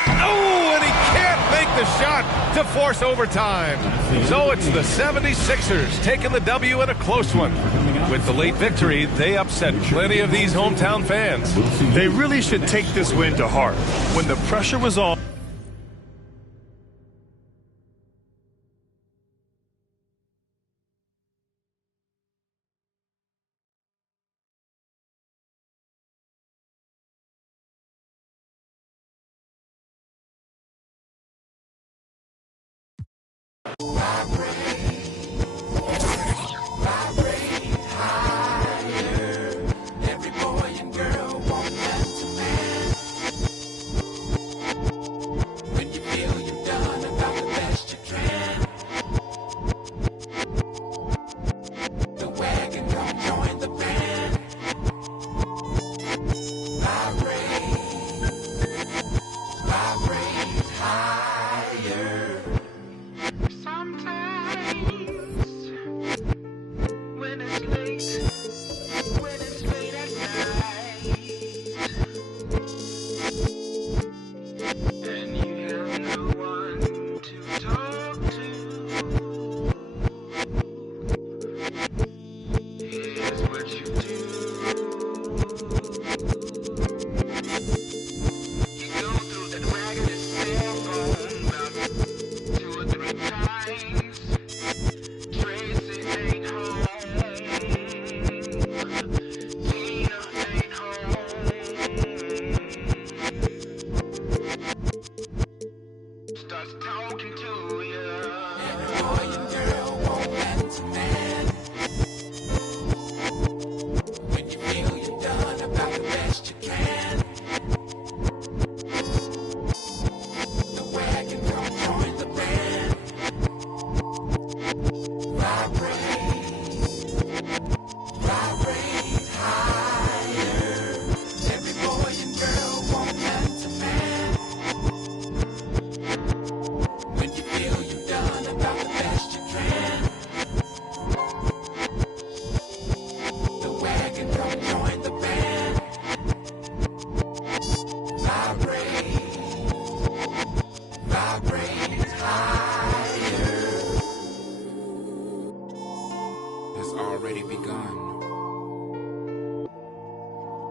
Oh, and he can't make the shot to force overtime. So it's the 76ers taking the W in a close one. With the late victory, they upset plenty of these hometown fans. They really should take this win to heart. When the pressure was on,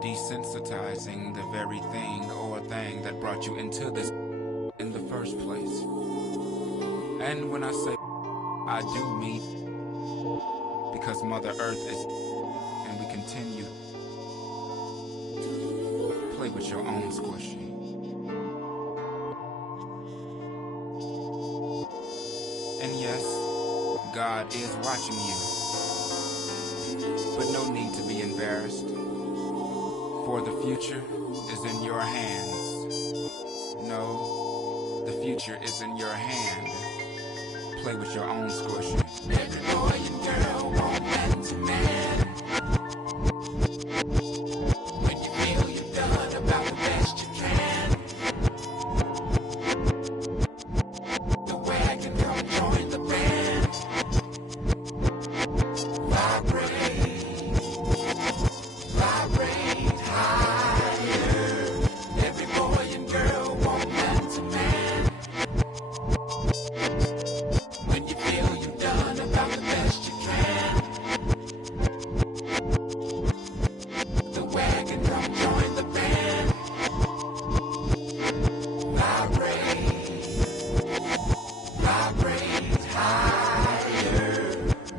Desensitizing the very thing or thing that brought you into this in the first place. And when I say I do mean because Mother Earth is, and we continue to play with your own squishy. And yes, God is watching you, but no need to be embarrassed. For the future is in your hands. No, the future is in your hand. Play with your own squishy. Every boy and girl want that to man. When you feel you've done about the best you can. The wagon come join the band. Vibrate, vibrate higher. Every boy and girl want man to man. When you feel you've done about the best you can. The wagon come join the band. Vibrate, vibrate higher.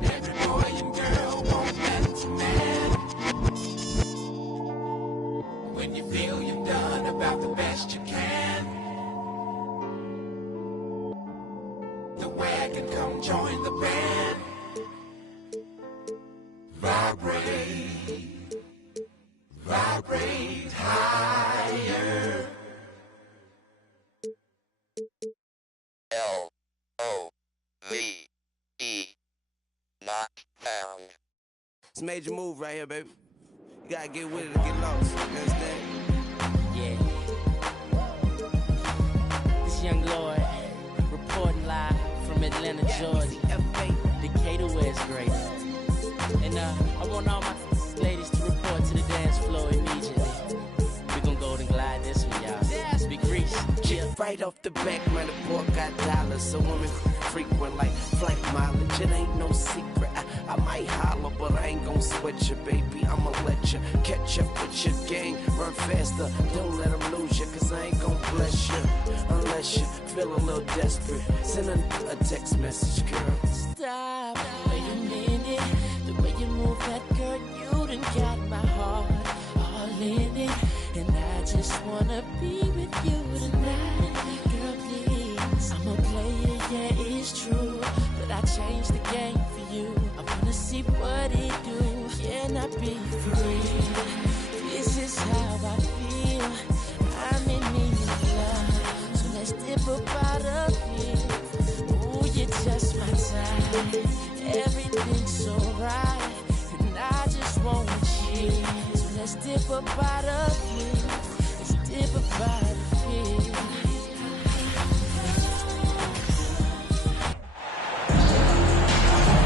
Every boy and girl want man to man. When you feel you've done about the best you can. The wagon come join the band. Vibrate, vibrate higher. L-O-V-E, not found. It's a major move right here, baby. You gotta get with it or get lost. You understand? Yeah. This young Lord reporting live from Atlanta, Georgia. Decatur, where it's great. And I want all my ladies to report to the dance floor immediately. We gon' golden glide this one, y'all. Big Reese. Yeah, right off the back, man, the boy got dollars. So women frequent like flight mileage. It ain't no secret. I might holler, but I ain't gon' sweat you, baby. I'ma let you catch up with your gang. Run faster, don't let them lose you, cause I ain't gon' bless you unless you feel a little desperate. Send a text message, girl. Stop, wait a minute. The way you move that girl, you done got my heart all in it. And I just wanna be with you tonight. Girl, please, I'm a player, yeah, it's true. change the game for you. I wanna see what it do. Can I be free? This is how I feel. I'm in need of love, so let's dip up out of here. Ooh, you're just my type. Everything's so right, and I just want you. So let's dip up out of here. Let's dip up out of here.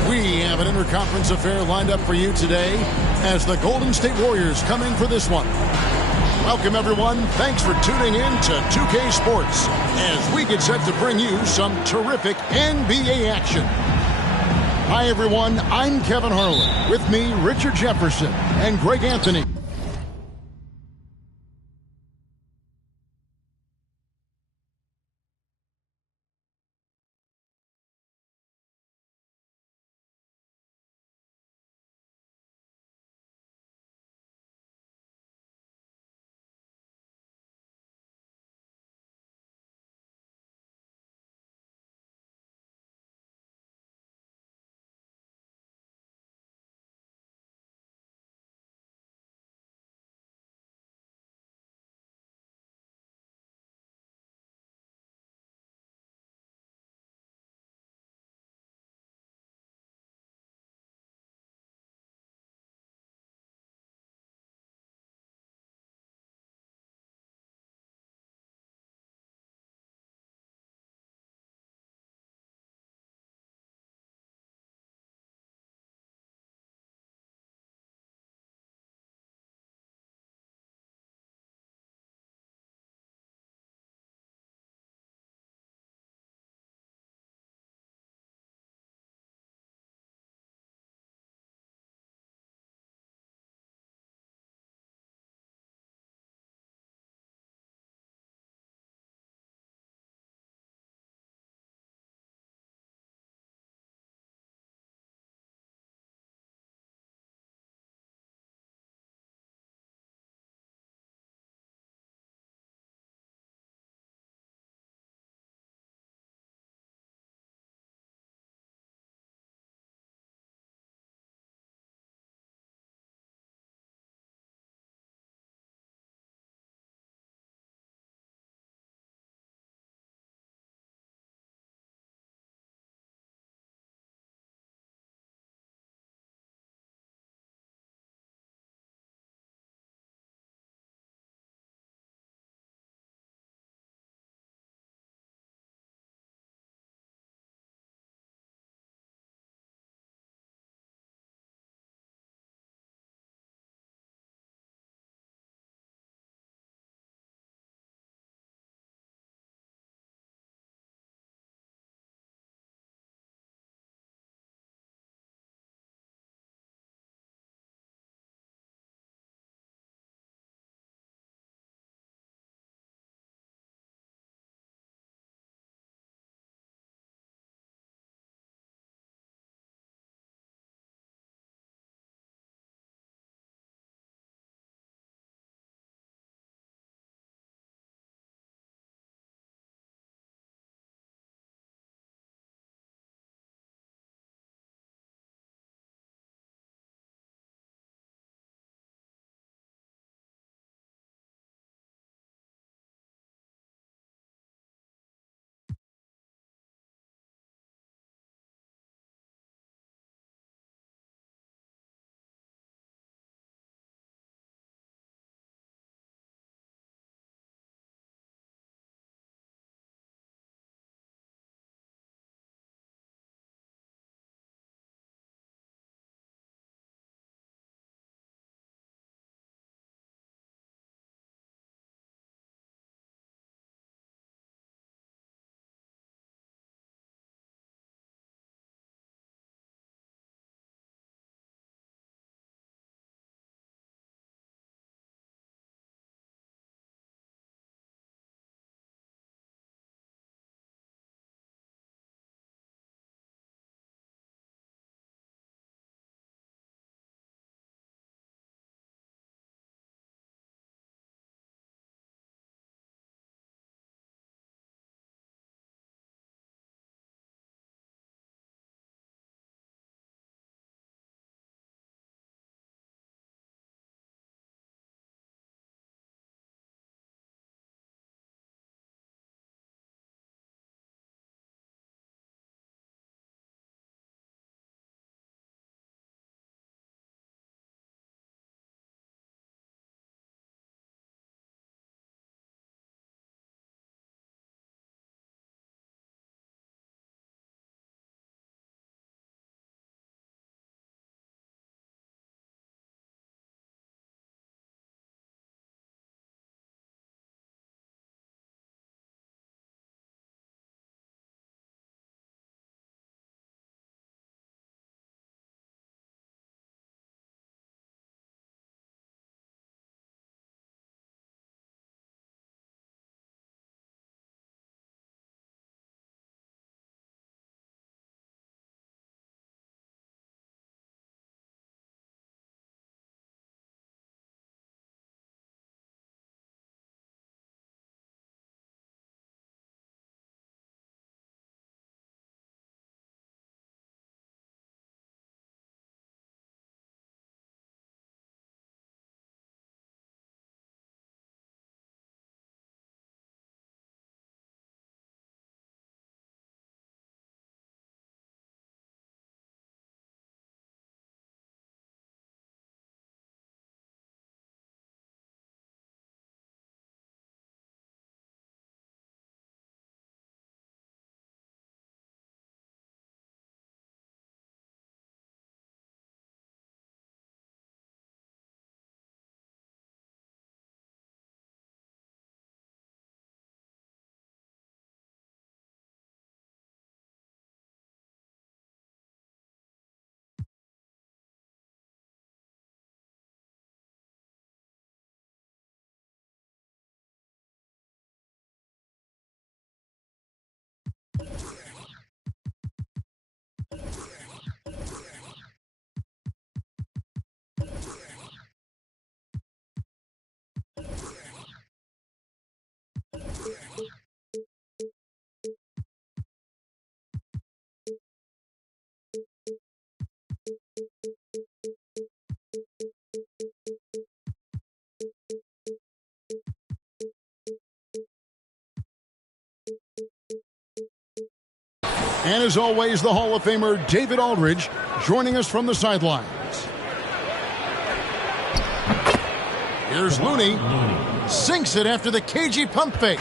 We have an interconference affair lined up for you today as the Golden State Warriors come in for this one. Welcome, everyone. Thanks for tuning in to 2K Sports as we get set to bring you some terrific NBA action. Hi, everyone. I'm Kevin Harlan. With me, Richard Jefferson and Greg Anthony. And as always, the Hall of Famer David Aldridge joining us from the sidelines. Here's Looney. Sinks it after the cagey pump fake.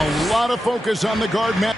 A lot of focus on the guard man.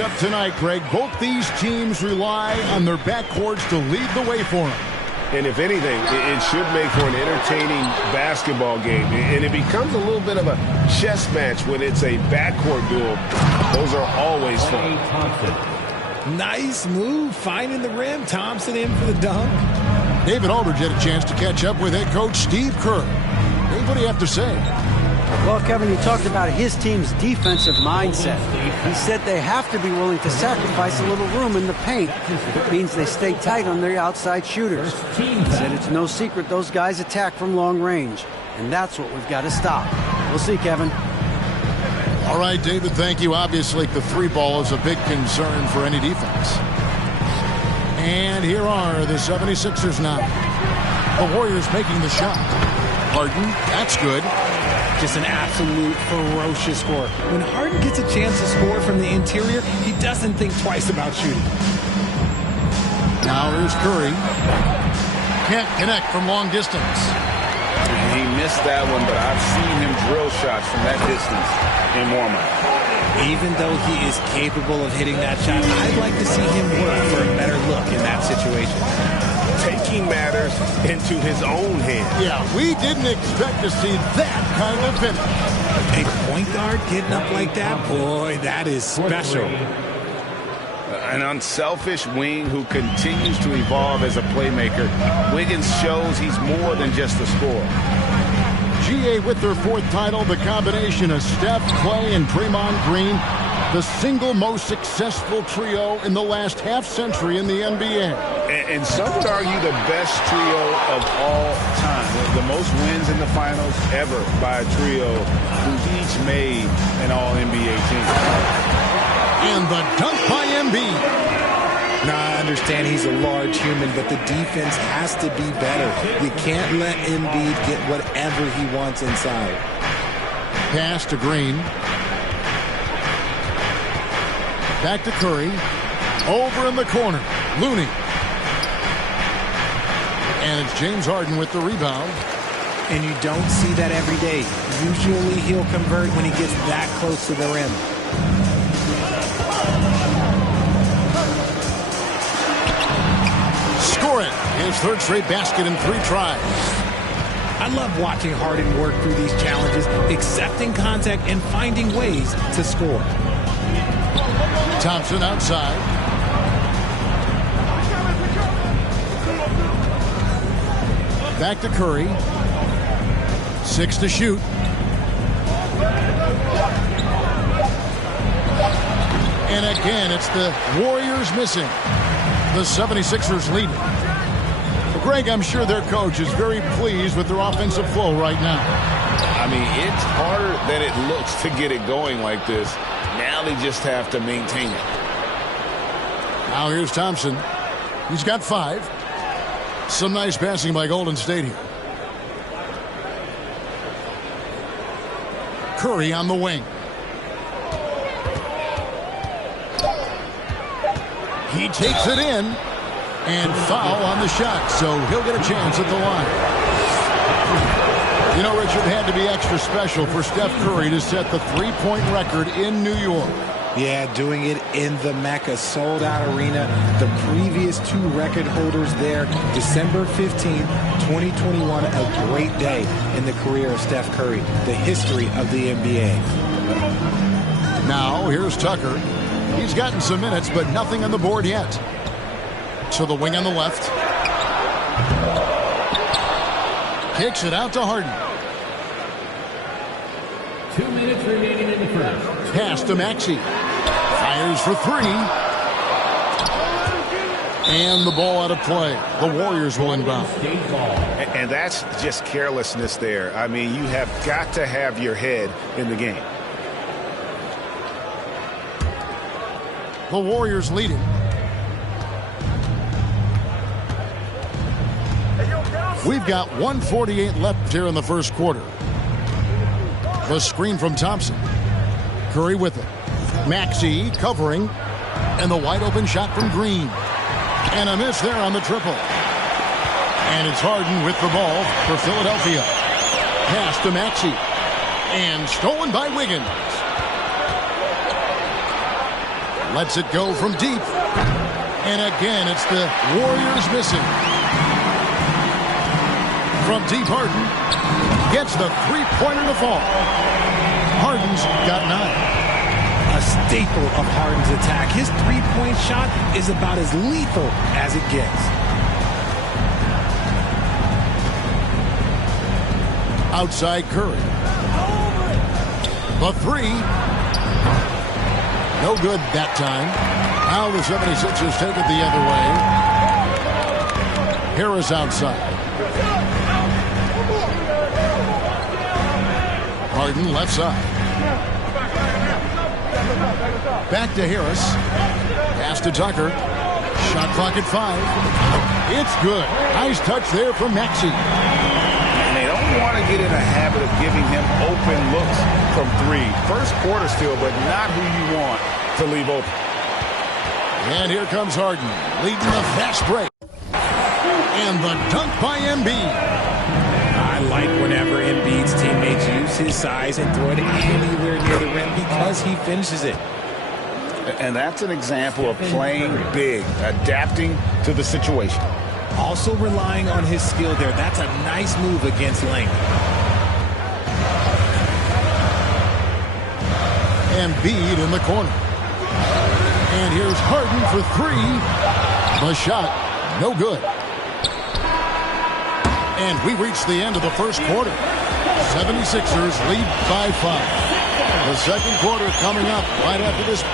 Up tonight, Greg. Both these teams rely on their backcourts to lead the way for them. And if anything, it should make for an entertaining basketball game. And it becomes a little bit of a chess match when it's a backcourt duel. Those are always fun. Nice move, finding the rim. Thompson in for the dunk. David Aldridge had a chance to catch up with head coach Steve Kerr. What do you have to say? Well, Kevin, he talked about his team's defensive mindset. He said they have to be willing to sacrifice a little room in the paint. It means they stay tight on their outside shooters. He said it's no secret those guys attack from long range, and that's what we've got to stop. We'll see, Kevin. All right, David, thank you. Obviously, the three ball is a big concern for any defense. And here are the 76ers now. The Warriors making the shot. Harden, that's good. Just an absolute ferocious score. When Harden gets a chance to score from the interior, he doesn't think twice about shooting. Now here's Curry. Can't connect from long distance. He missed that one, but I've seen him drill shots from that distance in warm-up. Even though he is capable of hitting that shot, I'd like to see him work for a better look in that situation. Taking matters into his own hands. Yeah, we didn't expect to see that kind of finish. A point guard getting up like that, boy, that is special. An unselfish wing who continues to evolve as a playmaker. Wiggins shows he's more than just a scorer. GA with their fourth title, the combination of Steph, Clay, and Draymond Green, the single most successful trio in the last half-century in the NBA. And some would argue the best trio of all time. The most wins in the finals ever by a trio who's each made an All-NBA team. And the dunk by Embiid. Now, I understand he's a large human, but the defense has to be better. You can't let Embiid get whatever he wants inside. Pass to Green. Back to Curry. Over in the corner. Looney. And it's James Harden with the rebound. And you don't see that every day. Usually he'll convert when he gets that close to the rim. Scoring his third straight basket in 3 tries. I love watching Harden work through these challenges, accepting contact and finding ways to score. Thompson outside. Back to Curry. 6 to shoot. And again, it's the Warriors missing. The 76ers lead. Well, Greg, I'm sure their coach is very pleased with their offensive flow right now. I mean, it's harder than it looks to get it going like this. Now they just have to maintain it. Now here's Thompson. He's got 5. Some nice passing by Golden State here. Curry on the wing. He takes it in, and foul on the shot, so he'll get a chance at the line. You know, Richard, had to be extra special for Steph Curry to set the three-point record in New York. Yeah, doing it in the Mecca sold-out arena. The previous 2 record holders there, December 15th, 2021, a great day in the career of Steph Curry, the history of the NBA. Now, here's Tucker. He's gotten some minutes, but nothing on the board yet. So the wing on the left. Kicks it out to Harden. 2 minutes remaining in the first. Pass to Maxey. Fires for 3. And the ball out of play. The Warriors will inbound. And that's just carelessness there. I mean, you have got to have your head in the game. The Warriors leading. We've got 1:48 left here in the first quarter. The screen from Thompson. Curry with it. Maxey covering. And the wide open shot from Green. And a miss there on the triple. And it's Harden with the ball for Philadelphia. Pass to Maxey. And stolen by Wiggins. Lets it go from deep. And again, it's the Warriors missing. From deep, Harden gets the three-pointer to fall. Harden's got 9. A staple of Harden's attack. His three-point shot is about as lethal as it gets. Outside Curry. The 3. No good that time. Now the 76ers take it the other way. Harris outside. Harden left side. Back to Harris. Pass to Tucker. Shot clock at 5. It's good. Nice touch there from Maxey. And they don't want to get in a habit of giving him open looks from 3. First quarter still, but not who you want to leave open. And here comes Harden, leading the fast break. And the dunk by Embiid. I like whenever Embiid's teammates use his size and throw it anywhere near the rim because he finishes it. And that's an example of playing big, adapting to the situation. Also relying on his skill there. That's a nice move against length. Embiid in the corner. And here's Harden for 3. The shot, no good. And we reach the end of the first quarter. 76ers lead by 5. The second quarter coming up right after this.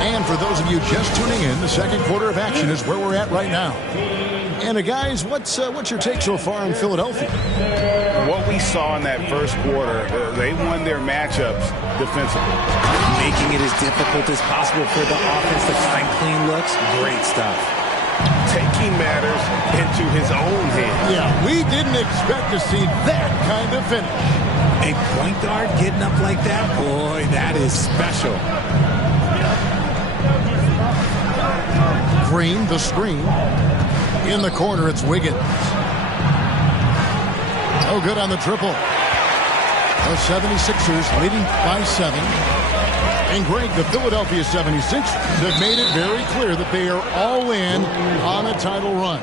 And for those of you just tuning in, the second quarter of action is where we're at right now. And guys, what's your take so far on Philadelphia? What we saw in that first quarter, they won their matchups defensively. Making it as difficult as possible for the offense to find clean looks. Great stuff. Taking matters into his own hands. Yeah, we didn't expect to see that kind of finish. A point guard getting up like that, boy, that is special. Green, the screen. In the corner, it's Wiggins. No good on the triple. The 76ers leading by 7. And Greg, the Philadelphia 76ers have made it very clear that they are all in on a title run.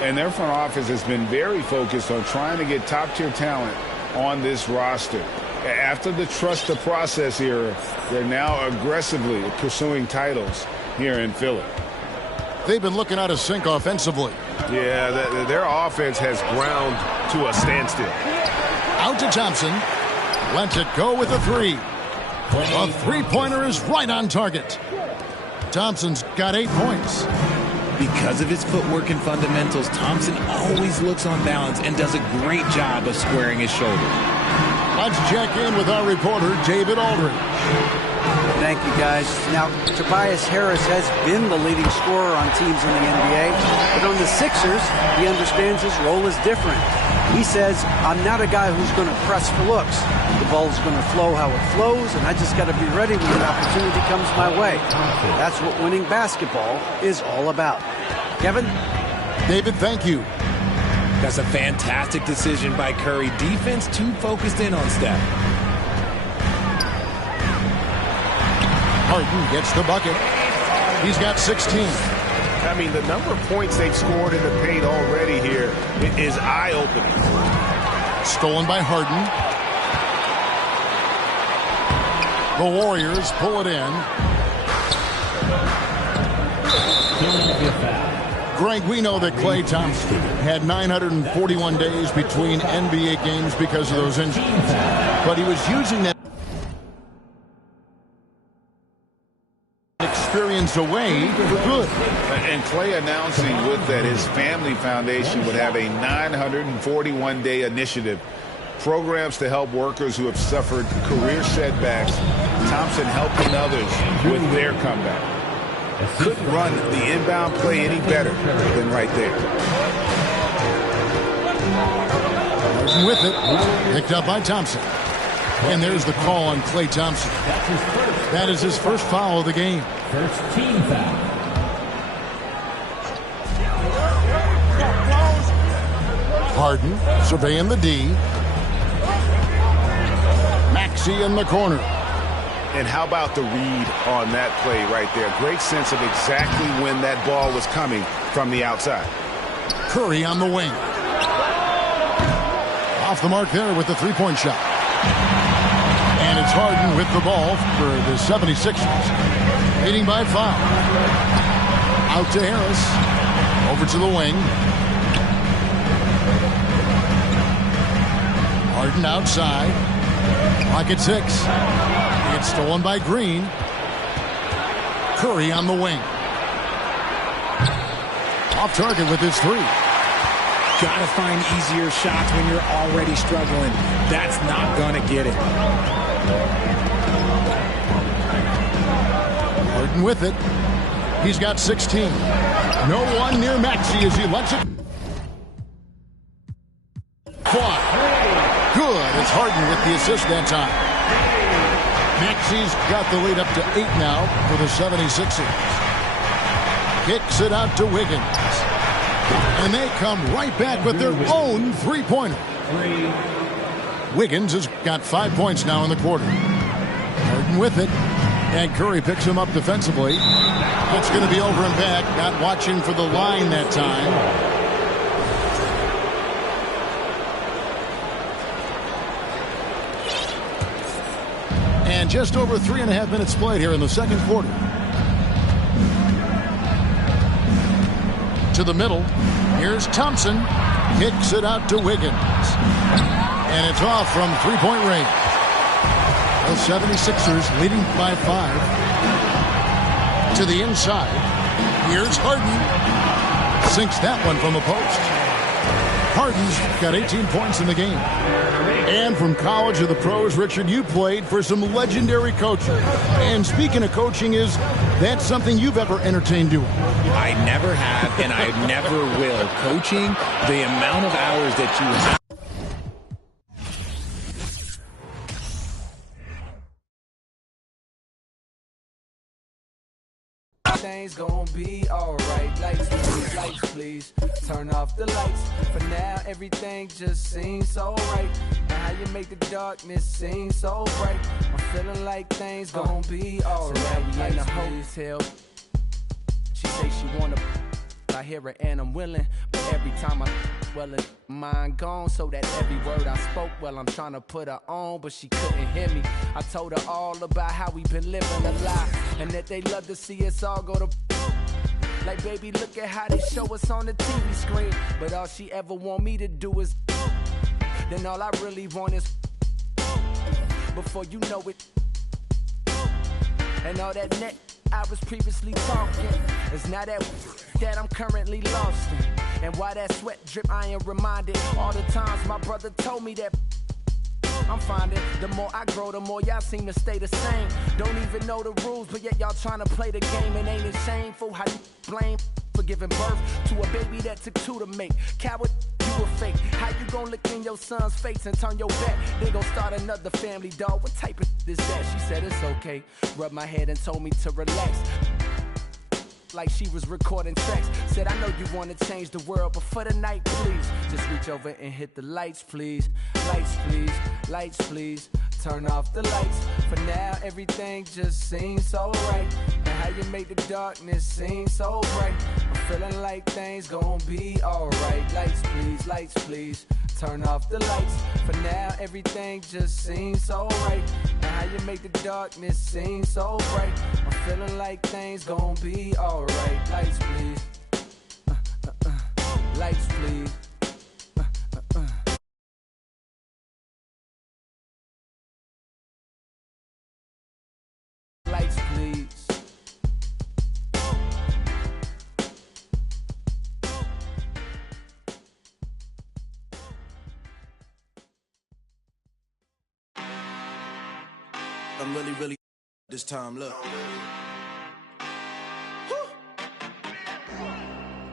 And their front office has been very focused on trying to get top-tier talent on this roster. After the trust the process era, they're now aggressively pursuing titles here in Philly. They've been looking out of sync offensively. Yeah, their offense has ground to a standstill. Out to Thompson. Lets it go with a 3. A three-pointer is right on target. Thompson's got 8 points. Because of his footwork and fundamentals, Thompson always looks on balance and does a great job of squaring his shoulder. Let's check in with our reporter, David Aldridge. Thank you, guys. Now, Tobias Harris has been the leading scorer on teams in the NBA, but on the Sixers, he understands his role is different. He says, I'm not a guy who's going to press for looks. The ball's going to flow how it flows, and I just got to be ready when an opportunity comes my way. That's what winning basketball is all about. Kevin? David, thank you. That's a fantastic decision by Curry. Defense too focused in on Steph. Harden gets the bucket. He's got 16. I mean, the number of points they've scored in the paint already here is eye-opening. Stolen by Harden. The Warriors pull it in. Greg, we know that Klay Thompson had 941 days between NBA games because of those injuries. But he was using that experience away for good. And Klay announcing with that his family foundation would have a 941-day initiative. Programs to help workers who have suffered career setbacks. Thompson helping others with their comeback. Couldn't run the inbound play any better than right there. With it, picked up by Thompson. And there's the call on Klay Thompson. That is his first foul of the game. First team foul. Harden surveying the D. Maxey in the corner. And how about the read on that play right there? Great sense of exactly when that ball was coming from the outside. Curry on the wing. Off the mark there with the three-point shot. And it's Harden with the ball for the 76ers. Leading by 5. Out to Harris. Over to the wing. Harden outside. Clock at 6. It's stolen by Green. Curry on the wing. Off target with his 3. Gotta find easier shots when you're already struggling. That's not gonna get it. Harden with it. He's got 16. No one near Maxey as he lets it fly. Good. It's Harden with the assist that time. Maxey's got the lead up to 8 now for the 76ers. Kicks it out to Wiggins. And they come right back with their own three-pointer. Wiggins has got 5 points now in the quarter. Harden with it. And Curry picks him up defensively. It's going to be over and back. Not watching for the line that time. And just over 3.5 minutes played here in the second quarter. To the middle. Here's Thompson. Kicks it out to Wiggins. And it's off from three-point range. The 76ers leading by 5. To the inside. Here's Harden. Sinks that one from the post. Harden's got 18 points in the game. And from college to the pros, Richard, you played for some legendary coaches. And speaking of coaching, is that something you've ever entertained doing? I never have, and I never will. Coaching, the amount of hours that you have. Things gonna be alright. Lights please, turn off the lights. For now, everything just seems so right. Now how you make the darkness seem so bright. I'm feeling like things gonna be alright. So now we in the hotel. She say she wanna, I hear her and I'm willing. But every time it's mind gone. So that every word I spoke, I'm trying to put her on, but she couldn't hear me. I told her all about how we been living a lie, and that they love to see us all go to. Like, baby, look at how they show us on the TV screen. But all she ever want me to do is. Then all I really want is. Before you know it. And all that net I was previously talking is now that I'm currently lost in. And why that sweat drip, I am reminded all the times my brother told me that. I'm finding the more I grow, the more y'all seem to stay the same. Don't even know the rules, but yet y'all trying to play the game. And ain't it shameful how you blame for giving birth to a baby that took two to make? Coward, you a fake. How you gon' look in your son's face and turn your back? They gon' start another family, dog. What type of is that? She said it's okay. Rubbed my head and told me to relax. Like she was recording tracks. Said, I know you wanna change the world, but for the night, please, just reach over and hit the lights, please. Lights, please. Lights, please. Turn off the lights. For now, everything just seems so right. And how you make the darkness seem so bright. I'm feeling like things gon' be alright. Lights, please. Lights, please. Turn off the lights. For now, everything just seems so right. And how you make the darkness seem so bright. I'm feeling like things gon' be alright. Lights, please. Lights, please. Lights, please. I'm really this time, look.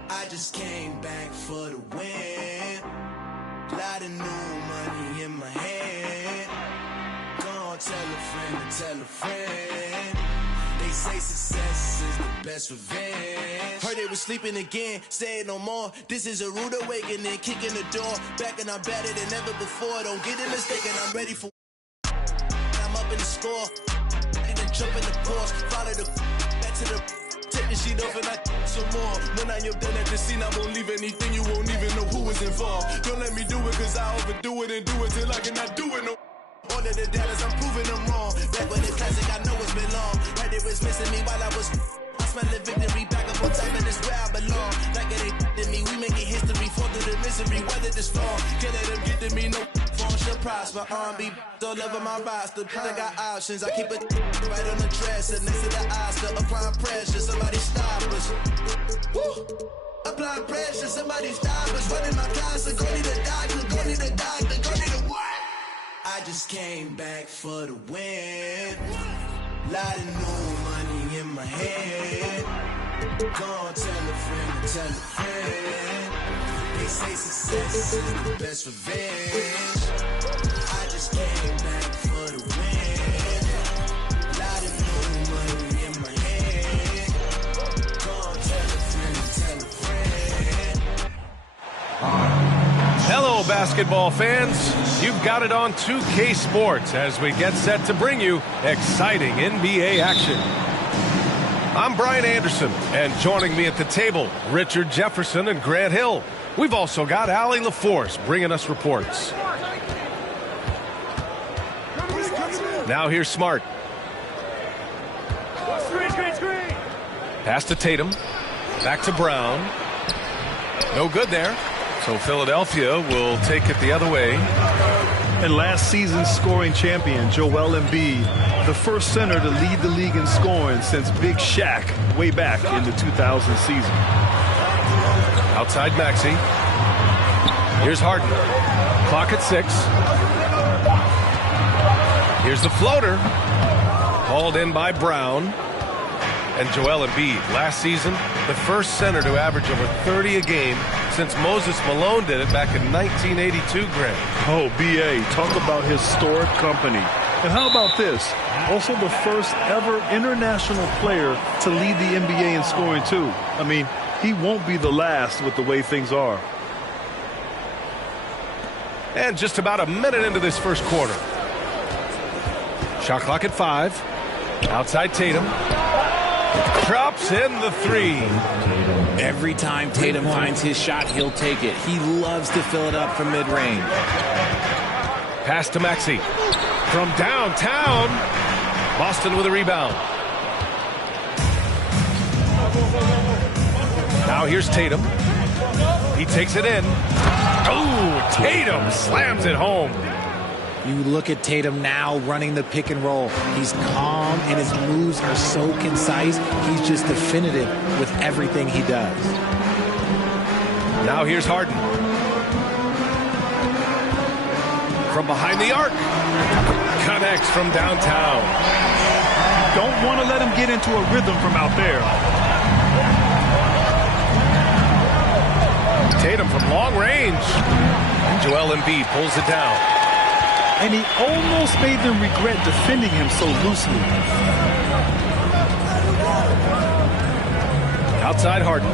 I just came back for the win. Lot of new money in my hand. Gonna tell a friend to tell a friend. They say success is the best revenge. Heard they was sleeping again, say it no more. This is a rude awakening, kicking the door. Back and I'm better than ever before. Don't get it mistaken, I'm ready for. I'm up in the score. Even jump in the Porsche. Follow the back to the. Take the sheet off and I some more. When I am done at the scene, I won't leave anything. You won't even know who is involved. Don't let me do it, cause I overdo it and do it till I cannot do it no. All of the doubters, I'm proving them wrong. Back when it's classic, I know it's been long. Heard they was missing me while I was. I smell the victory back up on top, and it's where I belong. Like it ain't to me, we making history. Fall through the misery, weather this storm. Can't let them get to me, no phone should prosper. R&B all over my roster. I got options, I keep it right on the dresser. Next to the Oscar, applying pressure. Somebody stop us. Woo! Applying pressure, somebody stop us. Running my closet, go need a doctor, go need a doctor, go need a what? I just came back for the win. Lot of new money in my head. Gonna tell a friend to tell a friend. They say success is the best revenge. I just came back for the win. Lot of new money in my head. Gonna tell a friend to tell a friend. Hello, basketball fans. You've got it on 2K Sports as we get set to bring you exciting NBA action. I'm Brian Anderson, and joining me at the table, Richard Jefferson and Grant Hill. We've also got Allie LaForce bringing us reports. Now here's Smart. Pass to Tatum. Back to Brown. No good there. So Philadelphia will take it the other way. And last season's scoring champion, Joel Embiid, the first center to lead the league in scoring since Big Shaq way back in the 2000 season. Outside Maxey. Here's Harden. Clock at 6. Here's the floater. Hauled in by Brown. And Joel Embiid. Last season, the first center to average over 30 a game since Moses Malone did it back in 1982, Grant. Oh, B.A., talk about historic company. And how about this? Also the first ever international player to lead the NBA in scoring, too. I mean, he won't be the last with the way things are. And just about a minute into this first quarter. Shot clock at 5. Outside Tatum. Drops in the 3. Every time Tatum finds his shot, he'll take it. He loves to fill it up from mid-range. Pass to Maxey. From downtown. Boston with a rebound. Now here's Tatum. He takes it in. Oh, Tatum slams it home. You look at Tatum now running the pick and roll. He's calm and his moves are so concise. He's just definitive with everything he does. Now here's Harden. From behind the arc. Connects from downtown. Don't want to let him get into a rhythm from out there. Tatum from long range. And Joel Embiid pulls it down. And he almost made them regret defending him so loosely. Outside Harden.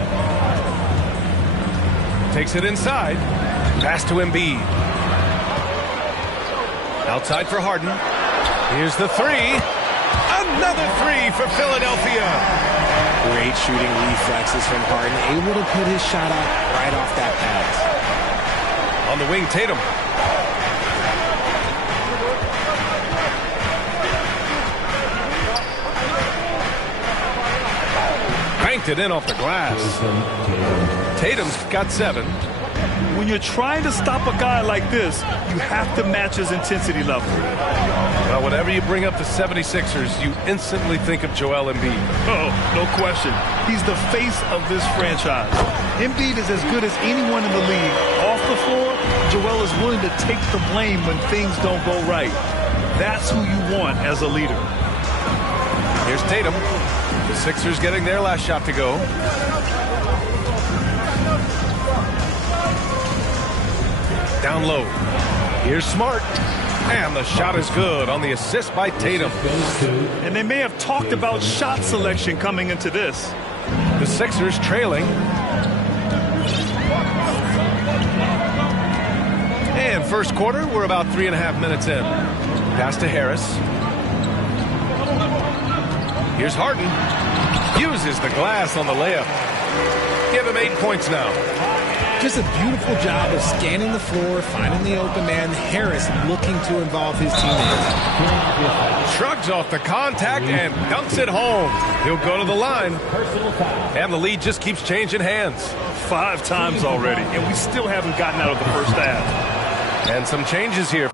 Takes it inside. Pass to Embiid. Outside for Harden. Here's the 3. Another 3 for Philadelphia. Great shooting reflexes from Harden. Able to put his shot up right off that pass. On the wing, Tatum. Banked it in off the glass. Tatum's got 7. When you're trying to stop a guy like this, you have to match his intensity level. Well, whenever you bring up the 76ers, you instantly think of Joel Embiid. Oh, no question. He's the face of this franchise. Embiid is as good as anyone in the league. Off the floor, Joel is willing to take the blame when things don't go right. That's who you want as a leader. Here's Tatum. The Sixers getting their last shot to go. Down low. Here's Smart. And the shot is good on the assist by Tatum. And they may have talked about shot selection coming into this. The Sixers trailing. And first quarter, we're about 3.5 minutes in. Pass to Harris. Here's Harden. Uses the glass on the layup. Give him 8 points now. Just a beautiful job of scanning the floor, finding the open man. Harris looking to involve his teammates. Shrugs off the contact and dunks it home. He'll go to the line. And the lead just keeps changing hands. 5 times already, and we still haven't gotten out of the first half. And some changes here.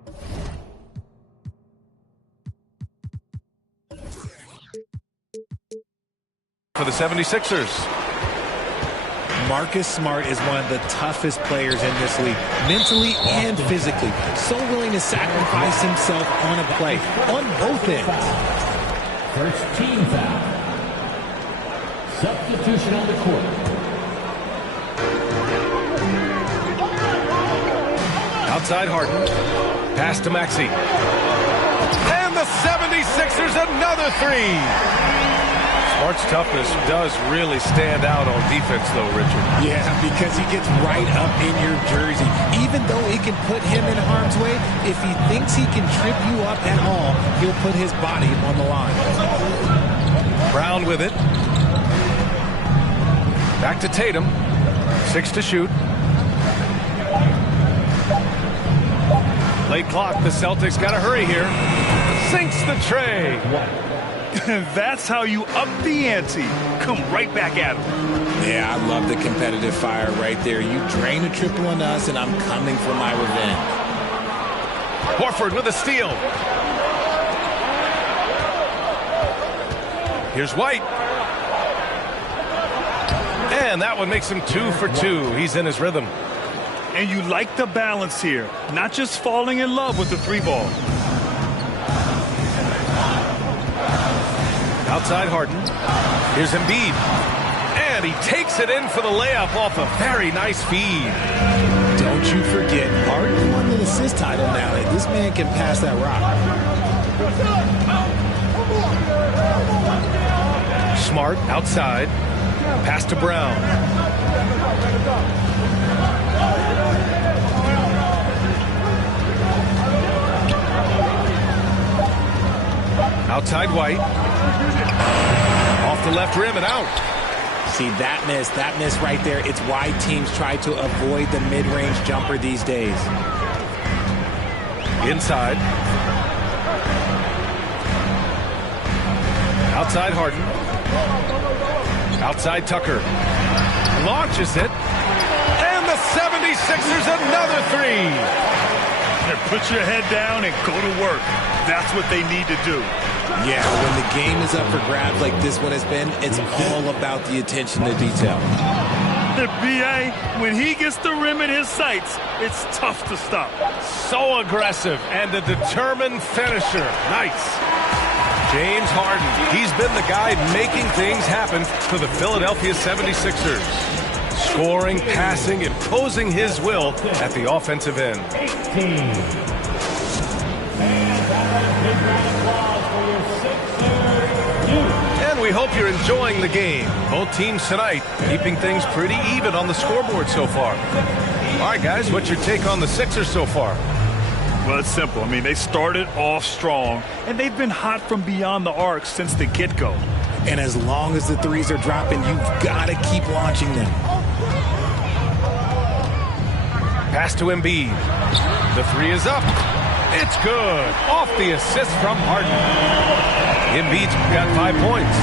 For the 76ers. Marcus Smart is one of the toughest players in this league, mentally and physically. So willing to sacrifice himself on a play, on both ends. First team foul. Substitution on the court. Outside Harden. Pass to Maxey. And the 76ers another 3. Smart's toughness does really stand out on defense, though, Richard. Yeah, because he gets right up in your jersey. Even though it can put him in harm's way, if he thinks he can trip you up at all, he'll put his body on the line. Brown with it. Back to Tatum. 6 to shoot. Late clock. The Celtics got to hurry here. Sinks the tray. That's how you up the ante. Come right back at him. Yeah, I love the competitive fire right there. You drain a triple on us, and I'm coming for my revenge. Horford with a steal. Here's White. And that one makes him 2 for 2. He's in his rhythm. And you like the balance here. Not just falling in love with the 3-ball. Outside Harden. Here's Embiid. And he takes it in for the layup off a very nice feed. Don't you forget, Harden won the assist title now. This man can pass that rock. Smart outside. Pass to Brown. Outside White. Off the left rim and out. See, that miss right there. It's why teams try to avoid the mid-range jumper these days. Inside. Outside Harden. Outside Tucker. Launches it. And the 76ers another 3. Put your head down and go to work. That's what they need to do. Yeah, when the game is up for grabs like this one has been, it's all about the attention to detail. The BA, when he gets the rim in his sights, it's tough to stop. So aggressive and a determined finisher. Nice. James Harden, he's been the guy making things happen for the Philadelphia 76ers. Scoring, passing, imposing his will at the offensive end. 18. And we hope you're enjoying the game. Both teams tonight keeping things pretty even on the scoreboard so far. All right, guys, what's your take on the Sixers so far? Well, it's simple. I mean, they started off strong, and they've been hot from beyond the arc since the get-go. And as long as the threes are dropping, you've got to keep launching them. Pass to Embiid. The 3 is up. It's good. Off the assist from Harden. Embiid's got 5 points.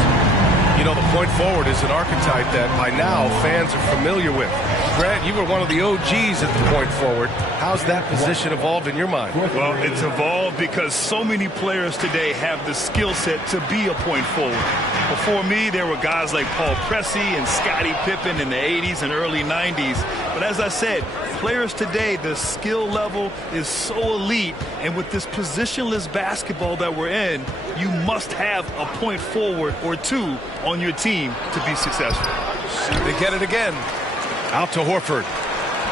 You know, the point forward is an archetype that by now fans are familiar with. Grant, you were one of the OGs at the point forward. How's that position evolved in your mind? Well, it's evolved because so many players today have the skill set to be a point forward. Before me, there were guys like Paul Pressey and Scottie Pippen in the 80s and early 90s. But as I said, players today, the skill level is so elite. And with this positionless basketball that we're in, you must have a point forward or two on your team to be successful. They get it again. Out to Horford.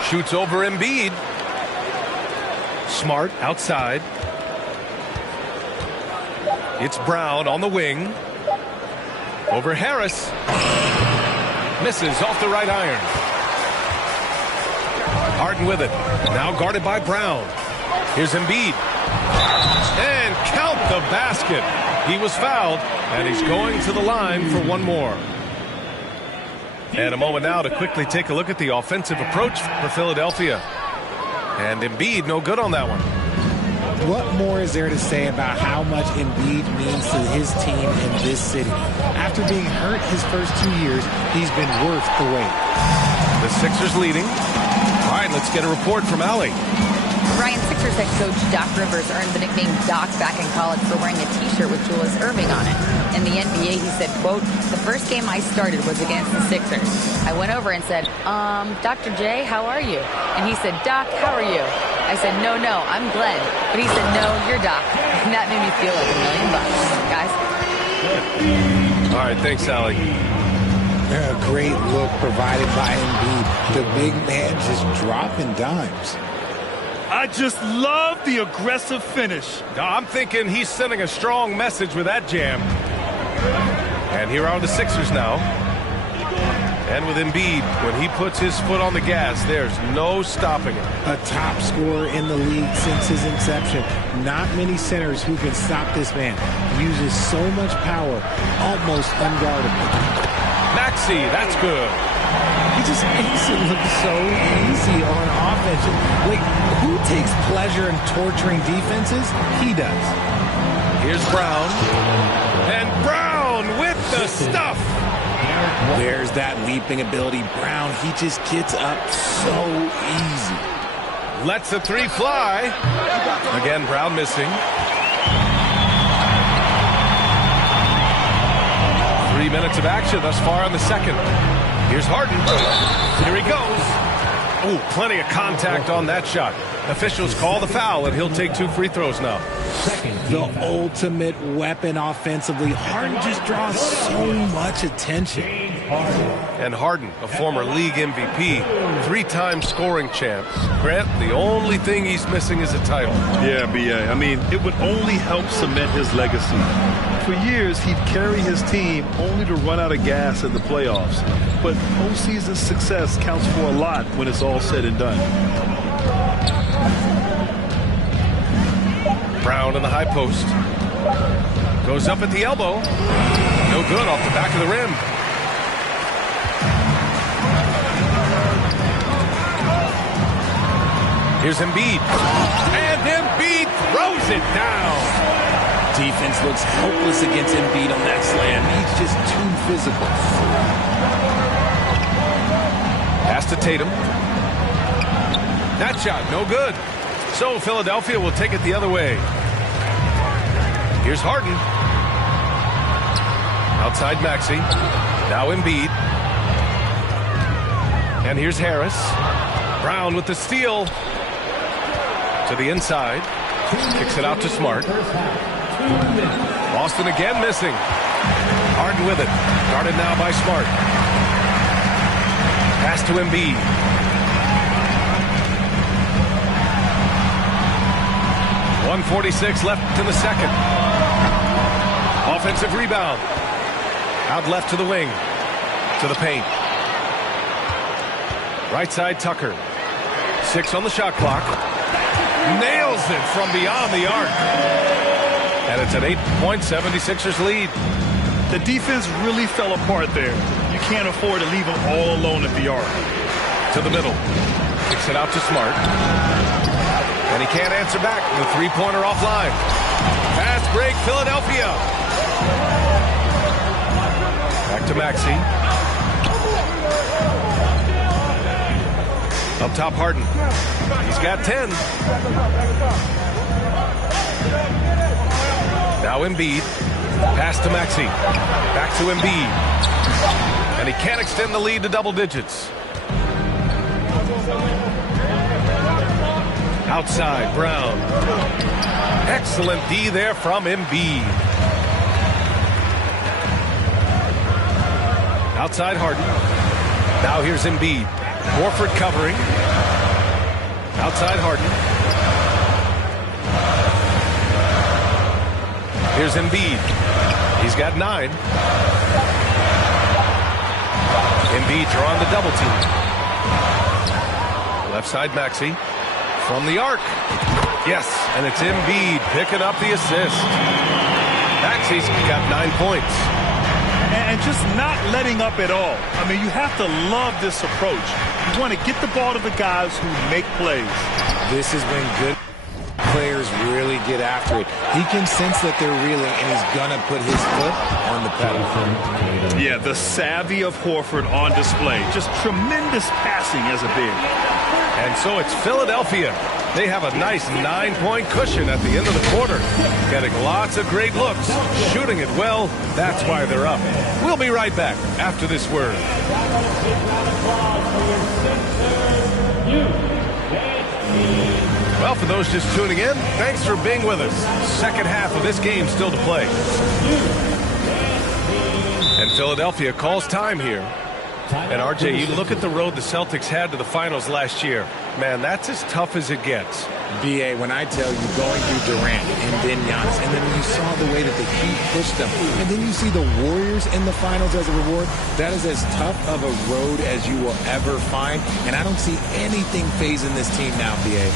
Shoots over Embiid. Smart outside. It's Brown on the wing. Over Harris. Misses off the right iron. Harden with it. Now guarded by Brown. Here's Embiid. And count the basket. He was fouled, and he's going to the line for one more. And a moment now to quickly take a look at the offensive approach for Philadelphia. And Embiid no good on that one. What more is there to say about how much Embiid means to his team in this city? After being hurt his first 2 years, he's been worth the wait. The Sixers leading. All right, let's get a report from Allie. Ryan, Sixers head coach Doc Rivers earned the nickname Doc back in college for wearing a T-shirt with Julius Erving on it. In the NBA, he said, quote, "The first game I started was against the Sixers. I went over and said, Dr. J, how are you?" And he said, "Doc, how are you?" I said, no, I'm Glenn. But he said, "No, you're Doc." And that made me feel like $1 million, guys. All right, thanks, Allie. A great look provided by Embiid. The big man just dropping dimes. I just love the aggressive finish. I'm thinking he's sending a strong message with that jam. And here are the Sixers now. And with Embiid, when he puts his foot on the gas, there's no stopping him. A top scorer in the league since his inception. Not many centers who can stop this man. Uses so much power, almost unguardable. Maxey, that's good. He just makes it look so easy on offense. Like, who takes pleasure in torturing defenses? He does. Here's Brown. And Brown with the stuff. There's that leaping ability. Brown, he just gets up so easy. Lets the 3 fly. Again, Brown missing. 3 minutes of action thus far in the second. Here's Harden. Here he goes. Oh, plenty of contact on that shot. Officials call the foul, and he'll take 2 free throws now. The ultimate weapon offensively. Harden just draws so much attention. And Harden, a former league MVP, 3-time scoring champ. Grant, the only thing he's missing is a title. Yeah, B.A. I mean, it would only help cement his legacy. For years, he'd carry his team only to run out of gas in the playoffs. But postseason success counts for a lot when it's all said and done. Brown in the high post. Goes up at the elbow. No good off the back of the rim. Here's Embiid. And Embiid throws it down. Defense looks helpless against Embiid on that slam. He's just too physical. Pass to Tatum. That shot, no good. So Philadelphia will take it the other way. Here's Harden. Outside Maxey. Now Embiid. And here's Harris. Brown with the steal. To the inside. Kicks it out to Smart. Boston again missing. Harden with it. Guarded now by Smart. Pass to Embiid. .146 left in the second. Offensive rebound. Out left to the wing. To the paint. Right side Tucker. 6 on the shot clock. Nails it from beyond the arc. And it's an 8-point 76ers lead. The defense really fell apart there. You can't afford to leave them all alone at the arc. To the middle. Kicks it out to Smart. And he can't answer back. The three-pointer offline. Fast break, Philadelphia. Back to Maxey. Up top, Harden. He's got 10. Now Embiid. Pass to Maxey. Back to Embiid. And he can't extend the lead to double digits. Outside, Brown. Excellent D there from Embiid. Outside, Harden. Now here's Embiid. Horford covering. Outside, Harden. Here's Embiid. He's got 9. Embiid drawing the double team. Left side, Maxey. From the arc. Yes, and it's Embiid picking up the assist. Maxey's got 9 points. And just not letting up at all. I mean, you have to love this approach. You want to get the ball to the guys who make plays. This has been good. Players really get after it. He can sense that they're reeling, and he's going to put his foot on the pedal. Yeah, the savvy of Horford on display. Just tremendous passing as a big. And so it's Philadelphia. They have a nice 9-point cushion at the end of the quarter. Getting lots of great looks. Shooting it well. That's why they're up. We'll be right back after this word. Well, for those just tuning in, thanks for being with us. Second half of this game still to play. And Philadelphia calls time here. And RJ, you look at the road the Celtics had to the finals last year. Man, that's as tough as it gets. BA, when I tell you going through Durant and then Giannis, and then you saw the way that the Heat pushed them, and then you see the Warriors in the finals as a reward, that is as tough of a road as you will ever find. And I don't see anything phasing this team now, BA.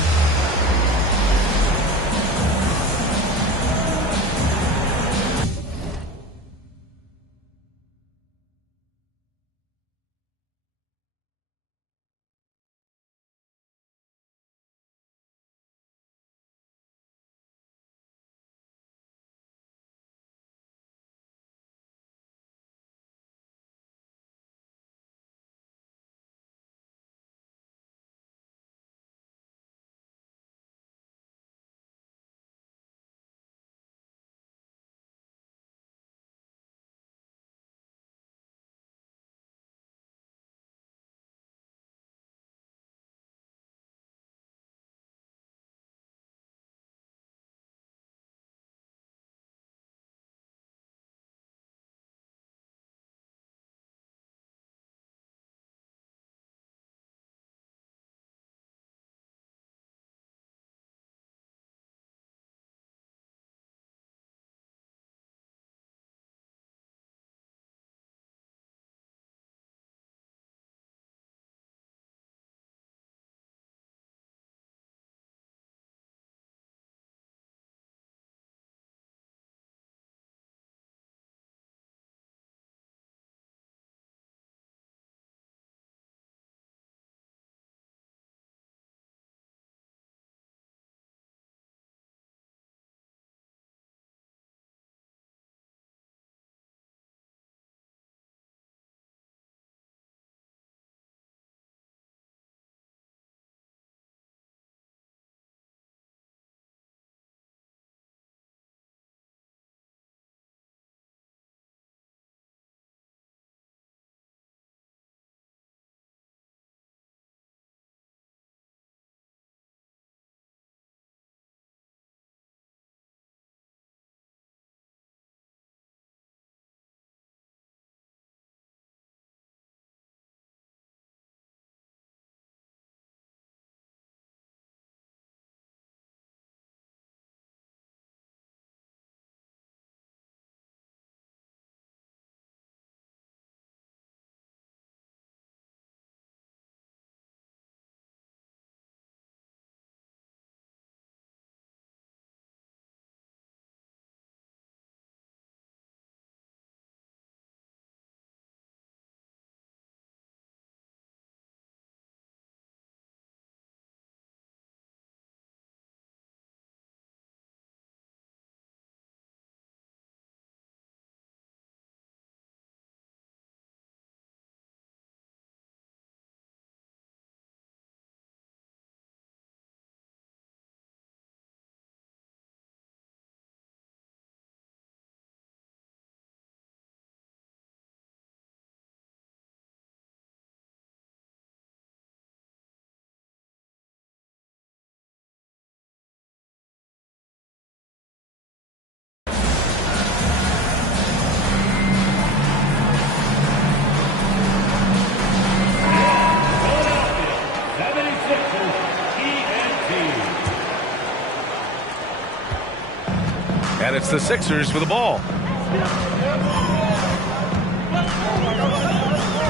And it's the Sixers with the ball.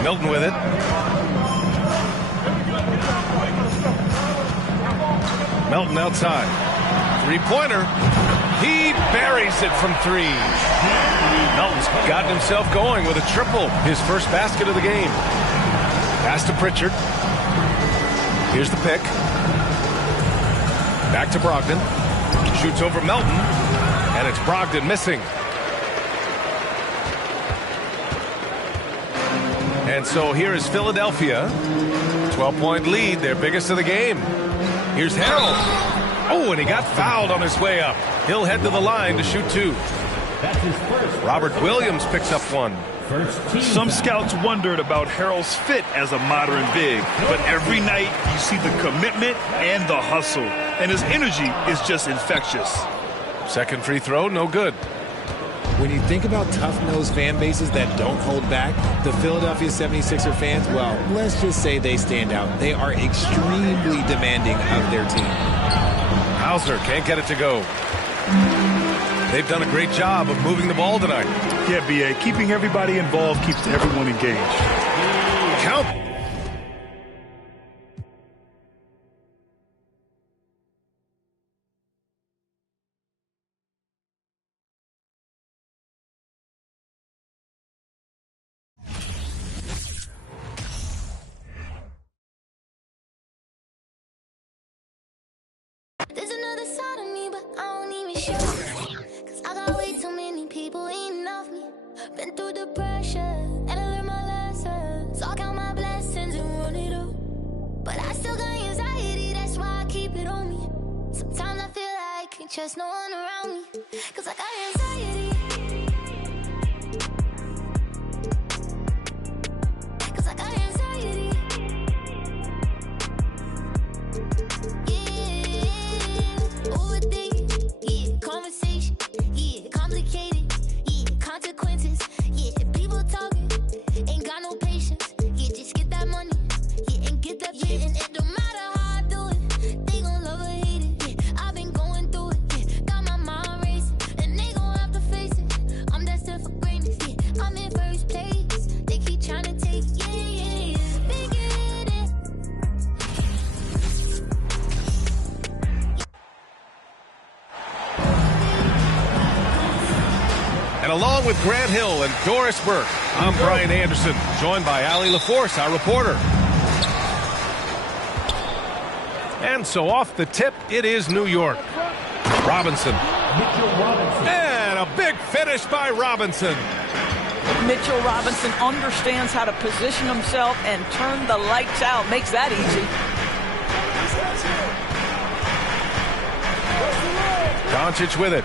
Milton with it. Melton outside. Three-pointer. He buries it from three. Melton's gotten himself going with a triple. His first basket of the game. Pass to Pritchard. Here's the pick. Back to Brogdon. Shoots over Melton. And it's Brogdon missing. And so here is Philadelphia. 12-point lead, their biggest of the game. Here's Harrell. Oh, and he got fouled on his way up. He'll head to the line to shoot two. That's his first. Robert Williams picks up one. Some scouts wondered about Harrell's fit as a modern big, but every night you see the commitment and the hustle, and his energy is just infectious. Second free throw, no good. When you think about tough-nosed fan bases that don't hold back, the Philadelphia 76er fans, well, let's just say they stand out. They are extremely demanding of their team. Hauser can't get it to go. They've done a great job of moving the ball tonight. Yeah, B.A., keeping everybody involved keeps everyone engaged. Count. There's another side of me, but I don't even show it. Cause I got way too many people eating off me. Been through the pressure, and I learned my lessons. So I count my blessings and run it up. But I still got anxiety, that's why I keep it on me. Sometimes I feel like I can't trust no one around me. Cause I got anxiety. Cause I got anxiety. Overthinking, yeah, conversation, yeah, complicated, yeah, consequences, yeah, people talking, ain't got no patience, yeah, just get that money, yeah, and get that business, and it don't matter how I do it, they gon' love or hate it, yeah, I've been going through it, yeah, got my mind racing, and they gon' have to face it, I'm destined for greatness, yeah, I'm in first place, they keep trying to take, yeah, big it. And along with Grant Hill and Doris Burke, I'm Brian Anderson, joined by Allie LaForce, our reporter. And so off the tip, it is New York. Robinson. And a big finish by Robinson. Mitchell Robinson understands how to position himself and turn the lights out. Makes that easy. Doncic with it.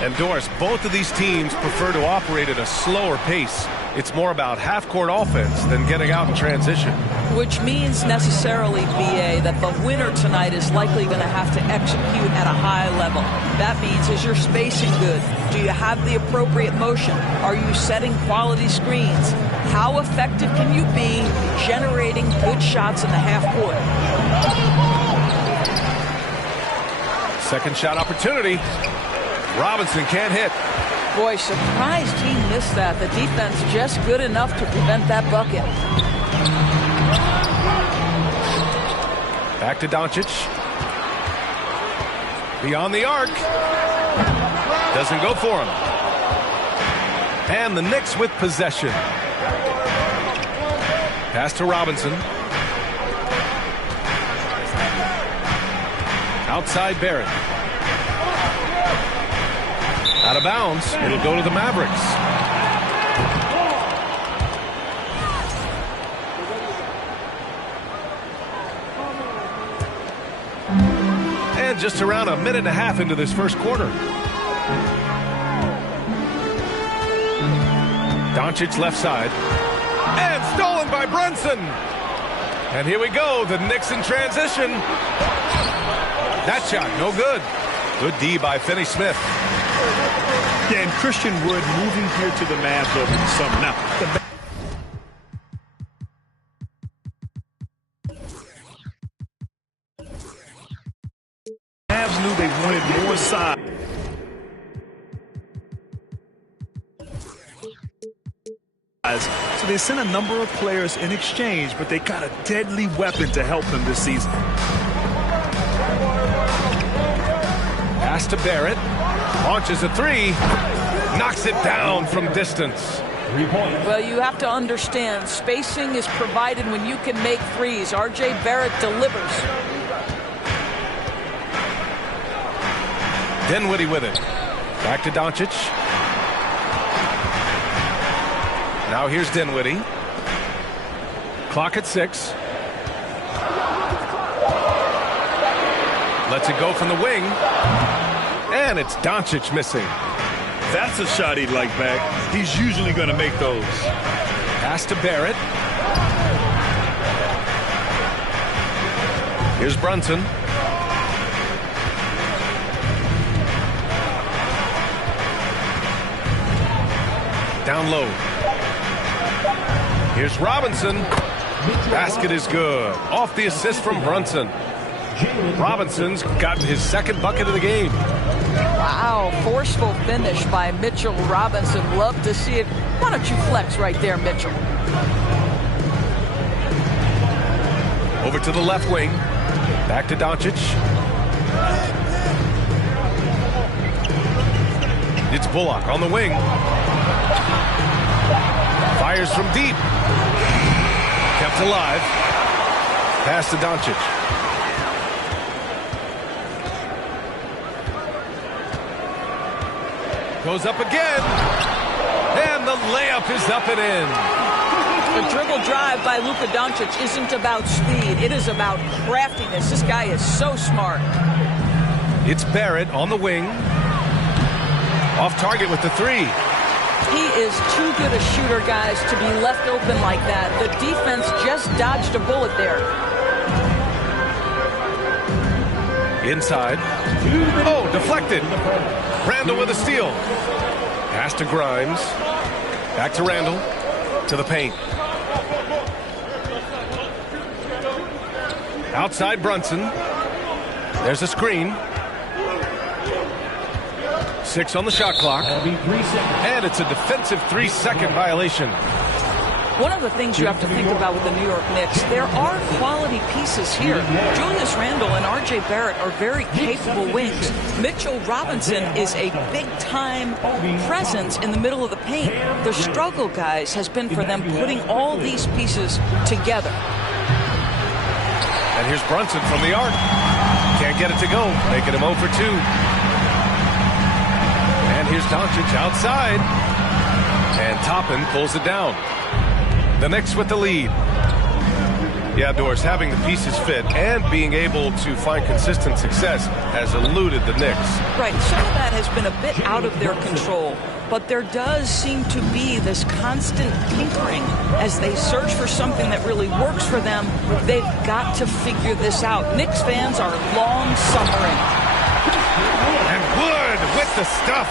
And Doris, both of these teams prefer to operate at a slower pace. It's more about half-court offense than getting out in transition. Which means necessarily, BA, that the winner tonight is likely going to have to execute at a high level. That means, is your spacing good? Do you have the appropriate motion? Are you setting quality screens? How effective can you be generating good shots in the half court? Second shot opportunity. Robinson can't hit. Boy, surprised he missed that. The defense just good enough to prevent that bucket. Back to Doncic. Beyond the arc. Doesn't go for him. And the Knicks with possession. Pass to Robinson. Outside Barrett. Out of bounds. It'll go to the Mavericks. And just around a minute and a half into this first quarter. Doncic left side. And stolen by Brunson. And here we go. The Knicks in transition. That shot, no good. Good D by Finney-Smith. Yeah, and Christian Wood moving here to the Mavs over the summer. Now, So they sent a number of players in exchange, but they got a deadly weapon to help them this season. Pass to Barrett. Launches a three. Knocks it down from distance. Well, you have to understand, spacing is provided when you can make threes. R.J. Barrett delivers. Dinwiddie with it. Back to Doncic. Now here's Dinwiddie. Clock at 6. Lets it go from the wing. And it's Doncic missing. That's a shot he'd like back. He's usually going to make those. Pass to Barrett. Here's Brunson. Down low. Here's Robinson. Basket is good. Off the assist from Brunson. Robinson's gotten his second bucket of the game. Wow, forceful finish by Mitchell Robinson. Love to see it. Why don't you flex right there, Mitchell? Over to the left wing. Back to Doncic. It's Bullock on the wing. Fires from deep. Kept alive. Pass to Doncic. Goes up again. And the layup is up and in. The dribble drive by Luka Doncic isn't about speed. It is about craftiness. This guy is so smart. It's Barrett on the wing. Off target with the three. He is too good a shooter, guys, to be left open like that. The defense just dodged a bullet there. Inside. Oh, deflected. Randall with a steal. Pass to Grimes. Back to Randall. To the paint. Outside Brunson. There's a screen. 6 on the shot clock. And it's a defensive 3-second violation. One of the things you have to think about with the New York Knicks, there are quality pieces here. Julius Randle and R.J. Barrett are very capable wings. Mitchell Robinson is a big-time presence in the middle of the paint. The struggle, guys, has been for them putting all these pieces together. And here's Brunson from the arc. Can't get it to go, making him 0 for 2. And here's Doncic outside. And Toppin pulls it down. The Knicks with the lead. Yeah, Doris, having the pieces fit and being able to find consistent success has eluded the Knicks. Right, some of that has been a bit out of their control, but there does seem to be this constant tinkering as they search for something that really works for them. They've got to figure this out. Knicks fans are long suffering. And Wood with the stuff.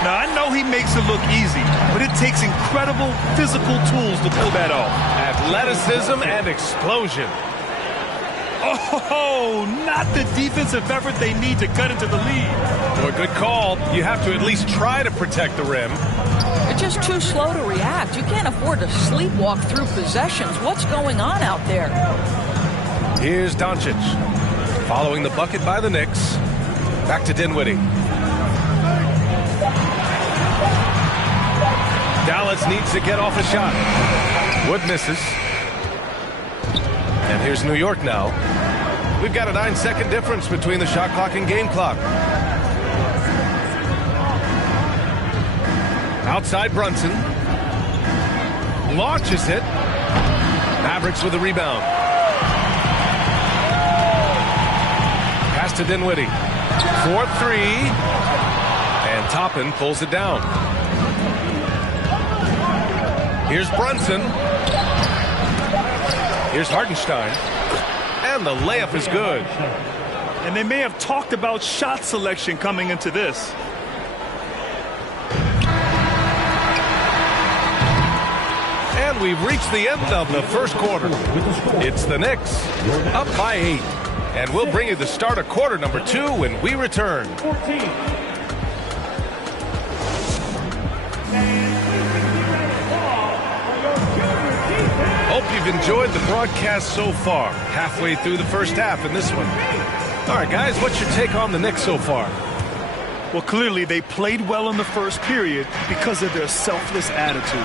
Now, I know he makes it look easy, but it takes incredible physical tools to pull that off. Athleticism and explosion. Oh, not the defensive effort they need to cut into the lead. Boy, good call. You have to at least try to protect the rim. You're just too slow to react. You can't afford to sleepwalk through possessions. What's going on out there? Here's Doncic. Following the bucket by the Knicks. Back to Dinwiddie. Dallas needs to get off a shot. Wood misses. And here's New York now. We've got a 9-second difference between the shot clock and game clock. Outside Brunson. Launches it. Mavericks with the rebound. Pass to Dinwiddie. 4-3. And Toppin pulls it down. Here's Brunson. Here's Hartenstein. And the layup is good. And they may have talked about shot selection coming into this. And we've reached the end of the first quarter. It's the Knicks up by 8. And we'll bring you the start of quarter number 2 when we return. you've enjoyed the broadcast so far. Halfway through the first half in this one. All right, guys, what's your take on the Knicks so far? Well, clearly they played well in the first period because of their selfless attitude.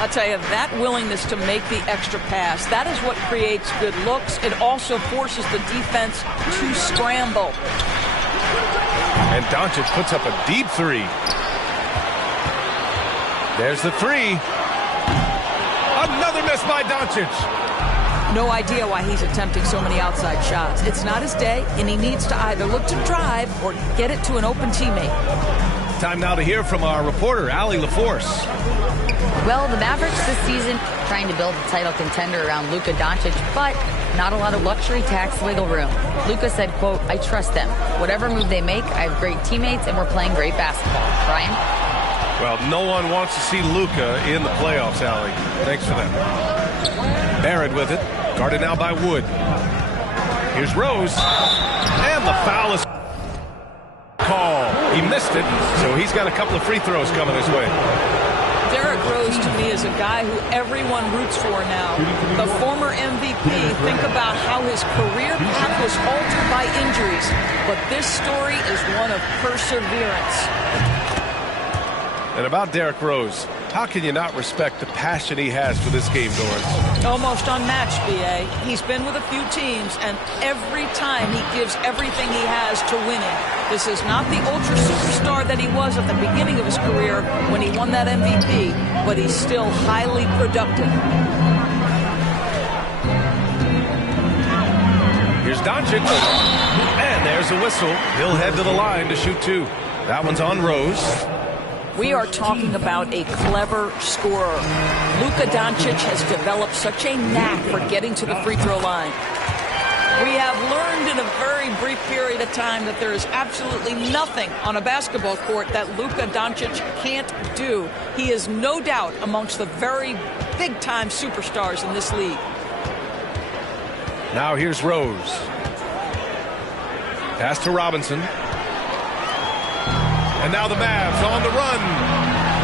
I'll tell you, that willingness to make the extra pass, that is what creates good looks. It also forces the defense to scramble. And Doncic puts up a deep three. There's the three. Another miss by Doncic. No idea why he's attempting so many outside shots. It's not his day, and he needs to either look to drive or get it to an open teammate. Time now to hear from our reporter, Allie LaForce. Well, the Mavericks this season trying to build a title contender around Luka Doncic, but not a lot of luxury tax wiggle room. Luka said, quote, I trust them. Whatever move they make, I have great teammates, and we're playing great basketball. Brian? Well, no one wants to see Luka in the playoffs, Allie. Thanks for that. Barrett with it. Guarded now by Wood. Here's Rose. And the foul is called. He missed it, so he's got a couple of free throws coming his way. Derrick Rose, to me, is a guy who everyone roots for now. The former MVP, think about how his career path was altered by injuries. But this story is one of perseverance. And about Derrick Rose, how can you not respect the passion he has for this game, Dorrance? Almost unmatched, B.A. He's been with a few teams, and every time he gives everything he has to winning. This is not the ultra superstar that he was at the beginning of his career when he won that MVP, but he's still highly productive. Here's Doncic. And there's a whistle. He'll head to the line to shoot two. That one's on Rose. We are talking about a clever scorer. Luka Doncic has developed such a knack for getting to the free throw line. We have learned in a very brief period of time that there is absolutely nothing on a basketball court that Luka Doncic can't do. He is no doubt amongst the very big-time superstars in this league. Now here's Rose. Pass to Robinson. And now the Mavs on the run.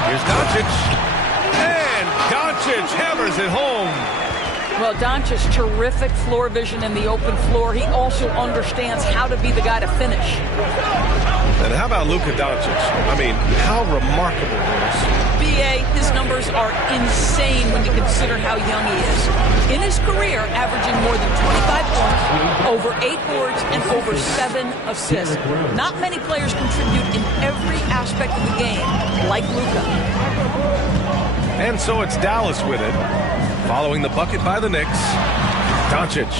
Here's Doncic. And Doncic hammers it home. Well, Doncic, terrific floor vision in the open floor. He also understands how to be the guy to finish. And how about Luka Doncic? I mean, how remarkable is. B.A., his numbers are insane when you consider how young he is. In his career, averaging more than 25 points, over 8 boards, and over 7 assists. Not many players contribute in every aspect of the game like Luka. And so it's Dallas with it. Following the bucket by the Knicks. Doncic.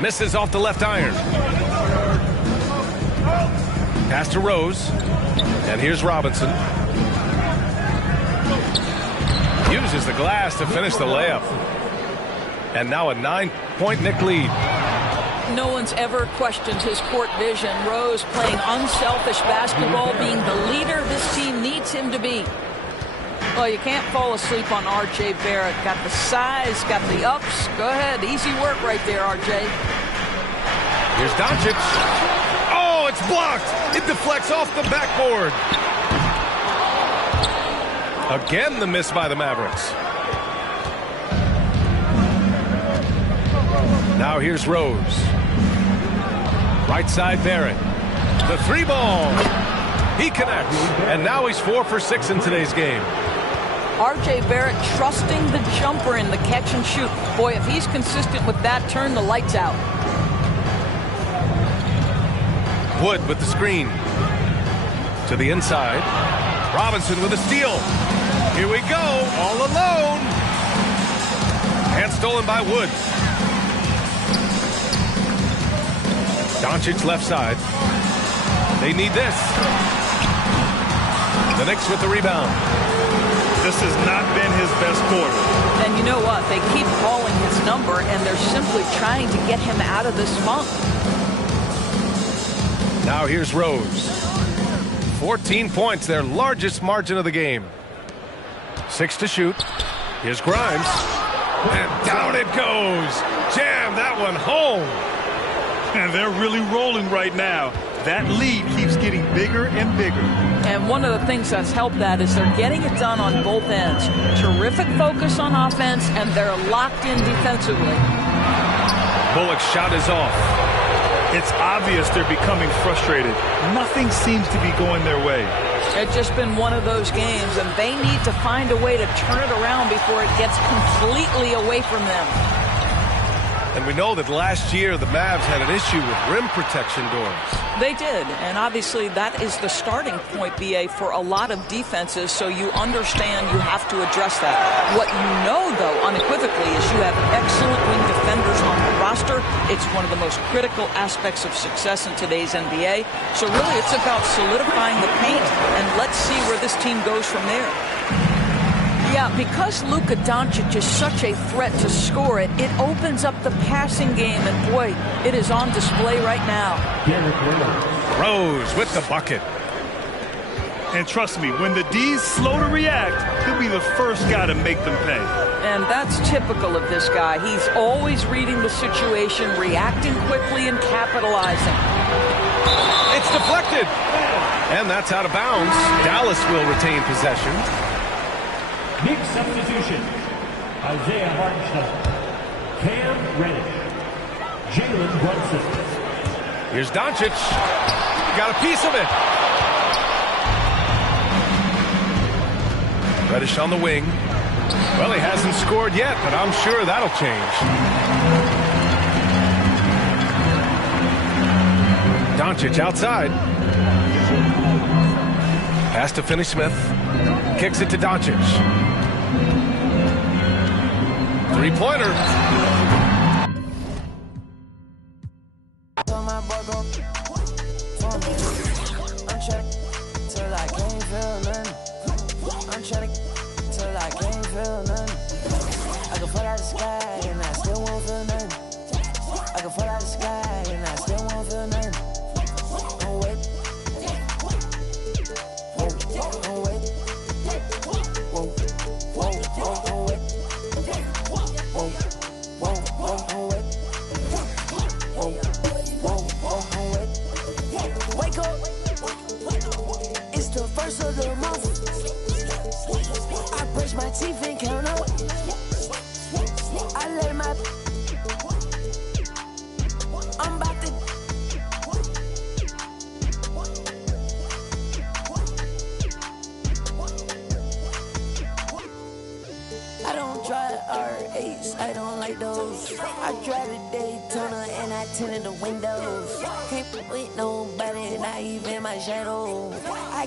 Misses off the left iron. Pass to Rose. And here's Robinson. Uses the glass to finish the layup. And now a 9-point Knick lead. No one's ever questioned his court vision. Rose playing unselfish basketball, being the leader this team needs him to be. Well, you can't fall asleep on R.J. Barrett. Got the size, got the ups. Go ahead. Easy work right there, R.J. Here's Doncic. Oh, it's blocked. It deflects off the backboard. Again, the miss by the Mavericks. Now here's Rose. Right side, Barrett. The three ball. He connects. And now he's 4 for 6 in today's game. R.J. Barrett trusting the jumper in the catch and shoot. Boy, if he's consistent with that, turn the lights out. Wood with the screen. To the inside. Robinson with a steal. Here we go. All alone. And stolen by Wood. Doncic left side. They need this. The Knicks with the rebound. This has not been his best quarter. And you know what? They keep calling his number, and they're simply trying to get him out of this funk. Now here's Rose. 14 points, their largest margin of the game. 6 to shoot. Here's Grimes. And down it goes. Jam that one home. And they're really rolling right now. that lead keeps getting bigger and bigger. And one of the things that's helped that is they're getting it done on both ends. Terrific focus on offense, and they're locked in defensively. Bullock's shot is off. It's obvious they're becoming frustrated. Nothing seems to be going their way. It's just been one of those games, and they need to find a way to turn it around before it gets completely away from them. And we know that last year the Mavs had an issue with rim protection doors. They did, and obviously that is the starting point, BA, for a lot of defenses, so you understand you have to address that. What you know, though, unequivocally, is you have excellent wing defenders on the roster. It's one of the most critical aspects of success in today's NBA. So really it's about solidifying the paint, and let's see where this team goes from there. Yeah, because Luka Doncic is such a threat to score it, it opens up the passing game, and boy, it is on display right now. Rose with the bucket. And trust me, when the D's slow to react, he'll be the first guy to make them pay. And that's typical of this guy. He's always reading the situation, reacting quickly, and capitalizing. It's deflected. And that's out of bounds. Dallas will retain possession. Big substitution. Isaiah Hartenstein, Cam Reddish, Jalen Brunson. Here's Doncic. Got a piece of it. Reddish on the wing. Well, he hasn't scored yet, but I'm sure that'll change. Doncic outside. Pass to Finney-Smith. Kicks it to Doncic. Three-pointer.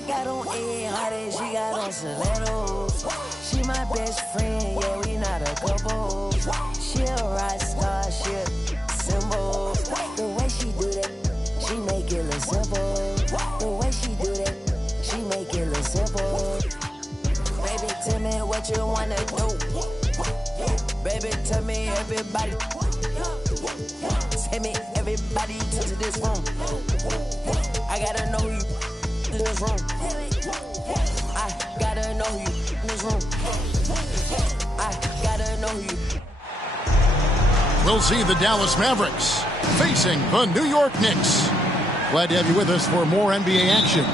I got on A hard she got on stilettos. She my best friend, yeah, we not a couple. She a rock star, she a symbol. The way she do that, she make it look simple. The way she do that, she make it look simple. Baby, tell me what you wanna do. Baby, tell me everybody. Tell me everybody to this room. I gotta know you in this room. I gotta know you in this room. I gotta know you. We'll see the Dallas Mavericks facing the New York Knicks. Glad to have you with us for more NBA action.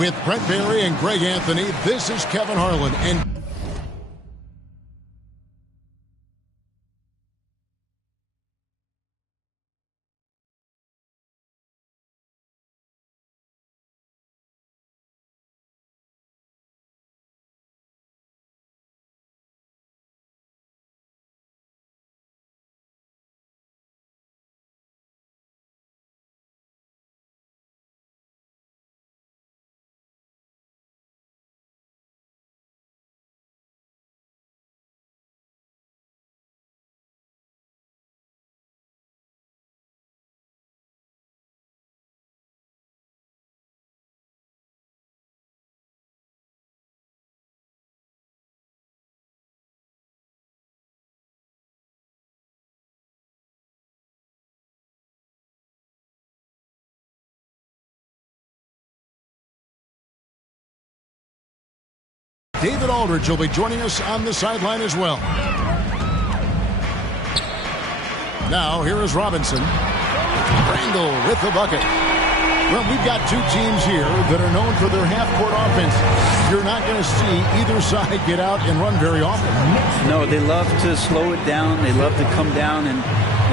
With Brent Barry and Greg Anthony, this is Kevin Harlan. And David Aldridge will be joining us on the sideline as well. Now, here is Robinson. Randall with the bucket. Well, we've got two teams here that are known for their half-court offense. You're not going to see either side get out and run very often. No, they love to slow it down. They love to come down and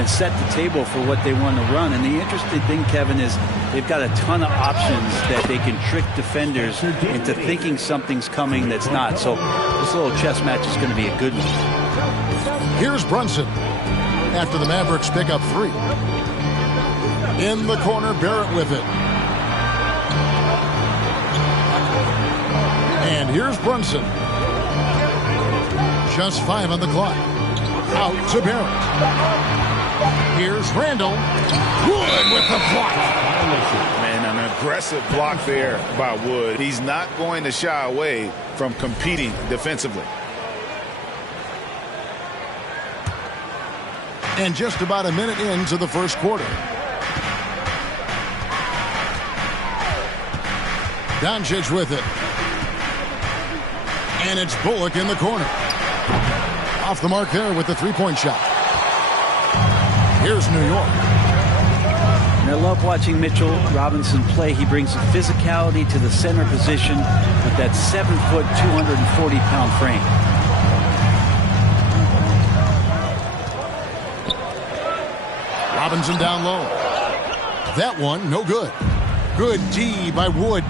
set the table for what they want to run. And the interesting thing, Kevin, is they've got a ton of options that they can trick defenders into thinking something's coming that's not. So this little chess match is going to be a good one. Here's Brunson after the Mavericks pick up 3. In the corner, Barrett with it. And here's Brunson. Just 5 on the clock. Out to Barrett. Here's Randall. Wood with the block. Man, an aggressive block there by Wood. He's not going to shy away from competing defensively. And just about a minute into the first quarter. Doncic with it. And it's Bullock in the corner. Off the mark there with the three-point shot. Here's New York. And I love watching Mitchell Robinson play. He brings physicality to the center position with that 7-foot, 240-pound frame. Robinson down low. That one, no good. Good D by Wood.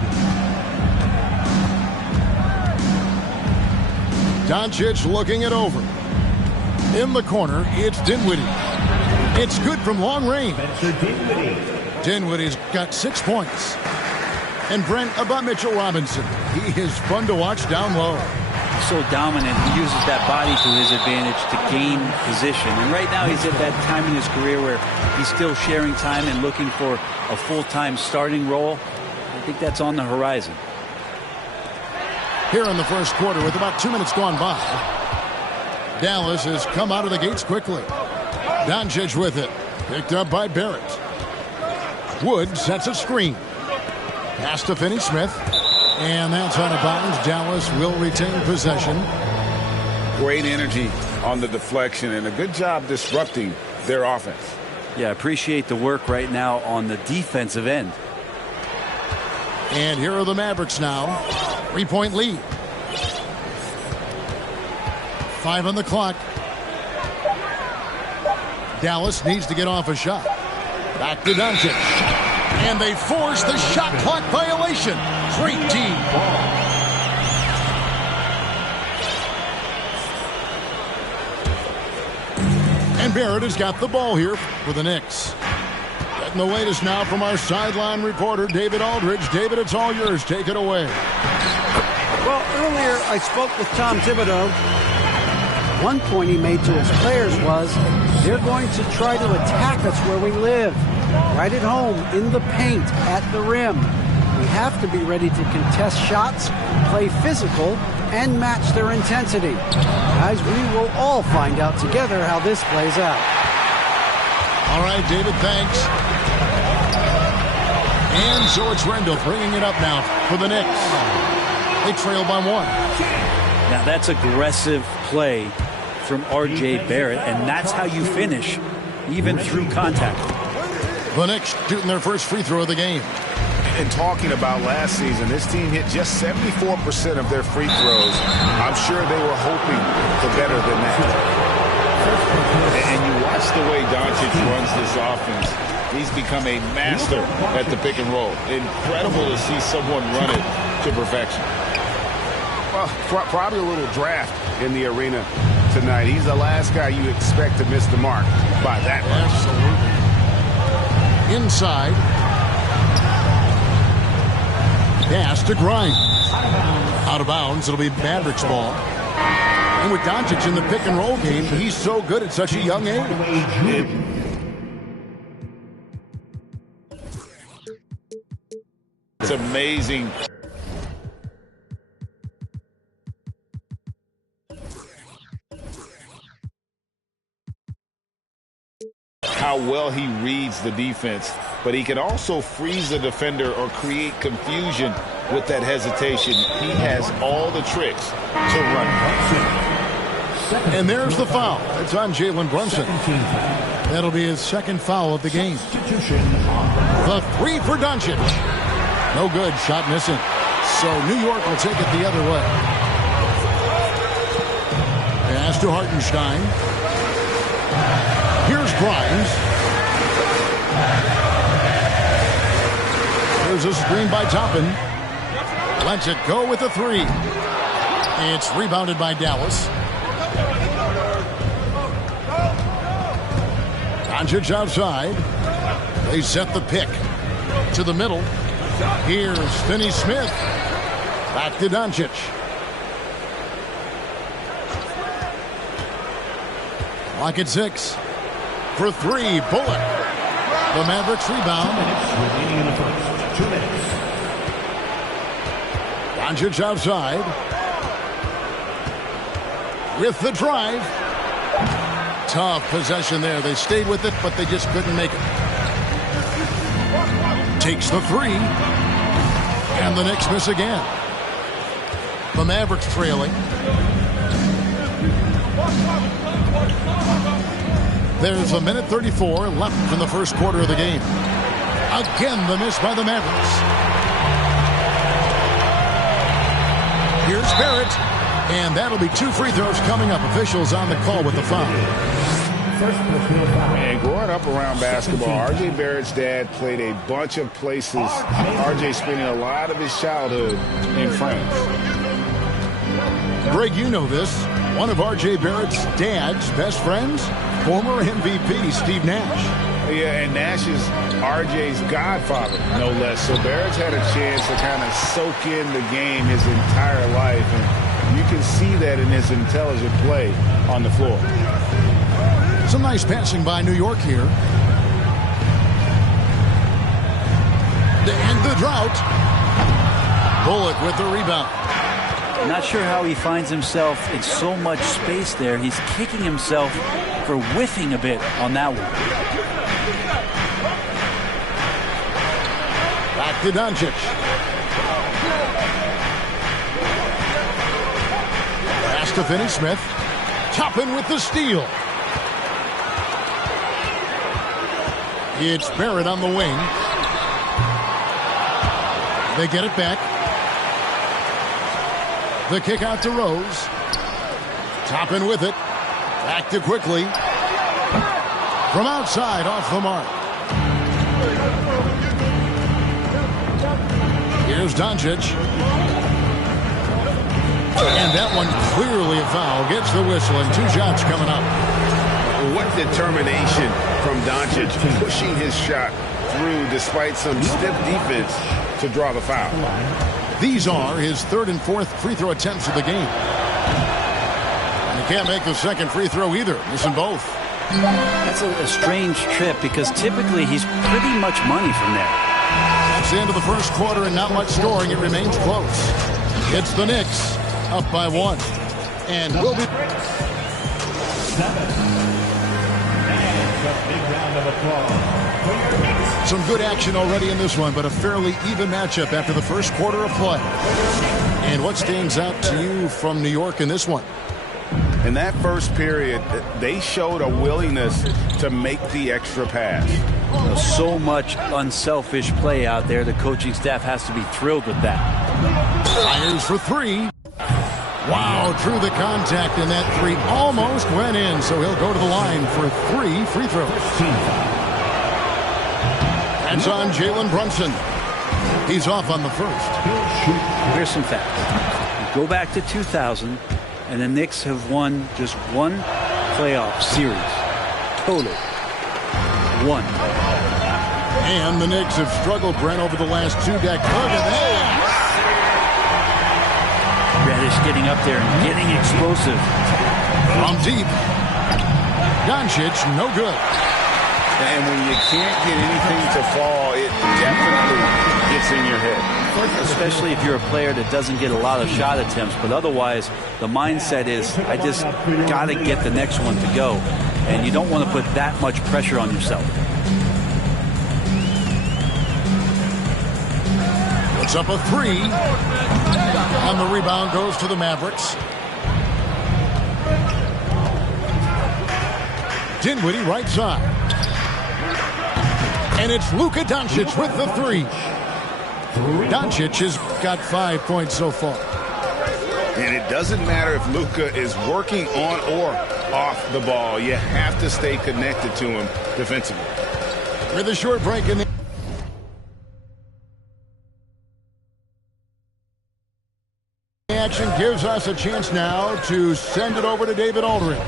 Doncic looking it over. In the corner, it's Dinwiddie. It's good from long range. Dinwiddie's got 6 points. And Brent, about Mitchell Robinson. He is fun to watch down low. He's so dominant. He uses that body to his advantage to gain position. And right now he's at that time in his career where he's still sharing time and looking for a full-time starting role. I think that's on the horizon. Here in the first quarter with about 2 minutes gone by. Dallas has come out of the gates quickly. Doncic with it. Picked up by Barrett. Wood sets a screen. Pass to Finney-Smith. And that's out of bounds. Dallas will retain possession. Great energy on the deflection and a good job disrupting their offense. Yeah, appreciate the work right now on the defensive end. And here are the Mavericks now. 3-point lead. 5 on the clock. Dallas needs to get off a shot. Back to Doncic. And they force the shot clock violation. Great team. And Barrett has got the ball here for the Knicks. Getting the latest now from our sideline reporter, David Aldridge. David, it's all yours. Take it away. Well, earlier I spoke with Tom Thibodeau. One point he made to his players was they're going to try to attack us where we live. Right at home, in the paint, at the rim. We have to be ready to contest shots, play physical, and match their intensity. Guys, we will all find out together how this plays out. All right, David, thanks. And so it's Randall bringing it up now for the Knicks. They trail by 1. Now that's aggressive play from R.J. Barrett, and that's how you finish, even through contact. The Knicks shooting their first free throw of the game. And talking about last season, this team hit just 74% of their free throws. I'm sure they were hoping for better than that. And you watch the way Doncic runs this offense. He's become a master at the pick and roll. Incredible to see someone run it to perfection. Well, probably a little draft in the arena tonight. He's the last guy you expect to miss the mark by that much. Absolutely. Inside. Pass to Grimes. Out of bounds. It'll be Mavericks ball. And with Doncic in the pick and roll game, he's so good at such a young age. It's amazing. How well he reads the defense, but he can also freeze the defender or create confusion with that hesitation. He has all the tricks to run. And there's the foul. It's on Jalen Brunson. That'll be his second foul of the game. The three for Doncic. No good. Shot missing. So New York will take it the other way. Pass to Hartenstein. Here's Grimes. Here's a screen by Toppin. Lets it go with a three. It's rebounded by Dallas. Doncic outside. They set the pick to the middle. Here's Finney-Smith. Back to Doncic. Clock at 6. For three, Bullock. The Mavericks rebound. Remaining in the first. 2 minutes. Doncic outside. With the drive. Tough possession there. They stayed with it, but they just couldn't make it. Takes the three. And the Knicks miss again. The Mavericks trailing. There's a minute 34 left in the first quarter of the game. Again, the miss by the Mavericks. Here's Barrett. And that'll be 2 free throws coming up. Officials on the call with the foul. And growing up around basketball, R.J. Barrett's dad played a bunch of places. R.J. spending a lot of his childhood in France. Greg, you know this. One of R.J. Barrett's dad's best friends, former MVP Steve Nash. Yeah, and Nash is R.J.'s godfather, no less. So Barrett's had a chance to kind of soak in the game his entire life. And you can see that in his intelligent play on the floor. Some nice passing by New York here. To end the drought. Bullock with the rebound. Not sure how he finds himself in so much space there. He's kicking himself for whiffing a bit on that one. Back to Doncic. Pass to Finney-Smith. Toppin with the steal. It's Barrett on the wing. They get it back. The kick out to Rose. Toppin with it. Back to quickly. From outside, off the mark. Here's Doncic. And that one clearly a foul. Gets the whistle and 2 shots coming up. What determination from Doncic, pushing his shot through despite some stiff defense to draw the foul. These are his 3rd and 4th free throw attempts of the game. And he can't make the second free throw either. Missing both. That's a strange trip because typically he's pretty much money from there. That's the end of the first quarter and not much scoring. It remains close. It's the Knicks up by 1. And we'll be... 7. A big round of applause. Some good action already in this one, but a fairly even matchup after the first quarter of play. And what stands out to you from New York in this one? In that first period, they showed a willingness to make the extra pass. So much unselfish play out there. The coaching staff has to be thrilled with that. Fires for 3. Wow, drew the contact, and that 3 almost went in, so he'll go to the line for 3 free throws. That's on Jalen Brunson. He's off on the first. Here's some facts. Go back to 2000, and the Knicks have won just 1 playoff series. Total. 1. And the Knicks have struggled, Brent, over the last 2 decades. Reddish getting up there and getting explosive. From deep. Doncic, no good. And when you can't get anything to fall, it definitely gets in your head. Especially if you're a player that doesn't get a lot of shot attempts. But otherwise, the mindset is, I just got to get the next one to go. And you don't want to put that much pressure on yourself. It's up a 3. And the rebound goes to the Mavericks. Dinwiddie right side. And it's Luka Doncic with the three. Doncic has got 5 points so far. And it doesn't matter if Luka is working on or off the ball. You have to stay connected to him defensively. With a short break in the action gives us a chance now to send it over to David Aldridge.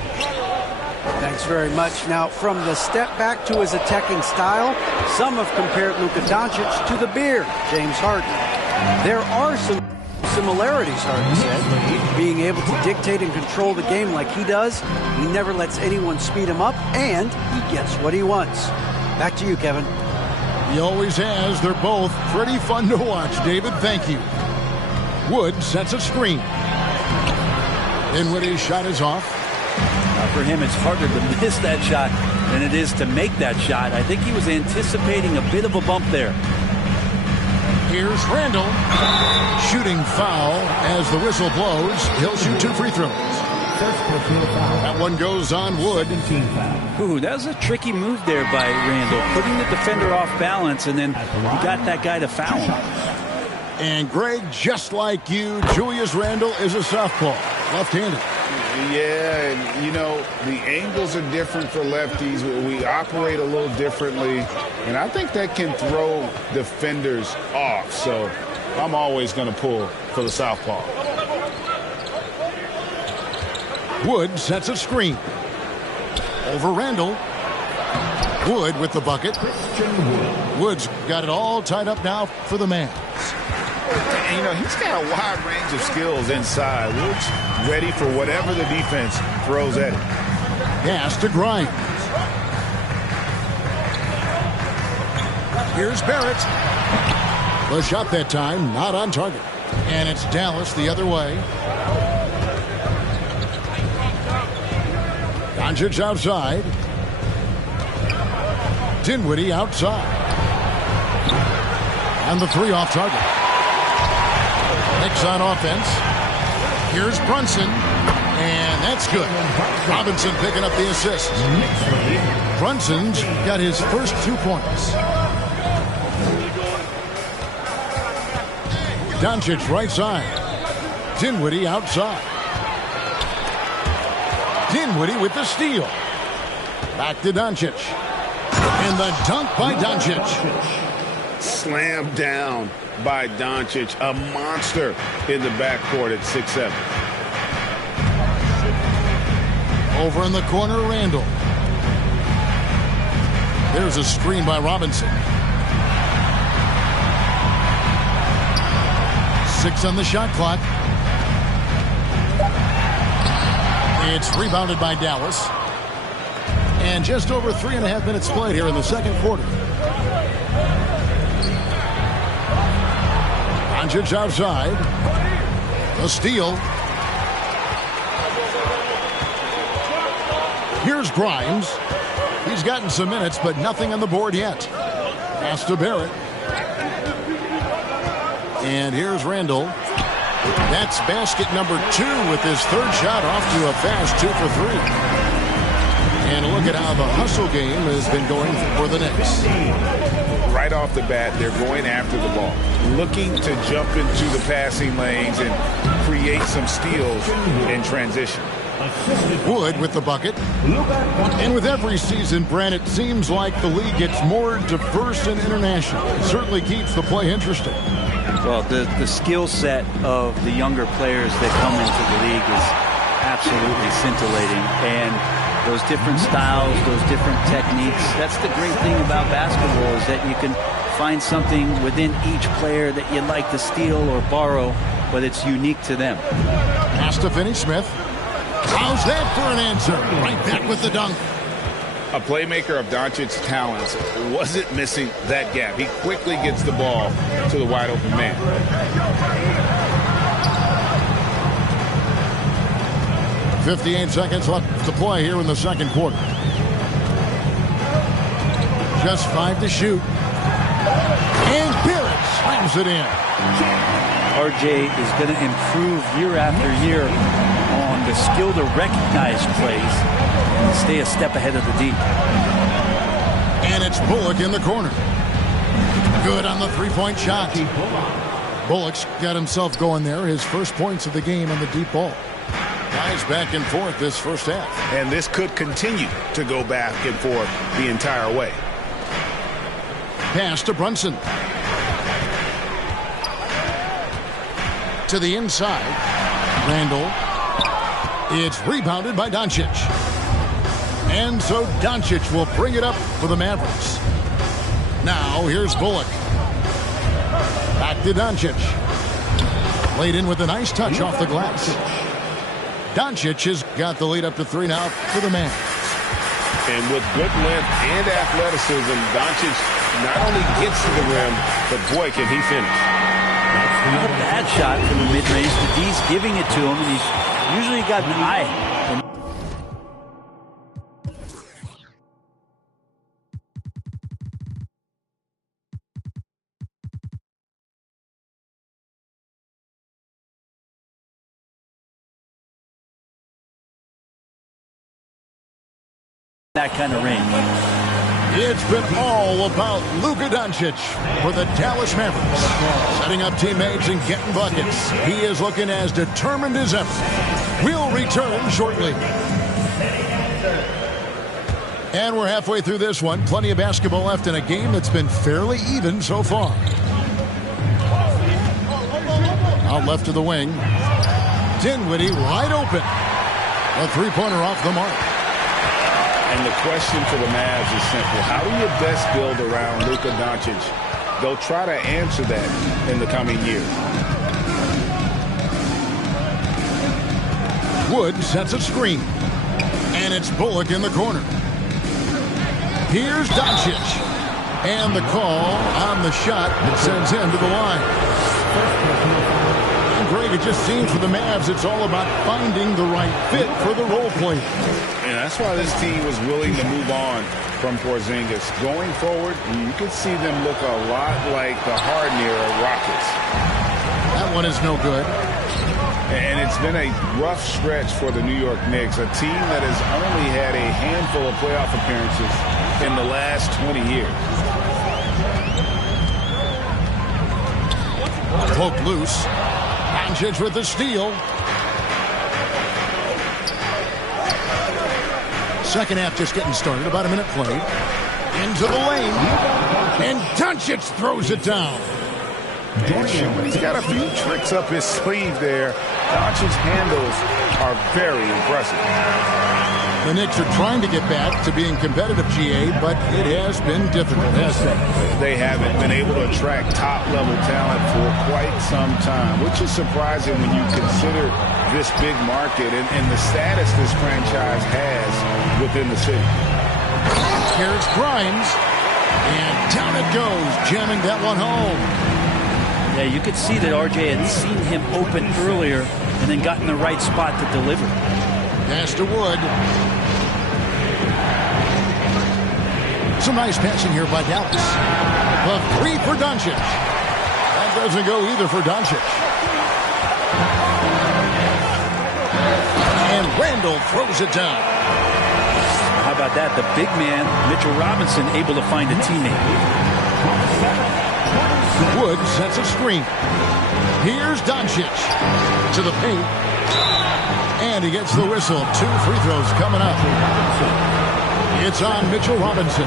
Thanks very much. Now, from the step back to his attacking style, some have compared Luka Doncic to the Beard, James Harden. There are some similarities, Harden said. Being able to dictate and control the game like he does, he never lets anyone speed him up, and he gets what he wants. Back to you, Kevin. He always has. They're both pretty fun to watch. David, thank you. Wood sets a screen. Dinwiddie's shot is off. For him, it's harder to miss that shot than it is to make that shot. I think he was anticipating a bit of a bump there. Here's Randall. Shooting foul as the whistle blows. He'll shoot 2 free throws. That one goes on Wood. Ooh, that was a tricky move there by Randall, putting the defender off balance, and then he got that guy to foul him. And Greg, just like you, Julius Randle is a southpaw, left-handed. Yeah, and you know, the angles are different for lefties. We operate a little differently, and I think that can throw defenders off. So I'm always going to pull for the southpaw. Wood sets a screen. Over Randall. Wood with the bucket. Wood's got it all tied up now for the man. And, you know, he's got a wide range of skills inside. Wood's ready for whatever the defense throws at him. Pass to Grimes. Here's Barrett. The shot that time, not on target. And it's Dallas the other way. Doncic outside. Dinwiddie outside. And the three off target. Knicks on offense. Here's Brunson. And that's good. Robinson picking up the assist. Brunson's got his first 2 points. Doncic right side. Dinwiddie outside. Dinwiddie with the steal. Back to Doncic. And the dunk by Doncic. Slammed down by Doncic. A monster in the backcourt at 6'7". Over in the corner, Randall. There's a screen by Robinson. 6 on the shot clock. It's rebounded by Dallas. And just over 3.5 minutes played here in the second quarter. Doncic outside. A steal. Here's Grimes. He's gotten some minutes, but nothing on the board yet. Pass to Barrett. And here's Randall. That's basket number 2 with his third shot off to a fast 2 for 3. And look at how the hustle game has been going for the Knicks. Right off the bat, they're going after the ball, looking to jump into the passing lanes and create some steals in transition. Wood with the bucket. And with every season, Brent, it seems like the league gets more diverse and international. It certainly keeps the play interesting. Well, the skill set of the younger players that come into the league is absolutely scintillating. And those different styles, those different techniques, that's the great thing about basketball is that you can find something within each player that you'd like to steal or borrow, but it's unique to them. Pass to Finney-Smith. How's that for an answer? Right back with the dunk. A playmaker of Doncic's talents wasn't missing that gap. He quickly gets the ball to the wide open man. .58 seconds left to play here in the second quarter. Just 5 to shoot. And Barrett slams it in. RJ is going to improve year after year on the skill to recognize plays and stay a step ahead of the D. And it's Bullock in the corner. Good on the three-point shot. Bullock's got himself going there. His first points of the game on the deep ball. Guys back and forth this first half. And this could continue to go back and forth the entire way. Pass to Brunson. To the inside. Randall. It's rebounded by Doncic. And so Doncic will bring it up for the Mavericks. Now here's Bullock. Back to Doncic. Played in with a nice touch off the glass. Doncic has got the lead up to 3 now for the Mavericks. And with good length and athleticism, Doncic not only gets to the rim, but boy, can he finish. Not a bad shot from the mid-range. The D's giving it to him, and he's usually got an eye. That kind of range. It's been all about Luka Doncic for the Dallas Mavericks. Setting up teammates and getting buckets. He is looking as determined as ever. We'll return shortly. And we're halfway through this one. Plenty of basketball left in a game that's been fairly even so far. Out left to the wing. Dinwiddie wide open. A three-pointer off the mark. And the question for the Mavs is simple. How do you best build around Luka Doncic? They'll try to answer that in the coming years. Wood sets a screen. And it's Bullock in the corner. Here's Doncic. And the call on the shot that sends him to the line. And Greg, it just seems for the Mavs it's all about finding the right fit for the role player. And that's why this team was willing to move on from Porzingis. Going forward, you could see them look a lot like the Harden-era Rockets. That one is no good. And it's been a rough stretch for the New York Knicks, a team that has only had a handful of playoff appearances in the last 20 years. Poked loose. Doncic with the steal. Second half just getting started. About a minute played. Into the lane. And Doncic throws it down. He's got a few tricks up his sleeve there. Doncic's handles are very impressive. The Knicks are trying to get back to being competitive, GA, but it has been difficult, hasn't it? They haven't been able to attract top-level talent for quite some time, which is surprising when you consider this big market and the status this franchise has within the city. Here's Grimes, and down it goes, jamming that one home. Yeah, you could see that RJ had seen him open earlier and then got in the right spot to deliver. Pass to Wood. Some nice passing here by Dallas. The three for Doncic. That doesn't go either for Doncic. And Randall throws it down. How about that? The big man, Mitchell Robinson, able to find a teammate. Wood sets a screen. Here's Doncic to the paint. And he gets the whistle. 2 free throws coming up. It's on Mitchell Robinson.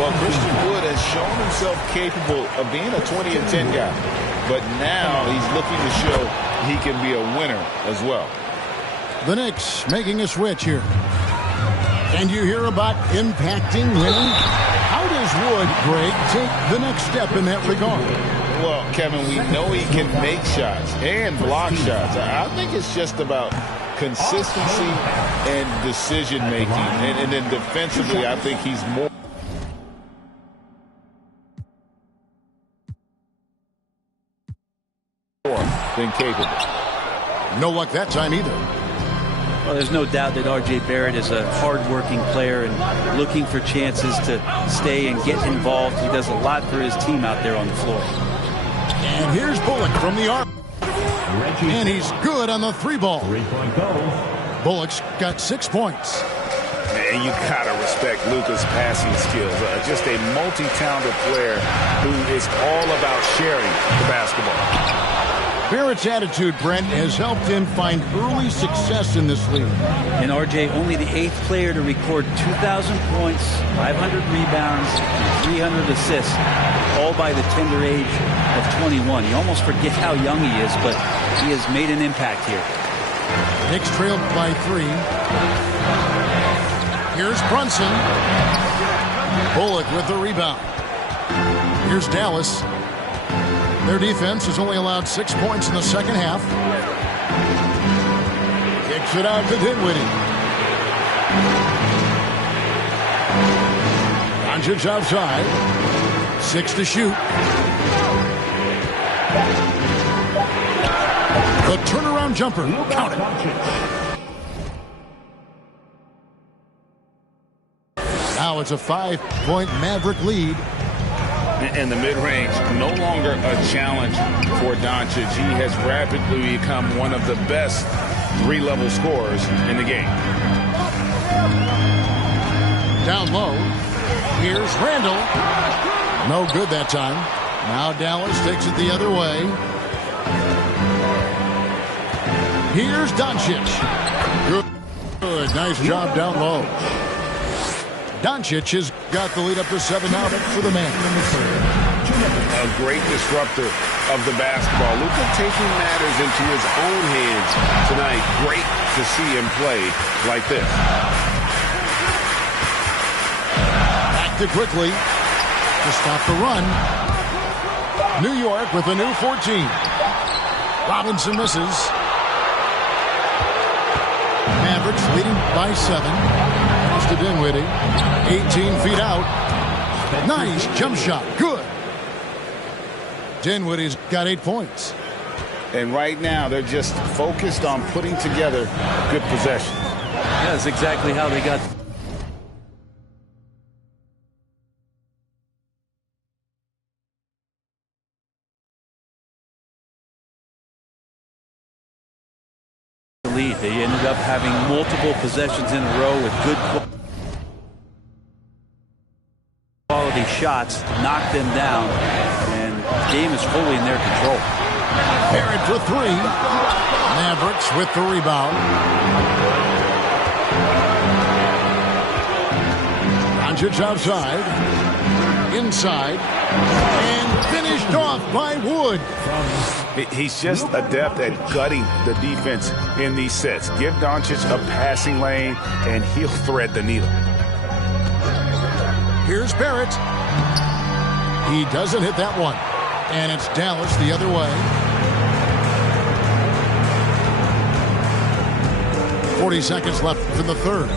Well, Christian Wood has shown himself capable of being a 20 and 10 guy. But now he's looking to show he can be a winner as well. The Knicks making a switch here. And you hear about impacting winning. How does Wood, Greg, take the next step in that regard? Well, Kevin, we know he can make shots and block shots. I think it's just about consistency and decision-making. And then defensively, I think he's more than capable. No luck that time either. Well, there's no doubt that R.J. Barrett is a hard-working player and looking for chances to stay and get involved. He does a lot for his team out there on the floor. And here's Bullock from the arc. And he's good on the 3 ball. 3-point goal. Bullock's got 6 points. And you gotta respect Luka's passing skills. Just a multi-talented player who is all about sharing the basketball. Barrett's attitude, Brent, has helped him find early success in this league. And RJ, only the 8th player to record 2,000 points, 500 rebounds, and 300 assists, all by the tender age of 21. You almost forget how young he is, but he has made an impact here. Knicks trailed by 3. Here's Brunson. Bullock with the rebound. Here's Dallas. Their defense has only allowed 6 points in the second half. Kicks it out to Dinwiddie. Doncic outside. 6 to shoot. The turnaround jumper. Count it. Now it's a 5-point Maverick lead. And the mid-range, no longer a challenge for Doncic. He has rapidly become one of the best 3-level scorers in the game. Down low. Here's Randall. No good that time. Now Dallas takes it the other way. Here's Doncic. Good. Nice job down low. Doncic has got the lead up to 7 now for the man. A great disruptor of the basketball. Luka taking matters into his own hands tonight. Great to see him play like this. Back to quickly to stop the run. New York with a new 14. Robinson misses. Mavericks leading by 7. To Dinwiddie, 18 feet out. Nice jump shot. Good. Dinwiddie's got 8 points. And right now, they're just focused on putting together good possessions. Yeah, that's exactly how they got the lead. They ended up having multiple possessions in a row with good quality shots, knocked them down, and the game is fully in their control. Barrett for 3. Mavericks with the rebound. Doncic outside. Inside. And finished off by Wood. He's just adept at gutting the defense in these sets. Give Doncic a passing lane, and he'll thread the needle. Here's Barrett. He doesn't hit that one. And it's Dallas the other way. 40 seconds left in the third.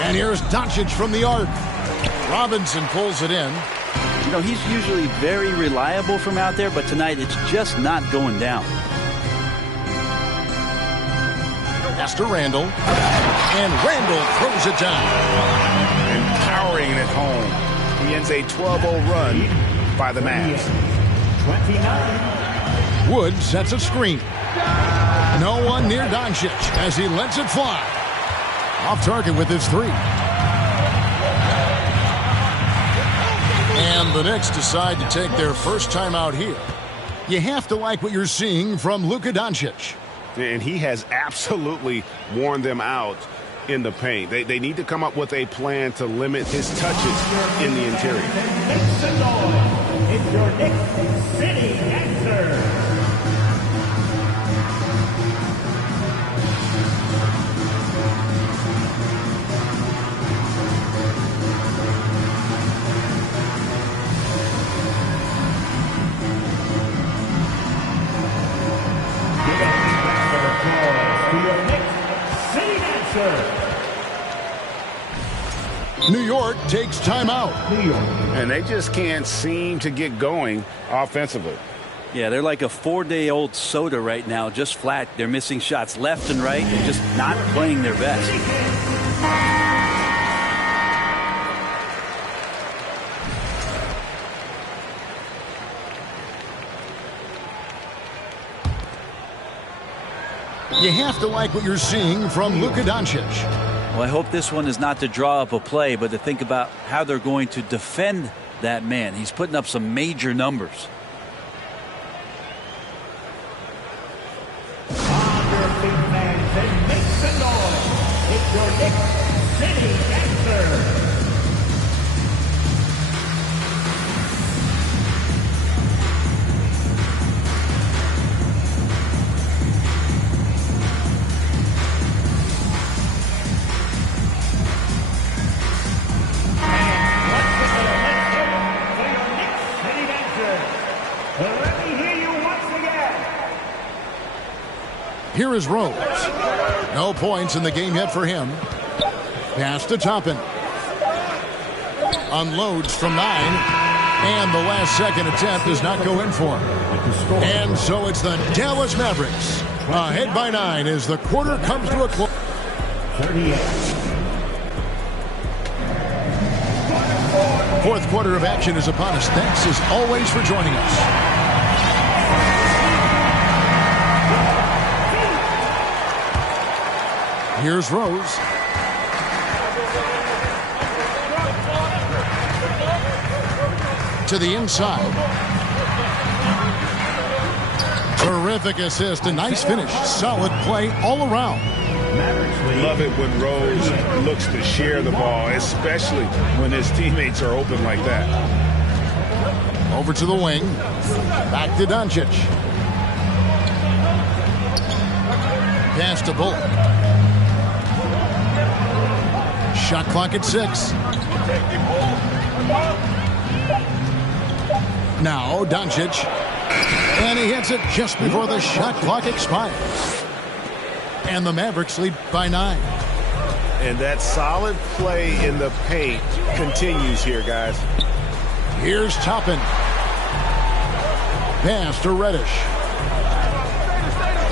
And here's Doncic from the arc. Robinson pulls it in. You know, he's usually very reliable from out there, but tonight it's just not going down. Pass to Randall. And Randall throws it down. Powering it home. He ends a 12-0 run by the Mavs. 29. Wood sets a screen. No one near Doncic as he lets it fly. Off target with his 3. And the Knicks decide to take their first time out here. You have to like what you're seeing from Luka Doncic. And he has absolutely worn them out in the paint. They need to come up with a plan to limit his touches in the interior. It's your Knicks City answer. New York takes timeout. And they just can't seem to get going offensively. Yeah, they're like a 4-day-old soda right now, just flat. They're missing shots left and right and just not playing their best. You have to like what you're seeing from Luka Doncic. Well, I hope this one is not to draw up a play, but to think about how they're going to defend that man. He's putting up some major numbers. Make some noise. It's your Knicks City Dancer. Here is Rose. No points in the game yet for him. Pass to Toppin. Unloads from 9. And the last second attempt does not go in for him. And so it's the Dallas Mavericks ahead by 9 as the quarter comes to a close. 38. Fourth quarter of action is upon us. Thanks as always for joining us. Here's Rose. To the inside. Terrific assist. A nice finish. Solid play all around. Love it when Rose looks to share the ball, especially when his teammates are open like that. Over to the wing. Back to Doncic. Pass to Bullock. Shot clock at 6. Now Doncic. And he hits it just before the shot clock expires. And the Mavericks lead by 9. And that solid play in the paint continues here, guys. Here's Toppin. Pass to Reddish.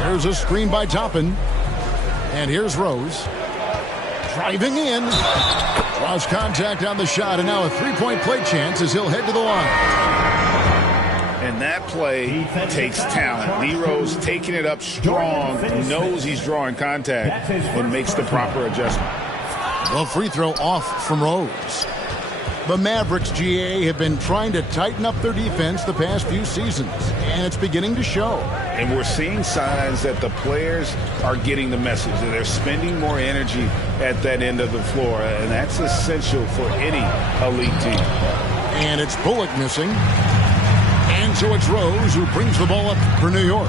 There's a screen by Toppin. And here's Rose. Driving in. Draws contact on the shot, and now a three-point play chance as he'll head to the line. And that play takes talent. D. Rose taking it up strong, knows he's drawing contact, and makes the proper adjustment. Well, free throw off from Rose. The Mavericks, GA, have been trying to tighten up their defense the past few seasons, and it's beginning to show. And we're seeing signs that the players are getting the message, that they're spending more energy at that end of the floor, and that's essential for any elite team. And it's Bullock missing. And so it's Rose who brings the ball up for New York.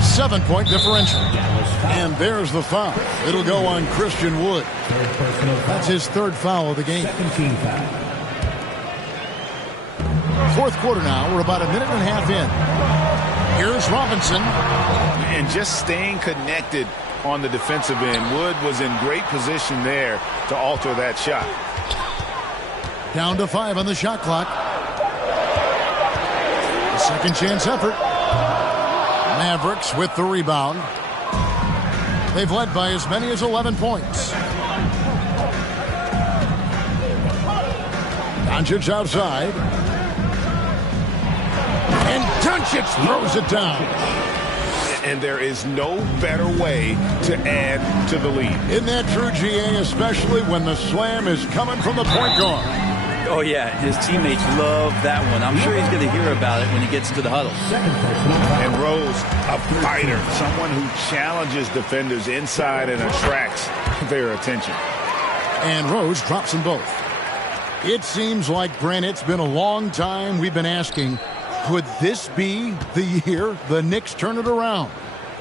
7-point differential. And there's the foul. It'll go on Christian Wood. That's his third foul of the game. Fourth quarter now. We're about a minute and a half in. Here's Robinson. And just staying connected on the defensive end. Wood was in great position there to alter that shot. Down to 5 on the shot clock. A second chance effort. Mavericks with the rebound. They've led by as many as 11 points. Doncic outside. And Doncic throws it down. And there is no better way to add to the lead. Isn't that true, GA, especially when the slam is coming from the point guard? Oh, yeah, his teammates love that one. I'm sure he's going to hear about it when he gets to the huddle. And Rose, a fighter, someone who challenges defenders inside and attracts their attention. And Rose drops them both. It seems like, Brent, it's been a long time we've been asking, could this be the year the Knicks turn it around?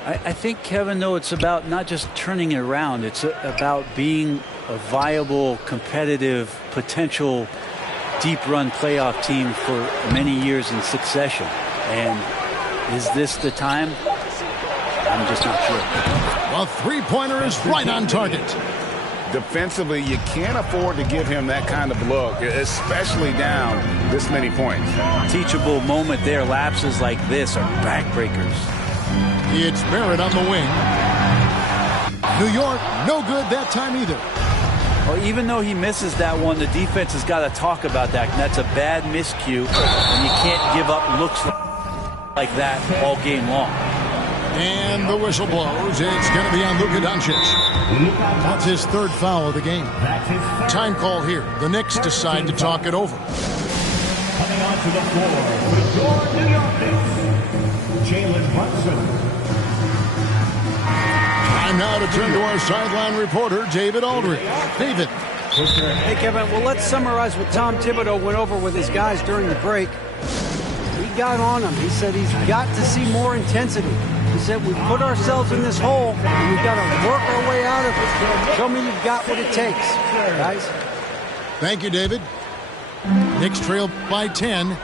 I think, Kevin, though, it's about not just turning it around. It's about being a viable, competitive, potential deep run playoff team for many years in succession. And is this the time? I'm just not sure. A three-pointer is right on target. Defensively, you can't afford to give him that kind of look, especially down this many points. Teachable moment there. Lapses like this are backbreakers. It's Barrett on the wing. New York, no good that time either. Well, even though he misses that one, the defense has got to talk about that. And that's a bad miscue, and you can't give up looks like that all game long. And the whistle blows. It's going to be on Luka Doncic. That's his third foul of the game. Time call here. The Knicks decide to talk it over. Coming onto the floor for your New York Knicks, Jalen Brunson. Time now to turn to our sideline reporter, David Aldridge. David. Hey, Kevin. Well, let's summarize what Tom Thibodeau went over with his guys during the break. He got on them. He said he's got to see more intensity. He said we put ourselves in this hole and we've got to work our way out of it. Show me you've got what it takes, guys. Thank you, David. Knicks trail by 10.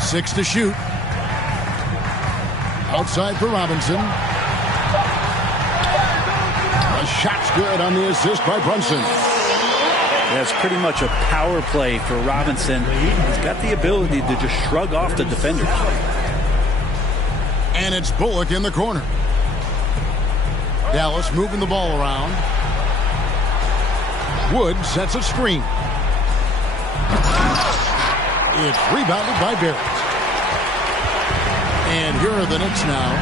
Six to shoot. Outside for Robinson. The shot's good on the assist by Brunson. That's pretty much a power play for Robinson. He's got the ability to just shrug off the defenders. And it's Bullock in the corner. Dallas moving the ball around. Wood sets a screen. It's rebounded by Barrett. And here are the Knicks now,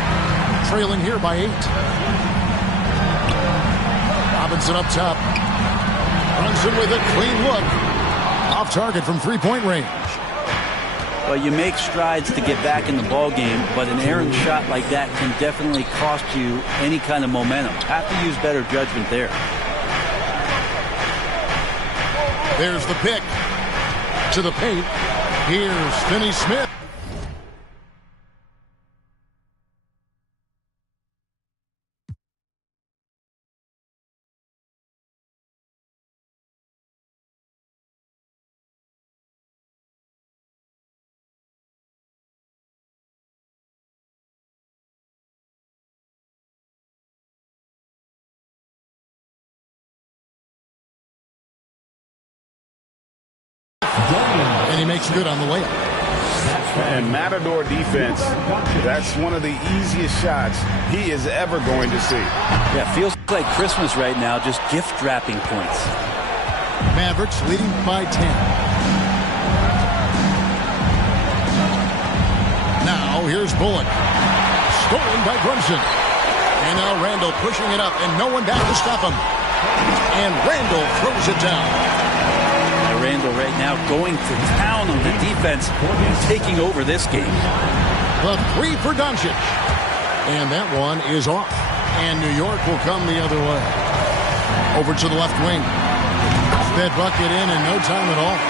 trailing here by 8. Robinson up top. Brunson with a clean look. Off target from three-point range. Well, you make strides to get back in the ball game, but an errant shot like that can definitely cost you any kind of momentum. Have to use better judgment there. There's the pick. To the paint. Here's Finney Smith. And he makes good on the layup. And Matador defense, that's one of the easiest shots he is ever going to see. Yeah, feels like Christmas right now, just gift wrapping points. Mavericks leading by 10. Now here's Bullock. Stolen by Brunson. And now Randall pushing it up, and no one down to stop him. And Randall throws it down. Randall right now going to town on the defense, taking over this game. The three for Doncic. And that one is off. And New York will come the other way. Over to the left wing. That bucket in no time at all.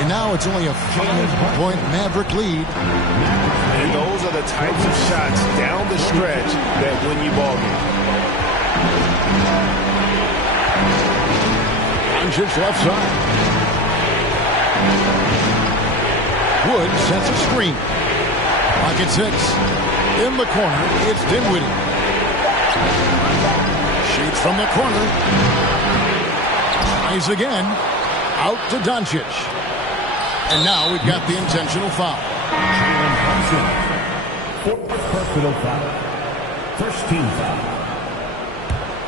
And now it's only a 5-point Maverick lead. And those are the types of shots down the stretch that win you ball games. Doncic left side. Wood sets a screen. Pocket 6. In the corner, it's Dinwiddie. Shoots from the corner. Tries again. Out to Doncic. And now we've got the intentional foul. Fourth personal foul. First team foul.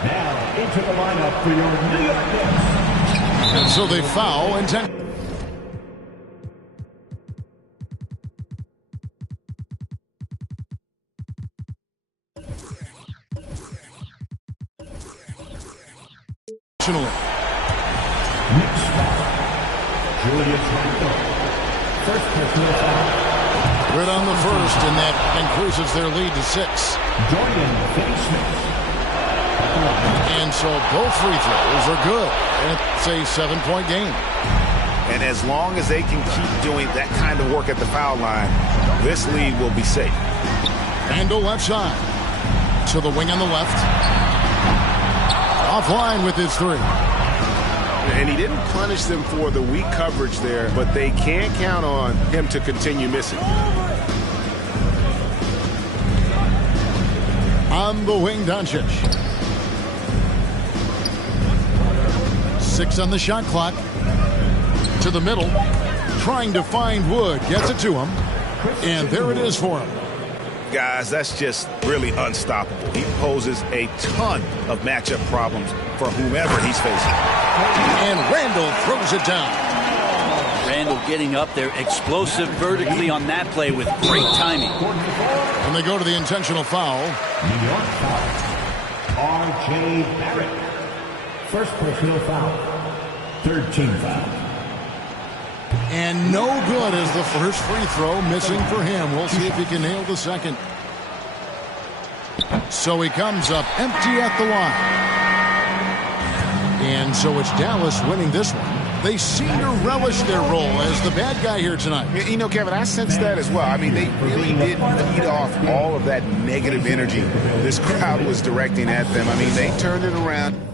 Now into the lineup for your New York Knicks. And so they foul intentionally. Next foul. Julius Randle. First personal foul. Good on the first, and that increases their lead to 6. Dorian Finney-Smith. And so both free throws are good. It's a 7-point game. And as long as they can keep doing that kind of work at the foul line, this lead will be safe. Randle left side. To the wing on the left. Offline with his 3. And he didn't punish them for the weak coverage there, but they can't count on him to continue missing. On the wing, Doncic. 6 on the shot clock. To the middle. Trying to find Wood. Gets it to him. And there it is for him. guys, that's just really unstoppable. He poses a ton of matchup problems for whomever he's facing. And Randall throws it down. Randall getting up there, explosive vertically on that play with great timing. And they go to the intentional foul. New York foul. R.J. Barrett. First personal foul. Third team foul. And no good as the first free throw missing for him. We'll see if he can nail the second. So he comes up empty at the line. And so it's Dallas winning this one. They seem to relish their role as the bad guy here tonight. You know, Kevin, I sense that as well. I mean, they really did feed off all of that negative energy this crowd was directing at them. I mean, they turned it around.